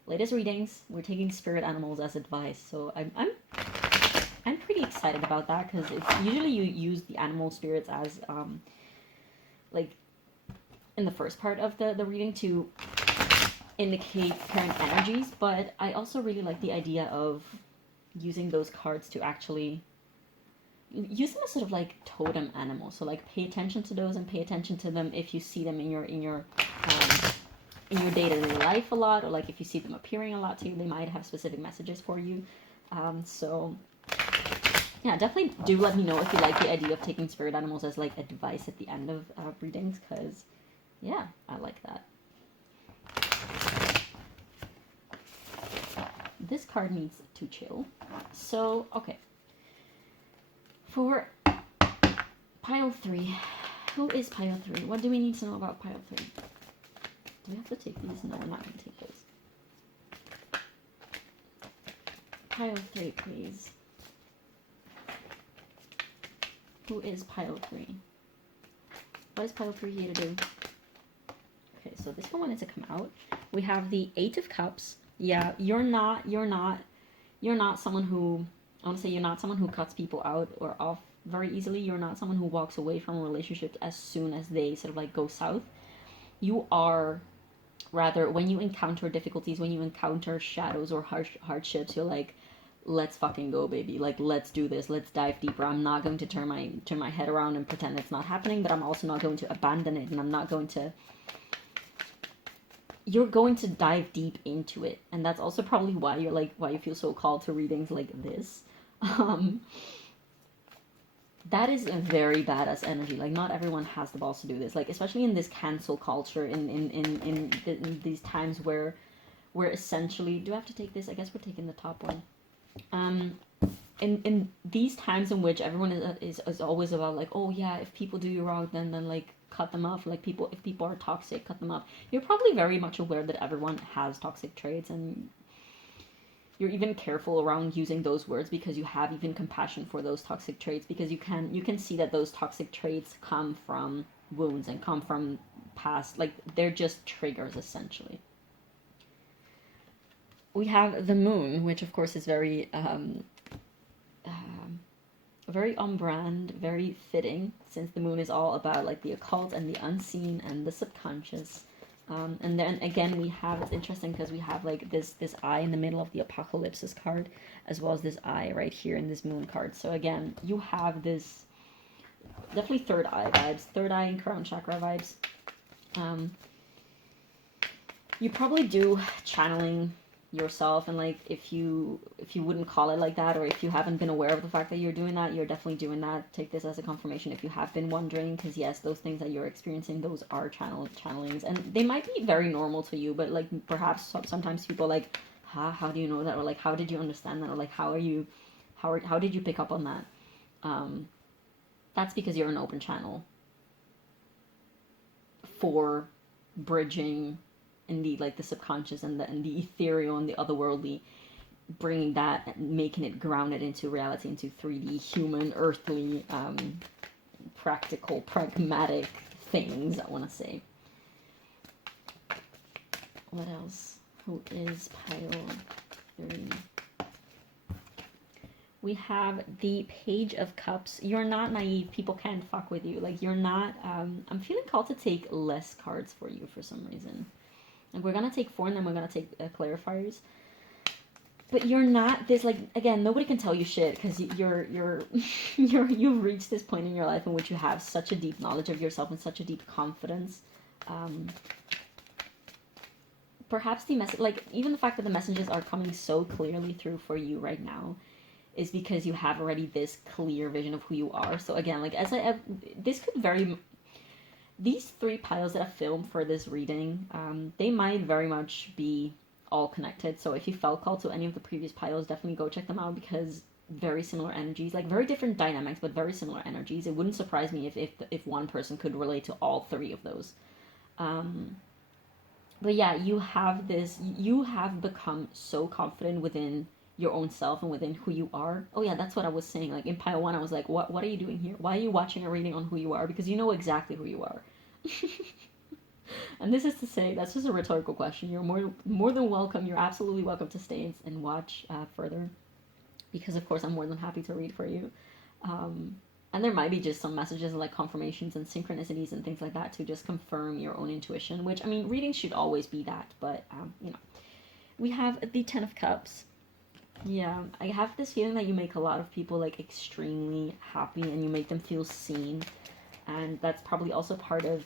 latest readings. We're taking spirit animals as advice. So I'm pretty excited about that, because usually you use the animal spirits as like in the first part of the reading to indicate current energies, but I also really like the idea of using those cards to actually use them as sort of like totem animals. So like pay attention to those and pay attention to them if you see them in your day-to-day life a lot, or like if you see them appearing a lot too, they might have specific messages for you. So yeah, definitely do let me know if you like the idea of taking spirit animals as like advice at the end of readings, because yeah, I like that. This card needs to chill. So, okay. For pile 3, who is pile 3? What do we need to know about pile 3? Do we have to take these? No, we're not going to take those. Pile 3, please. Who is pile 3? What is pile 3 here to do? Okay, so this one wanted to come out. We have the 8 of Cups. Yeah, you're not someone who, I want to say you're not someone who cuts people out or off very easily. You're not someone who walks away from relationships as soon as they sort of like go south. You are, rather, when you encounter difficulties, when you encounter shadows or hardships, you're like, let's fucking go, baby. Like, let's do this. Let's dive deeper. I'm not going to turn my head around and pretend it's not happening, but I'm also not going to abandon it, and I'm not going to... You're going to dive deep into it, and that's also probably why you're like, why you feel so called to readings like this. that is a very badass energy. Like, not everyone has the balls to do this. Like, especially in this cancel culture, in these times where we're essentially. Do I have to take this? I guess we're taking the top one. Um, in these times in which everyone is always about like, oh yeah, if people do you wrong, then like cut them off. Like, if people are toxic, cut them off. You're probably very much aware that everyone has toxic traits, and you're even careful around using those words because you have even compassion for those toxic traits, because you can see that those toxic traits come from wounds and come from past, like they're just triggers essentially. We have the moon, which of course is very on brand, very fitting, since the moon is all about like the occult and the unseen and the subconscious. And then again, we have, it's interesting because we have like this eye in the middle of the apocalypsis card, as well as this eye right here in this moon card. So again, you have this definitely third eye vibes, third eye and crown chakra vibes. You probably do channeling yourself, and like if you wouldn't call it like that, or if you haven't been aware of the fact that you're doing that, you're definitely doing that. Take this as a confirmation if you have been wondering, because yes, those things that you're experiencing, those are channelings, and they might be very normal to you, but like perhaps sometimes people like, how do you know that, or like how did you understand that, or like how did you pick up on that? That's because you're an open channel for bridging indeed like the subconscious and the ethereal and the otherworldly, bringing that and making it grounded into reality, into 3D human earthly practical pragmatic things, I want to say. What else? Who is pile 3? We have the Page of Cups. You're not naive. People can't fuck with you. Like, you're not... I'm feeling called to take less cards for you for some reason. Like, we're going to take 4, and then we're going to take clarifiers. But you're not this, like, again, nobody can tell you shit, because you've reached this point in your life in which you have such a deep knowledge of yourself and such a deep confidence. Perhaps the message, like, even the fact that the messages are coming so clearly through for you right now is because you have already this clear vision of who you are. So again, like, this could very... These 3 piles that I filmed for this reading, they might very much be all connected. So if you felt called to any of the previous piles, definitely go check them out, because very similar energies, like very different dynamics, but very similar energies. It wouldn't surprise me if one person could relate to all 3 of those. But yeah, you have become so confident within your own self and within who you are. Oh yeah, that's what I was saying. Like in pile 1, I was like, what are you doing here? Why are you watching a reading on who you are? Because you know exactly who you are. And this is to say, that's just a rhetorical question. You're more than welcome. You're absolutely welcome to stay and watch further, because of course I'm more than happy to read for you. And there might be just some messages like confirmations and synchronicities and things like that to just confirm your own intuition, which, I mean, readings should always be that, but you know. We have the 10 of Cups. Yeah, I have this feeling that you make a lot of people like extremely happy, and you make them feel seen, and that's probably also part of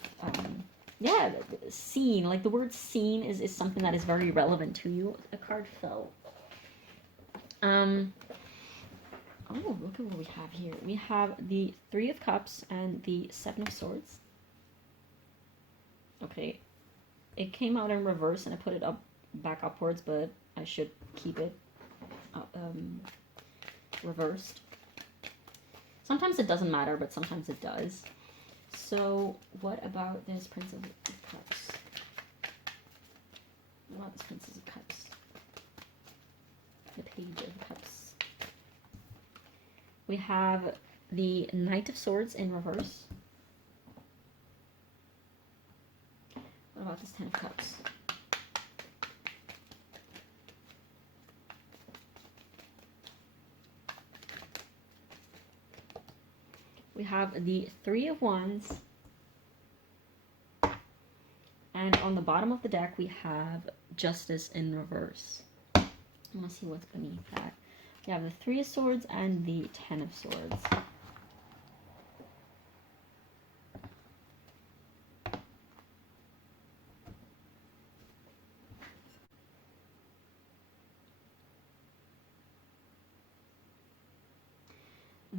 yeah, seen. Like, the word seen is something that is very relevant to you. A card fell. Oh, look at what we have here. We have the 3 of Cups and the 7 of Swords. Okay, it came out in reverse, and I put it back upwards, but I should keep it reversed. Sometimes it doesn't matter, but sometimes it does. So what about this Prince of Cups? What about this Princess of Cups? The Page of Cups. We have the Knight of Swords in reverse. What about this 10 of Cups? We have the 3 of Wands, and on the bottom of the deck we have Justice in reverse. I want to see what's beneath that. We have the 3 of Swords and the 10 of Swords.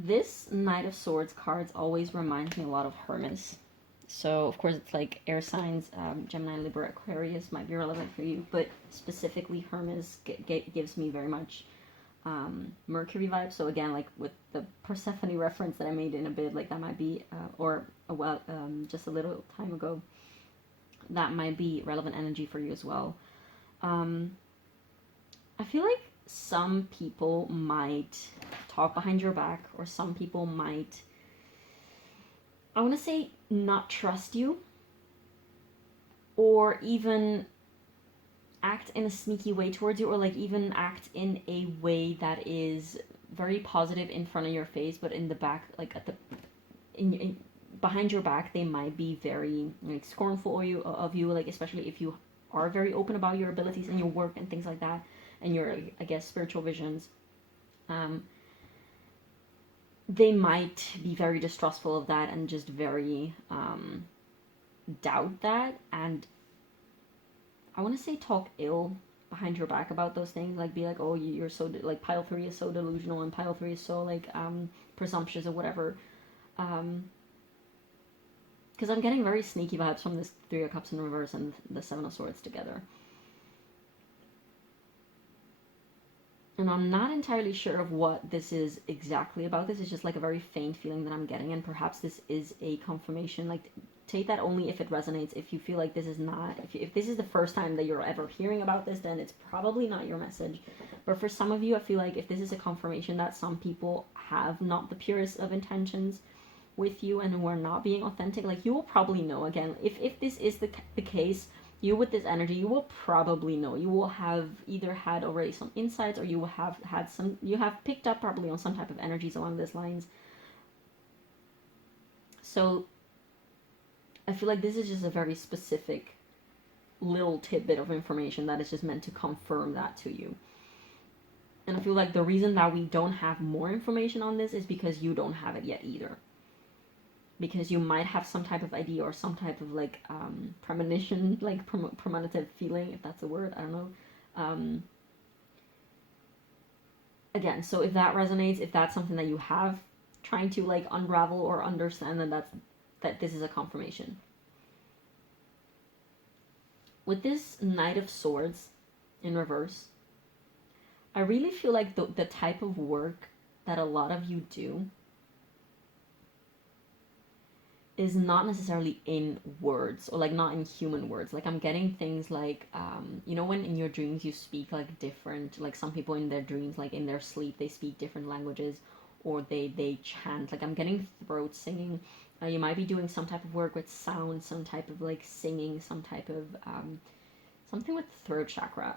this Knight of Swords cards always reminds me a lot of Hermes. So, of course, it's like air signs, Gemini, Libra, Aquarius might be relevant for you, but specifically Hermes gives me very much Mercury vibes. So again, like with the Persephone reference that I made in a bit, like that might be, just a little time ago, that might be relevant energy for you as well. I feel like some people might talk behind your back, or some people might, I want to say, not trust you, or even act in a sneaky way towards you, or like even act in a way that is very positive in front of your face, but in the back, like at the behind your back, they might be very like scornful of you, like especially if you are very open about your abilities and your work and things like that, and your, I guess, spiritual visions. They might be very distrustful of that and just very doubt that, and I want to say talk ill behind your back about those things, like be like, oh, you're so like pile 3 is so delusional, and pile 3 is so like presumptuous or whatever, because I'm getting very sneaky vibes from this 3 of Cups in reverse and the 7 of Swords together. And I'm not entirely sure of what this is exactly about. This is just like a very faint feeling that I'm getting, and perhaps this is a confirmation. Like, take that only if it resonates. If you feel like this is not, if this is the first time that you're ever hearing about this, then it's probably not your message. But for some of you, I feel like if this is a confirmation that some people have not the purest of intentions with you and who are not being authentic, like, you will probably know. Again, if this is the case, you with this energy, you will probably know. You will have either had already some insights, or you will have had some, you have picked up probably on some type of energies along these lines. So I feel like this is just a very specific little tidbit of information that is just meant to confirm that to you. And I feel like the reason that we don't have more information on this is because you don't have it yet either. Because you might have some type of idea or some type of like premonition, like premonitive feeling, if that's a word, I don't know. Again, so if that resonates, if that's something that you have trying to like unravel or understand, then that this is a confirmation. With this Knight of Swords in reverse, I really feel like the type of work that a lot of you do is not necessarily in words, or like not in human words. Like, I'm getting things like, you know, when in your dreams you speak like different, like some people in their dreams, like in their sleep, they speak different languages, or they chant. Like, I'm getting throat singing. You might be doing some type of work with sound, some type of like singing, some type of something with the throat chakra,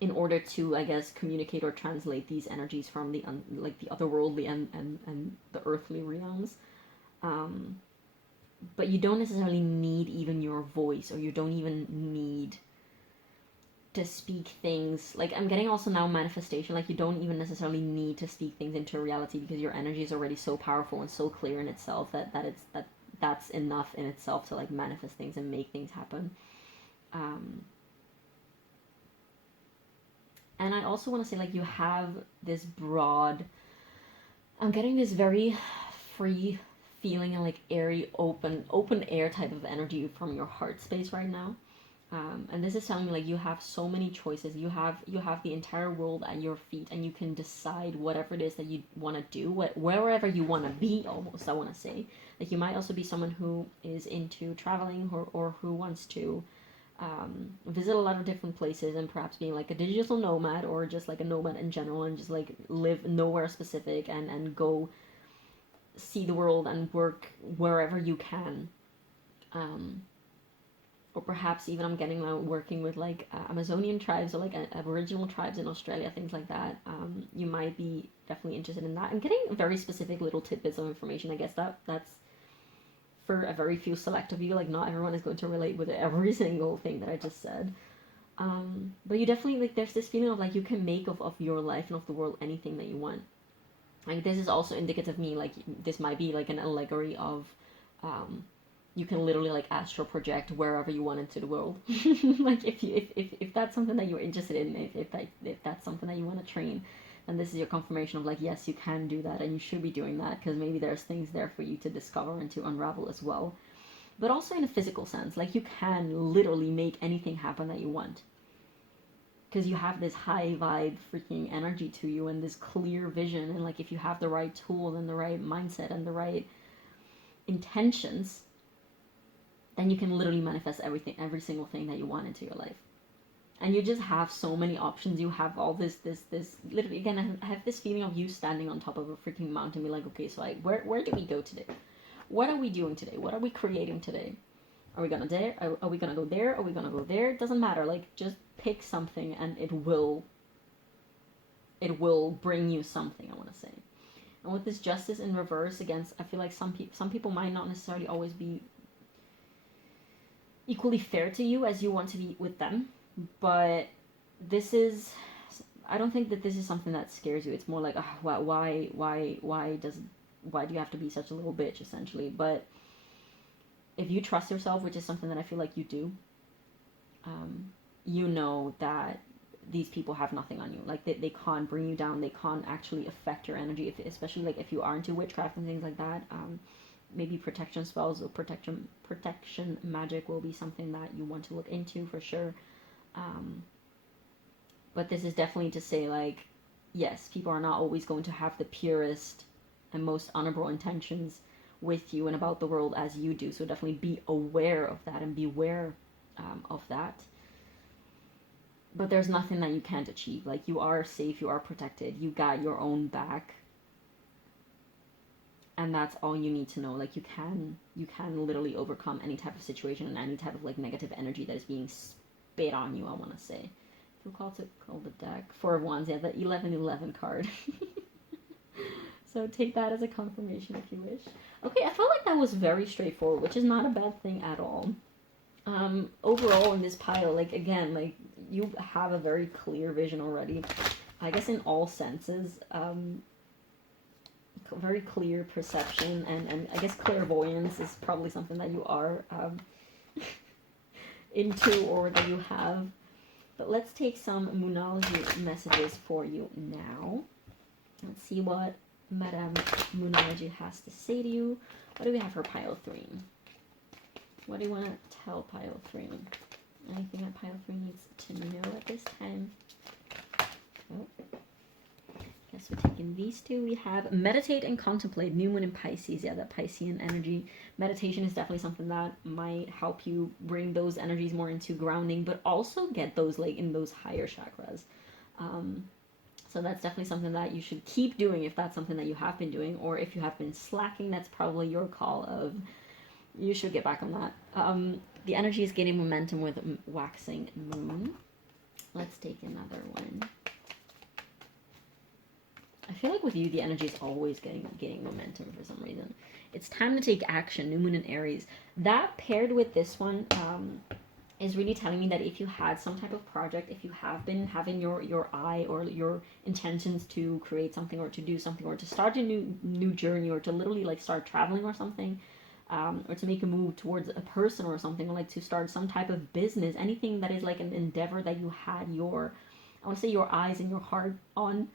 in order to, I guess, communicate or translate these energies from the like the otherworldly and the earthly realms. But you don't necessarily need even your voice, or you don't even need to speak things. Like, I'm getting also now manifestation, like you don't even necessarily need to speak things into reality, because your energy is already so powerful and so clear in itself that's enough in itself to like manifest things and make things happen. And I also want to say, like, you have this broad, I'm getting this very free feeling and like airy, open air type of energy from your heart space right now. And this is telling me like you have so many choices. You have the entire world at your feet, and you can decide whatever it is that you want to do, wherever you want to be, almost, I want to say. Like, you might also be someone who is into traveling, or who wants to visit a lot of different places, and perhaps being like a digital nomad, or just like a nomad in general, and just like live nowhere specific, and go see the world and work wherever you can. Or perhaps even I'm getting now working with like Amazonian tribes, or like Aboriginal tribes in Australia, things like that. You might be definitely interested in that. I'm getting very specific little tidbits of information. I guess that's for a very few select of you. Like, not everyone is going to relate with every single thing that I just said. But you definitely, like, there's this feeling of like you can make of your life and of the world anything that you want. Like, this is also indicative of me, like, this might be like an allegory of you can literally like astral project wherever you want into the world. Like, if that's something that you're interested in, if that's something that you want to train, And this is your confirmation of like, yes, you can do that and you should be doing that, because maybe there's things there for you to discover and to unravel as well. But also in a physical sense, like you can literally make anything happen that you want, because you have this high vibe freaking energy to you and this clear vision. And like if you have the right tool and the right mindset and the right intentions, then you can literally manifest everything, every single thing that you want into your life. And you just have so many options. You have all this literally, again, I have this feeling of you standing on top of a freaking mountain, be like, okay, so where do we go today? What are we doing today? What are we creating today? Are we gonna there? Are we gonna go there? Are we gonna go there? It doesn't matter. Like, just pick something and it will bring you something, I want to say. And with this justice in reverse against, I feel like some people might not necessarily always be equally fair to you as you want to be with them. But I don't think that this is something that scares you. It's more like, why do you have to be such a little bitch, essentially? But if you trust yourself, which is something that I feel like you do, you know that these people have nothing on you. Like, they can't bring you down. They can't actually affect your energy, especially like if you are into witchcraft and things like that. Maybe protection spells or protection magic will be something that you want to look into for sure. But this is definitely to say, like, yes, people are not always going to have the purest and most honorable intentions with you and about the world as you do. So definitely be aware of that and beware of that. But there's nothing that you can't achieve. Like, you are safe, you are protected, you got your own back. And that's all you need to know. Like, you can literally overcome any type of situation and any type of like negative energy that is being spit on you, I want to say. If you call the deck, Four of Wands, yeah, the 1111 card. So take that as a confirmation if you wish. Okay, I felt like that was very straightforward, which is not a bad thing at all. Overall in this pile, like, again, like, you have a very clear vision already, I guess, in all senses. Very clear perception, and I guess clairvoyance is probably something that you are into or that you have. But let's take some Moonology messages for you now. Let's see what Madame Moonology has to say to you. What do we have for pile 3? What do you want to tell pile 3? Anything that pile 3 needs to know at this time? Oh. Guess we're taking these two. We have meditate and contemplate, new moon in Pisces. Yeah, that Piscean energy. Meditation is definitely something that might help you bring those energies more into grounding, but also get those like in those higher chakras. So that's definitely something that you should keep doing if that's something that you have been doing, or if you have been slacking, that's probably your call of you should get back on that. The energy is gaining momentum with waxing moon. Let's take another one. I feel like with you, the energy is always gaining momentum for some reason. It's time to take action, new moon in Aries. That paired with this one is really telling me that if you had some type of project, if you have been having your eye or your intentions to create something or to do something or to start a new journey or to literally like start traveling or something, or to make a move towards a person or something, or like to start some type of business, anything that is like an endeavor that you had I want to say your eyes and your heart on,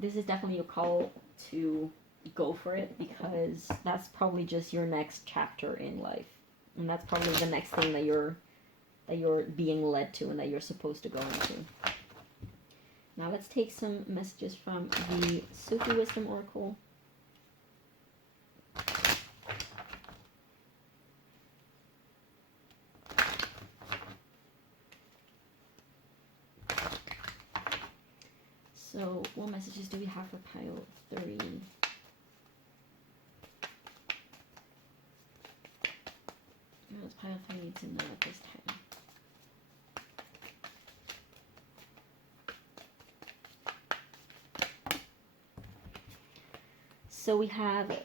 this is definitely a call to go for it, because that's probably just your next chapter in life, and that's probably the next thing that you're being led to and that you're supposed to go into. Now let's take some messages from the Sufi Wisdom Oracle. So what messages do we have for pile 3? What does pile 3 need to know at this time? So we have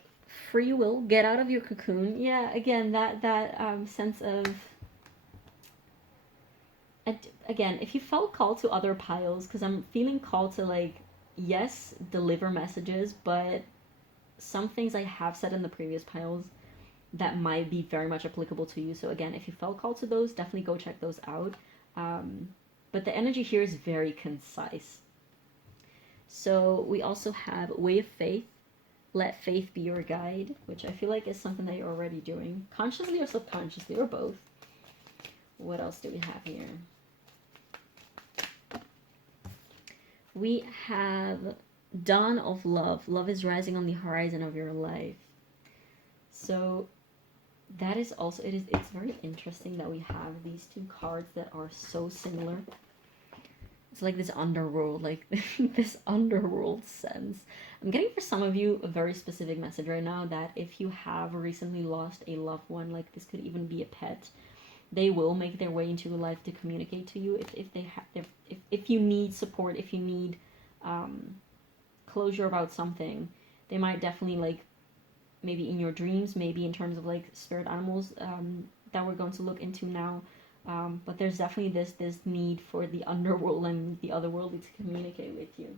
free will, get out of your cocoon. Yeah, again, that sense of, again, if you felt called to other piles, because I'm feeling called to, like, yes, deliver messages, but some things I have said in the previous piles that might be very much applicable to you. So again, if you felt called to those, definitely go check those out. But the energy here is very concise. So we also have Way of Faith. Let faith be your guide, which I feel like is something that you're already doing, consciously or subconsciously, or both. What else do we have here? We have Dawn of Love. Love is rising on the horizon of your life. So that is also, it's very interesting that we have these two cards that are so similar. It's like this underworld, like this underworld sense. I'm getting for some of you a very specific message right now that if you have recently lost a loved one, like this could even be a pet, they will make their way into your life to communicate to you if they have, if you need support, if you need closure about something. They might definitely, like, maybe in your dreams, maybe in terms of like spirit animals that we're going to look into now. But there's definitely this need for the underworld and the otherworldly to communicate with you.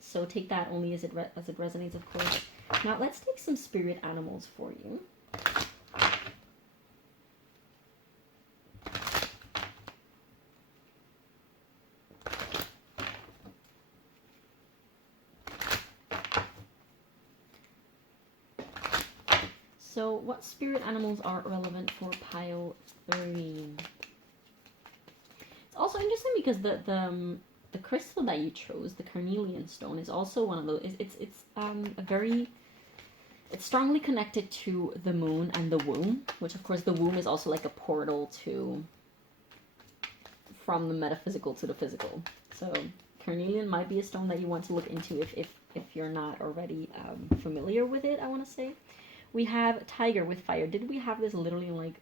So take that only as it resonates, of course. Now let's take some spirit animals for you. So what spirit animals are relevant for pile 3? It's also interesting because the crystal that you chose, the Carnelian stone, is also one of those. It's strongly connected to the moon and the womb, which of course the womb is also like a portal to from the metaphysical to the physical. So Carnelian might be a stone that you want to look into if you're not already familiar with it, I want to say. We have Tiger with Fire. Did we have this literally in like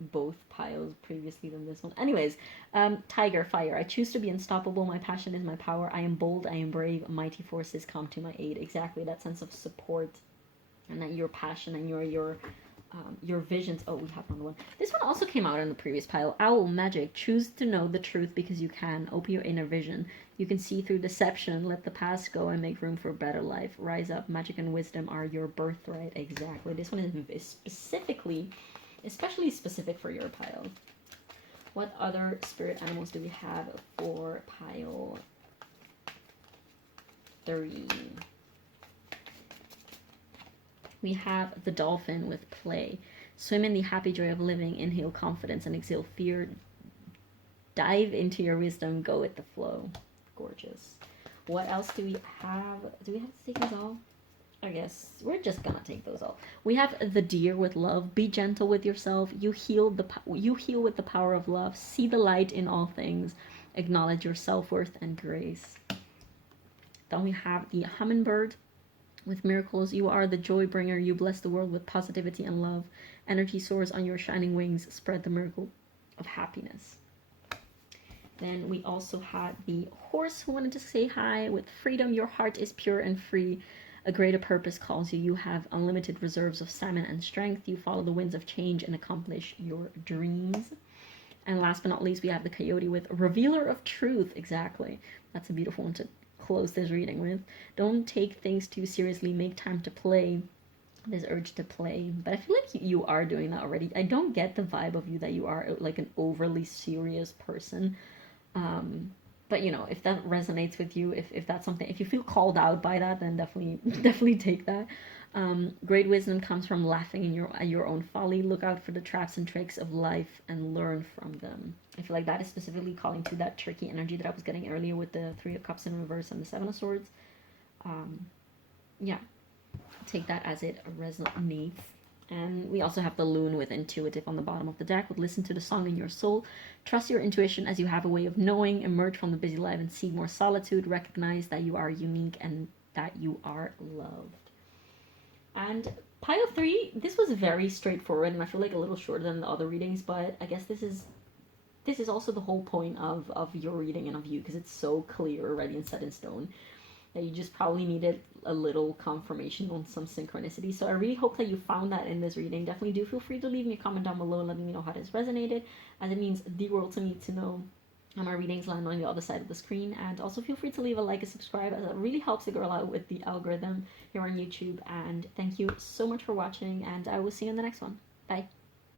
both piles previously than this one? Anyways, Tiger, Fire. I choose to be unstoppable. My passion is my power. I am bold. I am brave. Mighty forces come to my aid. Exactly, that sense of support and that your passion and your visions. Oh, we have another one. This one also came out in the previous pile. Owl, Magic. Choose to know the truth because you can. Open your inner vision. You can see through deception. Let the past go and make room for a better life. Rise up. Magic and wisdom are your birthright. Exactly. This one is specifically, especially specific for your pile. What other spirit animals do we have for pile 3? We have the dolphin with Play. Swim in the happy joy of living. Inhale confidence and exhale fear. Dive into your wisdom. Go with the flow. Gorgeous. What else do we have? Do we have to take those all? I guess we're just gonna take those all. We have the Deer with Love. Be gentle with yourself. You heal with the power of love. See the light in all things. Acknowledge your self-worth and grace. Then we have the Hummingbird with Miracles. You are the joy bringer. You bless the world with positivity and love. Energy soars on your shining wings. Spread the miracle of happiness. Then we also had the Horse who wanted to say hi with Freedom. Your heart is pure and free. A greater purpose calls you. You have unlimited reserves of stamina and strength. You follow the winds of change and accomplish your dreams. And last but not least, we have the Coyote with Revealer of Truth. Exactly. That's a beautiful one to close this reading with. Don't take things too seriously. Make time to play. This urge to play. But I feel like you are doing that already. I don't get the vibe of you that you are like an overly serious person. But you know, if that resonates with you, if that's something, if you feel called out by that, then definitely take that. Great wisdom comes from laughing at your own folly. Look out for the traps and tricks of life and learn from them. I feel like that is specifically calling to that tricky energy that I was getting earlier with the Three of Cups in reverse and the Seven of Swords. Yeah, take that as it resonates. And we also have the Loon with Intuitive on the bottom of the deck with Listen to the Song in Your Soul. Trust your intuition as you have a way of knowing. Emerge from the busy life and seek more solitude. Recognize that you are unique and that you are loved. And pile 3, this was very straightforward and I feel like a little shorter than the other readings, but I guess this is also the whole point of your reading and of you, because it's so clear already and set in stone that you just probably needed a little confirmation on some synchronicity. So I really hope that you found that in this reading. Definitely do feel free to leave me a comment down below letting me know how this resonated, as it means the world to me to know how my readings land on the other side of the screen. And also feel free to leave a like and subscribe, as it really helps the girl out with the algorithm here on YouTube. And thank you so much for watching, and I will see you in the next one. Bye.